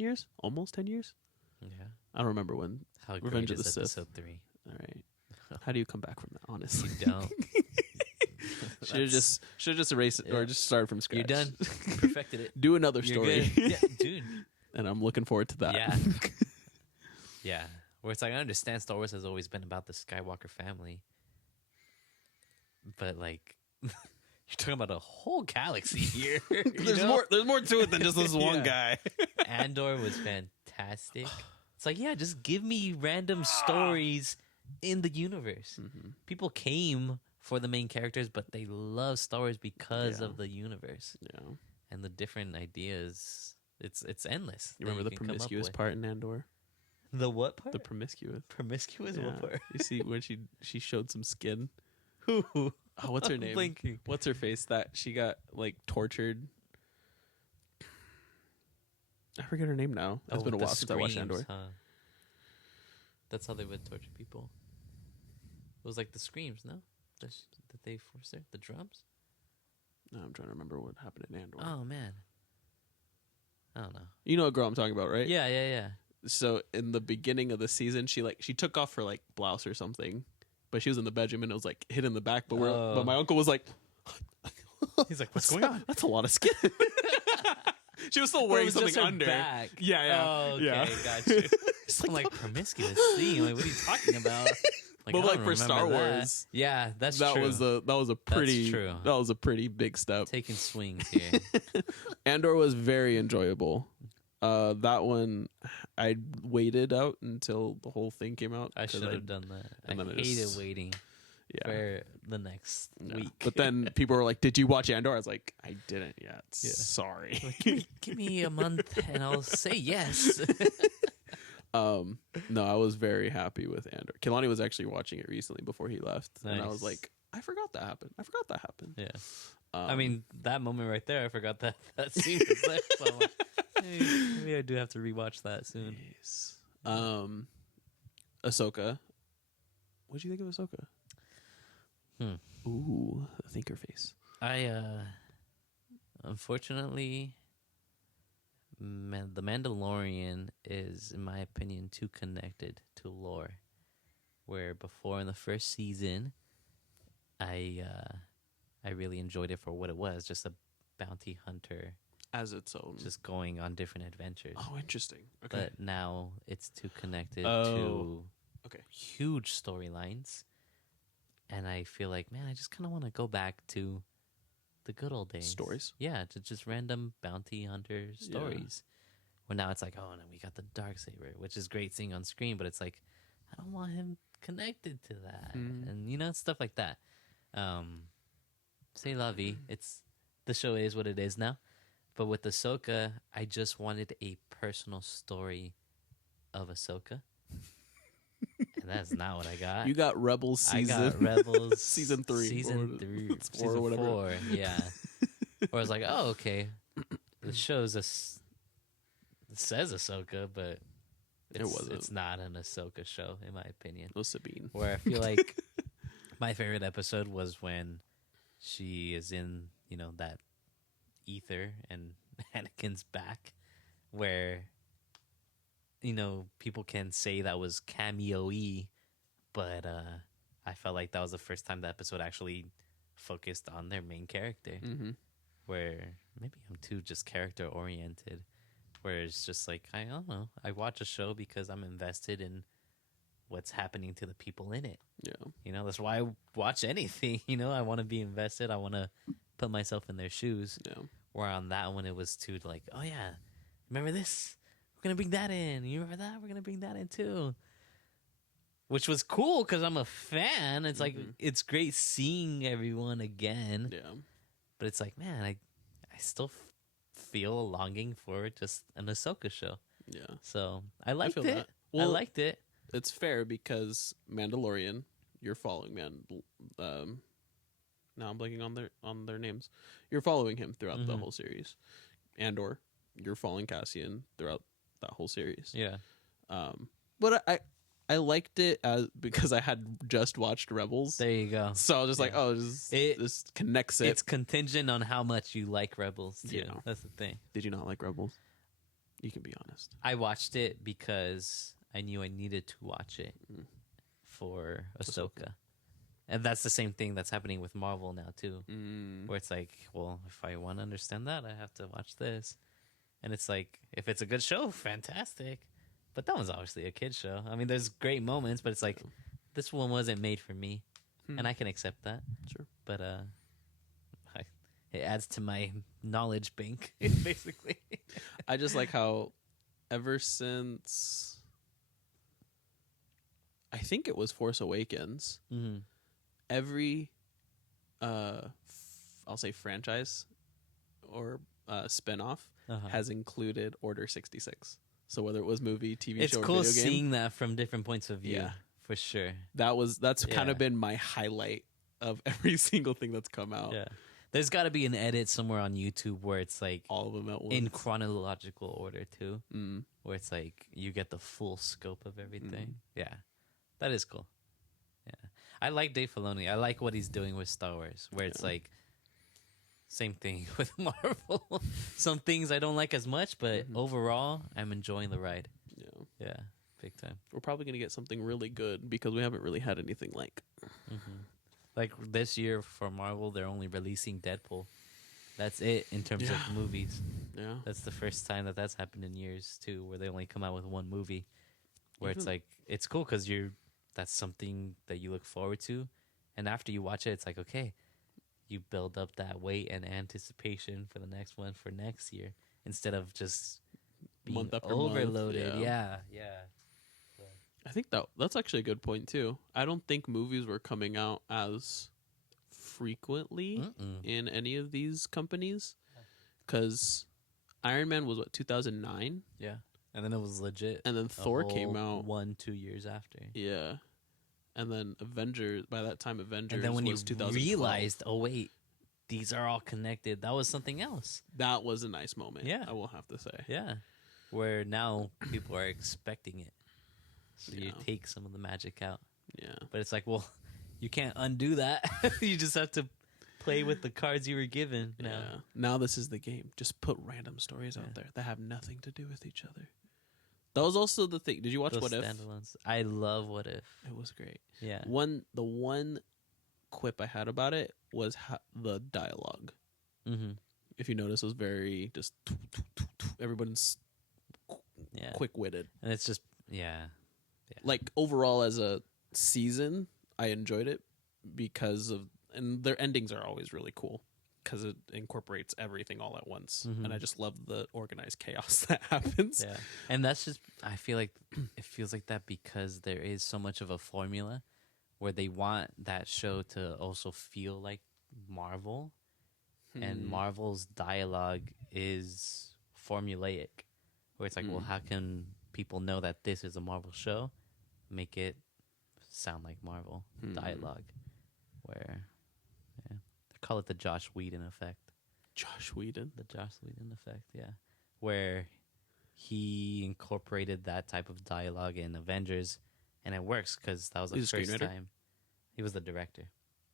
years? Almost 10 years? Yeah. I don't remember when. How Revenge great of is the Sith. episode 3? All right. How do you come back from that, honestly? You don't. Should have just erased it or Yeah. just started from scratch. You're done. Perfected it. Do another You're story. good. Yeah, dude. And I'm looking forward to that. Yeah. Yeah. Where it's like, I understand Star Wars has always been about the Skywalker family. But, like, You're talking about a whole galaxy here. There's more. There's more to it than just this one guy. Andor was fantastic. It's like, yeah, just give me random stories in the universe. Mm-hmm. People came for the main characters, but they love Star Wars because of the universe and the different ideas. It's endless. You remember the promiscuous part in Andor? The what part? The promiscuous. Promiscuous? What part? You see when she showed some skin. Who? Oh, what's her name? Blinking. What's her face? That she got like tortured. I forget her name now. It's been a while since I watched Andor. Huh? That's how they would torture people. It was like the screams, no? That they forced there? The drums? No, I'm trying to remember what happened in Andor. Oh, man. I don't know. You know what girl I'm talking about, right? Yeah. So in the beginning of the season, she took off her like blouse or something, but she was in the bedroom and it was like hid in the back. But but my uncle was like, he's like, what's going on? That's a lot of skin. She was still wearing something under. Back. Yeah. Oh, okay, yeah. Got you. I'm like, promiscuous scene. Like, what are you talking about? Like, but like for Star Wars, yeah, that's that true. was a pretty true. That was a pretty big step. Taking swings here. Andor was very enjoyable. That one I waited out until the whole thing came out. I should have done that. And I then hated waiting for the next week. But then people were like, "Did you watch Andor?" I was like, "I didn't yet. Yeah. Sorry." Like, give me a month and I'll say yes. No, I was very happy with Andor. Kehlani was actually watching it recently before he left, and I was like, I forgot that happened. Yeah. I mean, that moment right there, I forgot that scene was there. So I'm like, maybe I do have to rewatch that soon. Yes. Ahsoka. What'd you think of Ahsoka? Ooh, the thinker face. I unfortunately, the Mandalorian is, in my opinion, too connected to lore. Where before in the first season, I really enjoyed it for what it was, just a bounty hunter as its own, just going on different adventures. Oh, interesting. Okay. But now it's too connected to huge storylines. And I feel like, man, I just kind of want to go back to the good old days. Stories? Yeah, to just random bounty hunter stories. Well, now it's like, oh, no, we got the Darksaber, which is great seeing on screen, but it's like, I don't want him connected to that. And, stuff like that. C'est la vie. The show is what it is now. But with Ahsoka, I just wanted a personal story of Ahsoka. And that's not what I got. You got Rebels season. I got Rebels season 3. Season 3. Season 4, yeah. Or I was like, oh, okay. The show's it says Ahsoka, but it's not an Ahsoka show, in my opinion. No Sabine. Where I feel like my favorite episode was when she is in, that ether and Anakin's back, where people can say that was cameo-y, but I felt like that was the first time the episode actually focused on their main character, where maybe I'm too just character-oriented, where it's just like, I don't know, I watch a show because I'm invested in what's happening to the people in it. Yeah. That's why I watch anything, I want to be invested, I want to put myself in their shoes. Yeah. Where on that one, it was too like, oh yeah, remember this? We're going to bring that in. You remember that? We're going to bring that in too. Which was cool because I'm a fan. It's like, it's great seeing everyone again. Yeah. But it's like, man, I still feel a longing for just an Ahsoka show. Yeah. So I liked it. Well, I liked it. It's fair because Mandalorian, you're following now I'm blanking on their names. You're following him throughout the whole series. Andor, you're following Cassian throughout that whole series. Yeah. But I liked it because I had just watched Rebels. There you go. So I was just like, oh, this connects it. It's contingent on how much you like Rebels too. That's the thing. Did you not like Rebels? You can be honest. I watched it because I knew I needed to watch it for Ahsoka. And that's the same thing that's happening with Marvel now too. Where it's like, well, if I want to understand that, I have to watch this. And it's like, if it's a good show, fantastic. But that one's obviously a kid's show. I mean, there's great moments, but it's like, this one wasn't made for me. And I can accept that. Sure. But I it adds to my knowledge bank, basically. I just like how ever since I think it was Force Awakens, Mm-hmm. every I'll say franchise or spinoff has included Order 66. So whether it was movie, TV It's show, or cool video game, seeing that from different points of view. Yeah. For sure. that's kind Yeah. of been my highlight of every single thing that's come out. Yeah. There's got to be an edit somewhere on YouTube where it's like All of them at once. in chronological order too, Mm. where it's like you get the full scope of everything. Mm. Yeah, that is cool. Yeah, I like Dave Filoni. I like what he's doing with Star Wars, where it's like same thing with Marvel. Some things I don't like as much, but overall, I'm enjoying the ride. Yeah. Yeah, big time. We're probably going to get something really good because we haven't really had anything like. Like this year for Marvel, they're only releasing Deadpool. That's it in terms of movies. Yeah. That's the first time that's happened in years too, where they only come out with one movie. Where it's like it's cool because that's something that you look forward to, and after you watch it, it's like okay, you build up that wait and anticipation for the next one for next year instead of just being Month after month, overloaded. yeah. Yeah. I think that's actually a good point too. I don't think movies were coming out as frequently in any of these companies because Iron Man was 2009, Yeah, and then it was legit. and then Thor came out 1-2 years after. Yeah, and then Avengers. By that time, Avengers And then when was you 2012. realized, oh wait, these are all connected, that was something else. That was a nice moment. Yeah. I will have to say. Yeah, where now people are expecting it, so you Yeah. take some of the magic out. Yeah, But it's like, well, you can't undo that. You just have to play with the cards you were given. Now. yeah. Now this is the game. Just put random stories out there that have nothing to do with each other. That was also the thing. Did you watch Those What If? standalones. I love What If. It was great. Yeah. The one quip I had about it was the dialogue. Mm-hmm. If you notice, it was very just everyone's Yeah. quick-witted. And it's just Like overall as a season, I enjoyed it because of, and their endings are always really cool because it incorporates everything all at once, and I just love the organized chaos that happens. Yeah. And that's just, I feel like it feels like that because there is so much of a formula where they want that show to also feel like Marvel, and Marvel's dialogue is formulaic, where it's like, well, how can people know that this is a Marvel show? Make it sound like Marvel dialogue, where they call it the Josh Whedon effect. Josh Whedon. The Josh Whedon effect, yeah, where he incorporated that type of dialogue in Avengers, and it works because that was the He's a first screenwriter? time he was the director.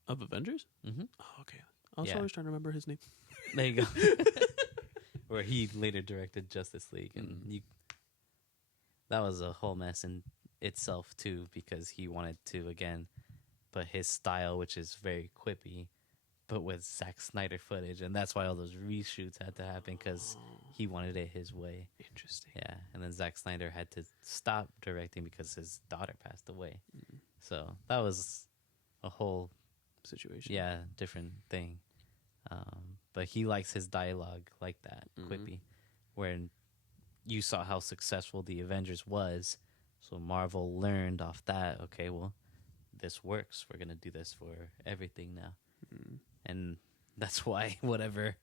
Of Avengers? Mm-hmm. Oh, okay. I was Yeah. always trying to remember his name. There you go. Where he later directed Justice League, and that was a whole mess in itself too, because he wanted to again put his style, which is very quippy, but with Zack Snyder footage, and that's why all those reshoots had to happen because he wanted it his way. Interesting. Yeah, and then Zack Snyder had to stop directing because his daughter passed away. So that was a whole Situation. different thing. But he likes his dialogue like that, quippy, where you saw how successful the Avengers was. So Marvel learned off that, okay, well, this works. We're going to do this for everything now. And that's why whatever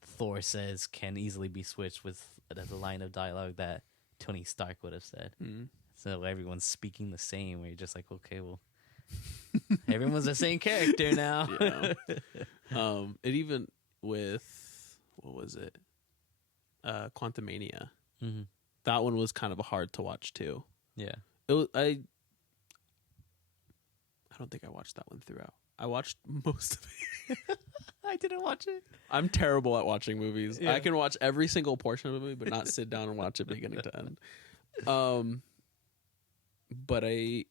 Thor says can easily be switched with the line of dialogue that Tony Stark would have said. So everyone's speaking the same, where you're just like, okay, well, everyone's the same character now. Yeah. It even with, what was it? Quantumania. That one was kind of hard to watch too. Yeah. It was, I don't think I watched that one throughout. I watched most of it. I didn't watch it. I'm terrible at watching movies. Yeah. I can watch every single portion of a movie, but not sit down and watch it beginning to end. But I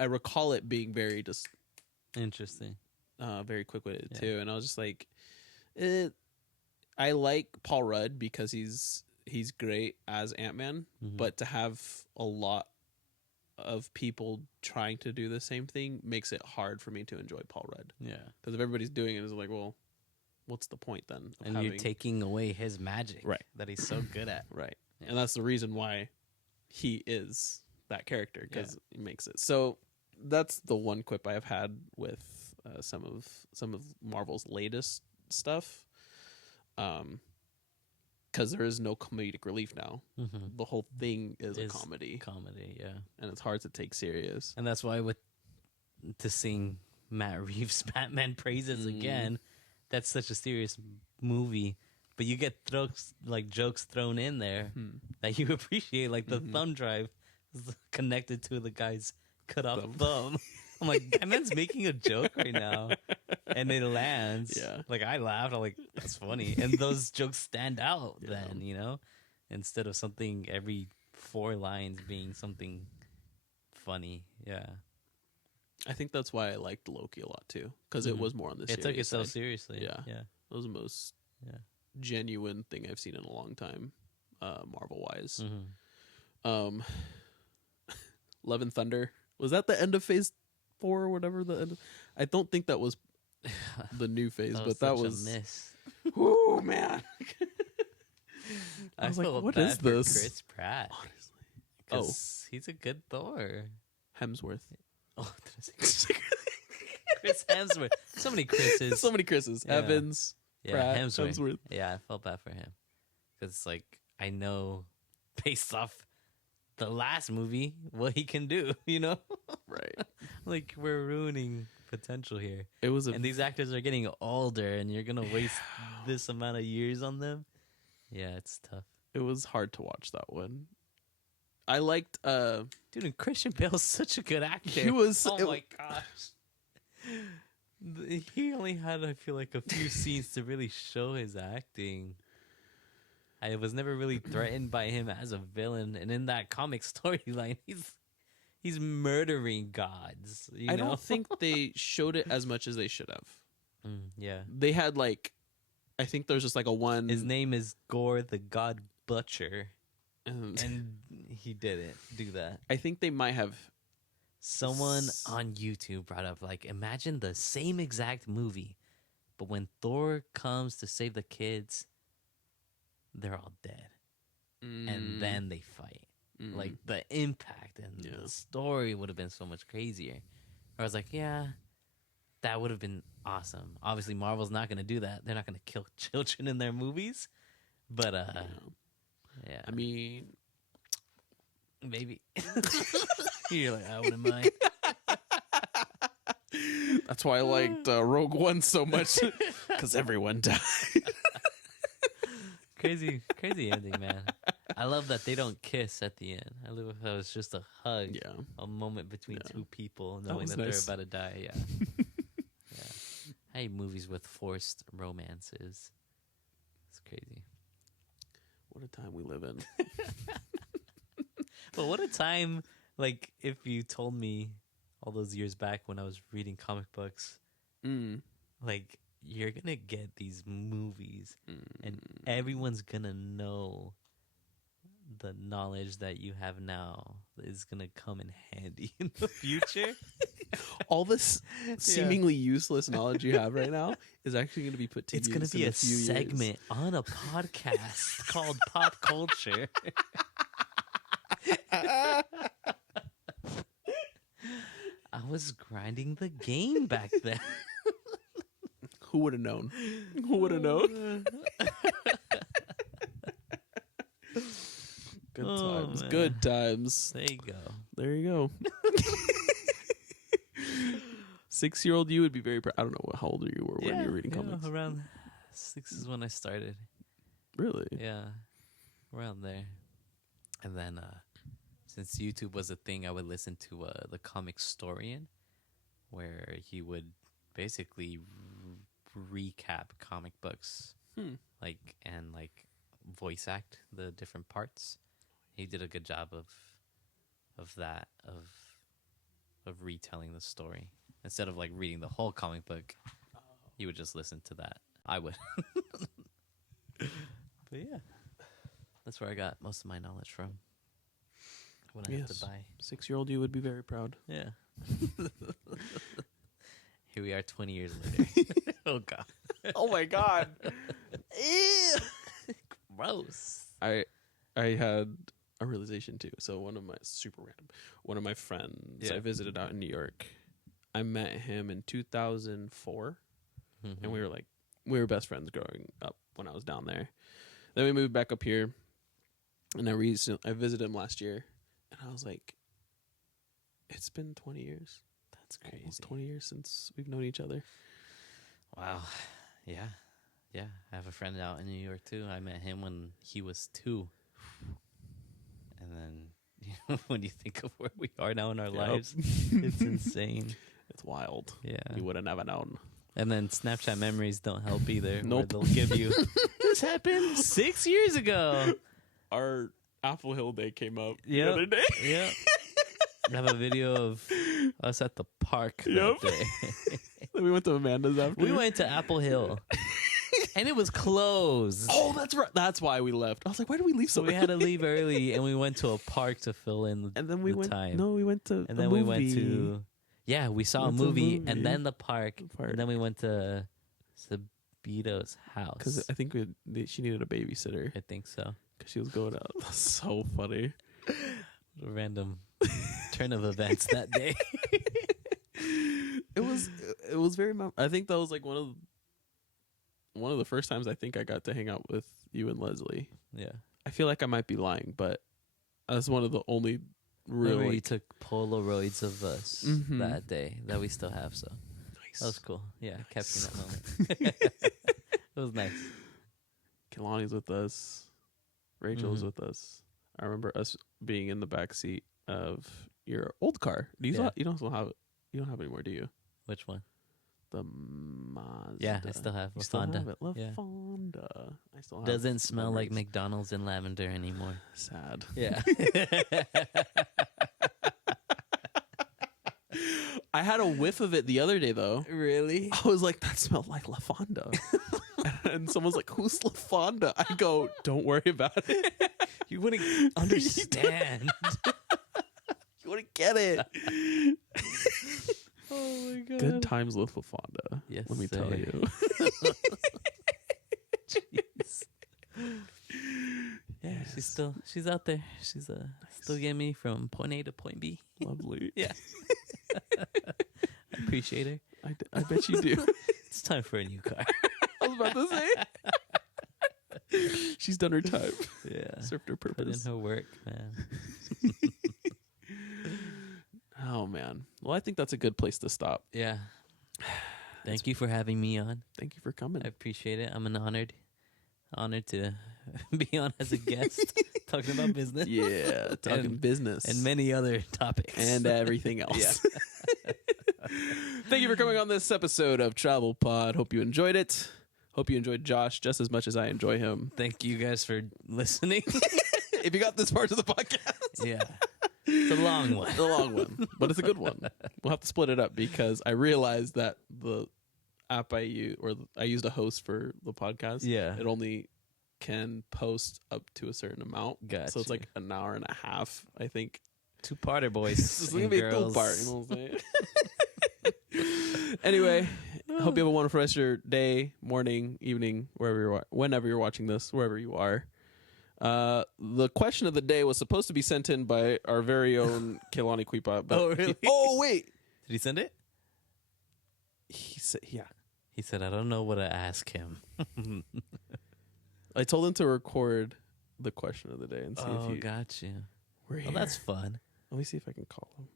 recall it being very just Interesting. very quick-witted too, and I was just like, I like Paul Rudd because he's great as Ant-Man, but to have a lot of people trying to do the same thing makes it hard for me to enjoy Paul Rudd. Yeah. Because if everybody's doing it, it's like, well, what's the point then? Of And you're taking away his magic, Right. that he's so good at. Right. Yeah. And that's the reason why he is that character, because he makes it. So that's the one quip I have had with some of Marvel's latest stuff. Because there is no comedic relief now. Mm-hmm. The whole thing is a comedy. Comedy, yeah. And it's hard to take serious. And that's why to sing Matt Reeves' Batman praises again, that's such a serious movie. But you get jokes thrown in there that you appreciate, like the thumb drive is connected to the guy's cut off thumb. I'm like, that man's making a joke right now, and it lands. Yeah. Like, I laughed. I'm like, that's funny. And those jokes stand out then, instead of something every 4 lines being something funny. Yeah. I think that's why I liked Loki a lot too, because it was more on the serious It took itself side. seriously. Yeah. Yeah. That was the most genuine thing I've seen in a long time, Marvel wise. Mm-hmm. Love and Thunder, was that the end of Phase 4 or whatever? I don't think that was the new phase, but that was a miss. Oh man. I was like, felt what bad is for this? Chris Pratt. Honestly. He's a good Thor. Hemsworth. Oh, did I say Chris Hemsworth? So many Chris's. So many Chris's. Yeah. Evans. Yeah, Pratt, Hemsworth. Hemsworth. Yeah, I felt bad for him. Because, I know based off the last movie what he can do, Right. We're ruining potential here. It was And these actors are getting older, and you're going to waste this amount of years on them? Yeah, it's tough. It was hard to watch that one. I liked Dude, and Christian Bale's such a good actor. He was my gosh. He only had, I feel like, a few scenes to really show his acting. I was never really threatened by him as a villain, and in that comic storyline, he's murdering gods. I don't think they showed it as much as they should have. Yeah. They had I think there's just a one. His name is Gore the God Butcher, and he didn't do that. I think they might have. Someone on YouTube brought up, imagine the same exact movie, but when Thor comes to save the kids, they're all dead. And then they fight. The impact and the story would have been so much crazier. I was like, yeah, that would have been awesome. Obviously, Marvel's not going to do that. They're not going to kill children in their movies. But, yeah. I mean, maybe. You're like, I wouldn't mind. that's why I liked Rogue One so much, because everyone died. Crazy ending, man. I love that they don't kiss at the end. I love how it's just a hug, a moment between two people knowing that nice. they're about to die. Yeah, yeah. I hate movies with forced romances. It's crazy. What a time we live in. But what a time! If you told me all those years back when I was reading comic books, you're gonna get these movies, and everyone's gonna know the knowledge that you have now is gonna come in handy in the future. All this seemingly useless knowledge you have right now is actually going to be put to use. It's gonna be in a few segment years. on a podcast called Pop Culture. I was grinding the game back then. Who would have known? Who would have known? Good times. Man. Good times. There you go. There you go. 6-year-old you would be very proud. I don't know how old you were when you were reading comics. Around 6 is when I started. Really? Yeah, around there. And then since YouTube was a thing, I would listen to the Comic Historian, where he would basically recap comic books, and voice act the different parts. He did a good job of that, of retelling the story. Instead of reading the whole comic book, you would just listen to that. I would. But yeah, that's where I got most of my knowledge from. What I have to Yes. buy. 6-year-old you would be very proud. Yeah. Here we are 20 years later. Oh, God. Oh my god. Gross. I had a realization too. So one of my friends I visited out in New York. I met him in 2004, Mm-hmm. and we were best friends growing up when I was down there. Then we moved back up here, and I visited him last year, and I was like, it's been 20 years. That's crazy. Almost 20 years since we've known each other. Wow. Yeah. Yeah. I have a friend out in New York, too. I met him when he was 2. And then, when you think of where we are now in our lives, it's insane. It's wild. Yeah. You would have never known. And then Snapchat memories don't help either. Nope. Where they'll give you, this happened 6 years ago. Our Apple Hill Day came up Yep. the other day. Yeah. I have a video of us at the park Yep. that day. Then we went to Amanda's after. We went to Apple Hill. And it was closed. Oh, that's right. That's why we left. I was like, why did we leave so So we had to leave early, and we went to a park to fill in And then we the went. time. No, we went to. And then we went to, we saw a Went to a movie, movie. and then the park, Park. and then we went to Sabito's house. Because I think she needed a babysitter I think so. because she was going out. That's so funny. A random turn of events that day. It was very. I think that was like one of the first times I think I got to hang out with you and Leslie. Yeah. I feel like I might be lying, but that's one of the only Remember real. you took Polaroids of us Mhm. that day that we still have, so that was cool. Yeah, capturing that moment. It was nice. Kalani's with us. Rachel's Mhm. with us. I remember us being in the back seat of your old car. You don't still have it. You don't have it anymore, do you? Which one? The Mazda. Yeah, I still have You a still Fonda. have it. La Yeah. Fonda. I still have. Doesn't smell like memories. McDonald's and lavender anymore. Sad. Yeah. I had a whiff of it the other day though. Really? I was like, that smelled like La Fonda. And someone's like, who's La Fonda? I go, don't worry about it. You wouldn't understand. You wouldn't get it. Oh my god. Good times with La Fonda. Yes, Let me sir. tell you. Jeez. Yeah, she's out there. She's still getting me from point A to point B. Lovely. Yeah. I appreciate her. I bet you do. It's time for a new car. I was about to say. She's done her time. Yeah. Served her Put in purpose. her work, man. Oh, man. Well, I think that's a good place to stop. Yeah. Thank you for having me on. Thank you for coming. I appreciate it. I'm honored to be on as a guest talking about business. Yeah, talking And- business. and many other topics. and everything else. Yeah. Thank you for coming on this episode of Travel Pod. Hope you enjoyed it. Hope you enjoyed Josh just as much as I enjoy him. Thank you guys for listening. If you got this part of the podcast, Yeah. It's a long one. it's a long one, but it's a good one. We'll have to split it up because I realized that the app I used a host for the podcast. Yeah. It only can post up to a certain amount. So Gotcha. it's like an hour and a half, I think. Two-parter, boys. This is gonna and be a cool girls. part. You know what I'm saying? Anyway, I hope you have a wonderful rest of your day, morning, evening, whenever you're watching this, wherever you are. The question of the day was supposed to be sent in by our very own Kehlani Kweepa. But Oh, really? oh, wait. Did he send it? He said, yeah. He said, I don't know what to ask him. I told him to record the question of the day and see if you. Gotcha. We're Well, here. that's fun. Let me see if I can call him.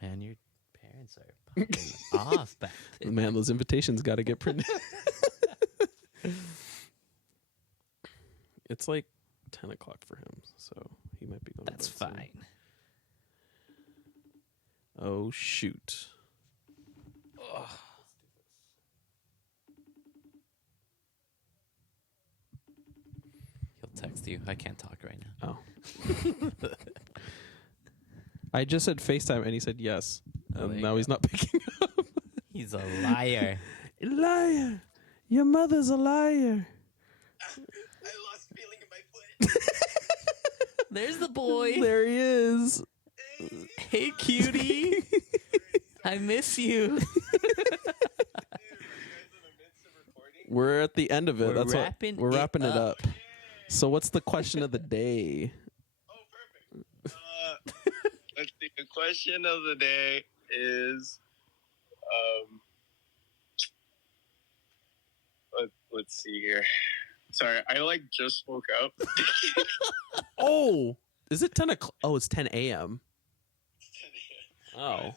Man, your parents are popping off back there. Man, those invitations got to get printed. It's like 10 o'clock for him, so he might be going That's to bed soon. fine. Oh, shoot. He'll text you. I can't talk right now. Oh. I just said FaceTime, and he said yes. Oh, there And you now go. he's not picking up. He's a liar. Liar. Your mother's a liar. lost feeling in my foot. There's the boy. There he is. Hey, cutie. I miss you. We're at the end of it. We're wrapping We're it wrapping it up. up. So what's the question of the day? Oh, perfect. Let's see. The question of the day is, let's see here. Sorry, I just woke up. Oh, is it 10 o'clock? Oh, it's 10 a.m. Oh.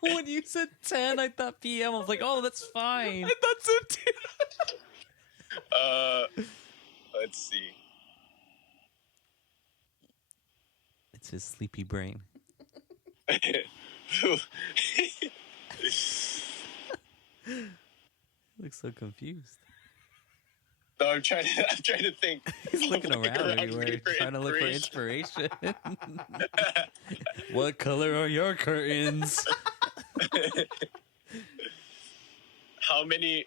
When you said 10, I thought PM. I was like, oh, that's fine. I thought so too. Let's see. It's his sleepy brain. Looks so confused. No, I'm trying to think. He's looking around everywhere, trying to look for inspiration. What color are your curtains? How many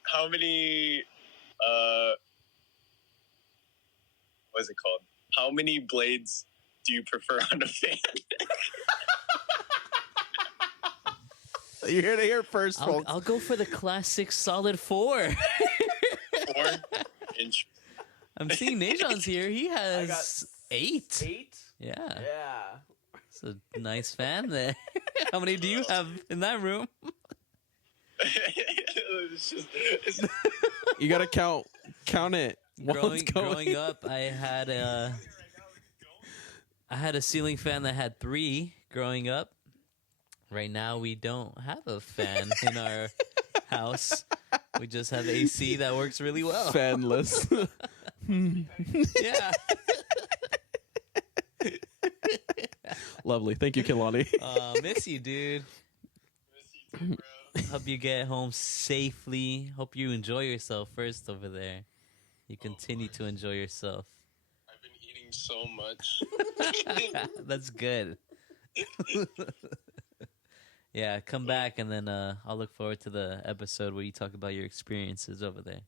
what's it called? How many blades do you prefer on a fan? You're here to hear first, folks. I'll go for the classic solid 4. 4-inch. I'm seeing Najon's here. He has 8. 8? Yeah. Yeah. It's a nice fan there. How many do you have in that room? You gotta count it. Growing up, I had a ceiling fan that had 3 growing up. Right now, we don't have a fan in our house. We just have AC that works really well. Fanless. Yeah. Lovely. Thank you, Kilani. Miss you, dude. Hope you get home safely. Hope you enjoy yourself first over there. You continue to enjoy yourself. I've been eating so much. That's good. Yeah, come back and then I'll look forward to the episode where you talk about your experiences over there.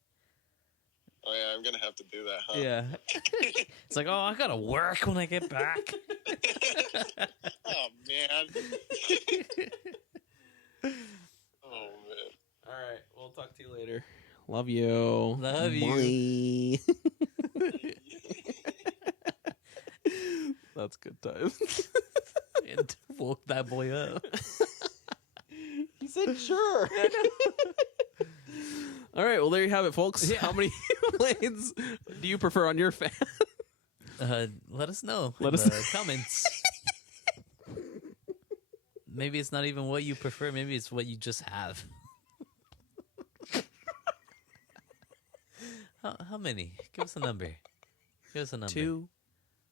Oh yeah, I'm gonna have to do that, huh? Yeah. It's like, oh, I gotta work when I get back. Oh man. Oh man. All right. We'll talk to you later. Love you. Love you. Bye. That's good times. And woke that boy up. He said sure. All right. Well, there you have it, folks. Yeah. How many blades do you prefer on your fan? Let us know Let in us the comments. Maybe it's not even what you prefer. Maybe it's what you just have. How many? Give us a number. Give us a number. 2,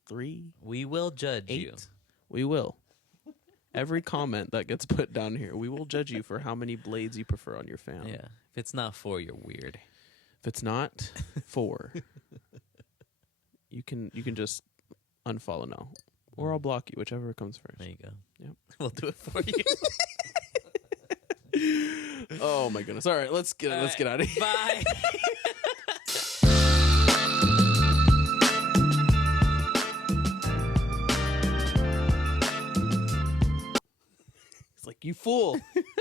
3, We will judge 8. you. We will. Every comment that gets put down here, we will judge you for how many blades you prefer on your fan. Yeah. If it's not 4, you're weird. If it's not 4, you can just unfollow now, or I'll block you, whichever comes first. There you go. Yep. We'll do it for you. Oh my goodness! All right, let's get out of here. Bye. It's like, you fool!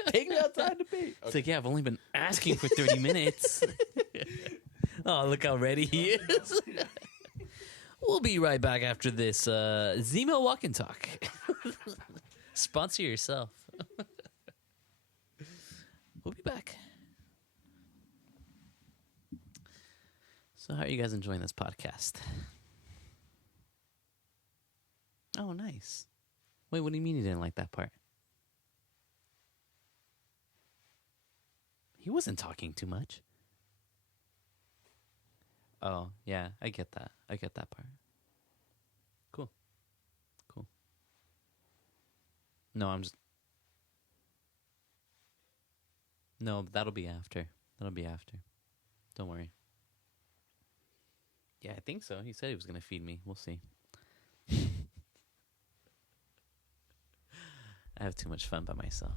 Take me outside to pee. It's like, yeah, I've only been asking for 30 minutes. Oh, look how ready he is. We'll be right back after this Zemo Walk and Talk. Sponsor yourself. We'll be back. So how are you guys enjoying this podcast? Oh, nice. Wait, what do you mean you didn't like that part? He wasn't talking too much. Oh, yeah, I get that. I get that part. Cool. Cool. No, I'm just... No, that'll be after. That'll be after. Don't worry. Yeah, I think so. He said he was going to feed me. We'll see. I have too much fun by myself.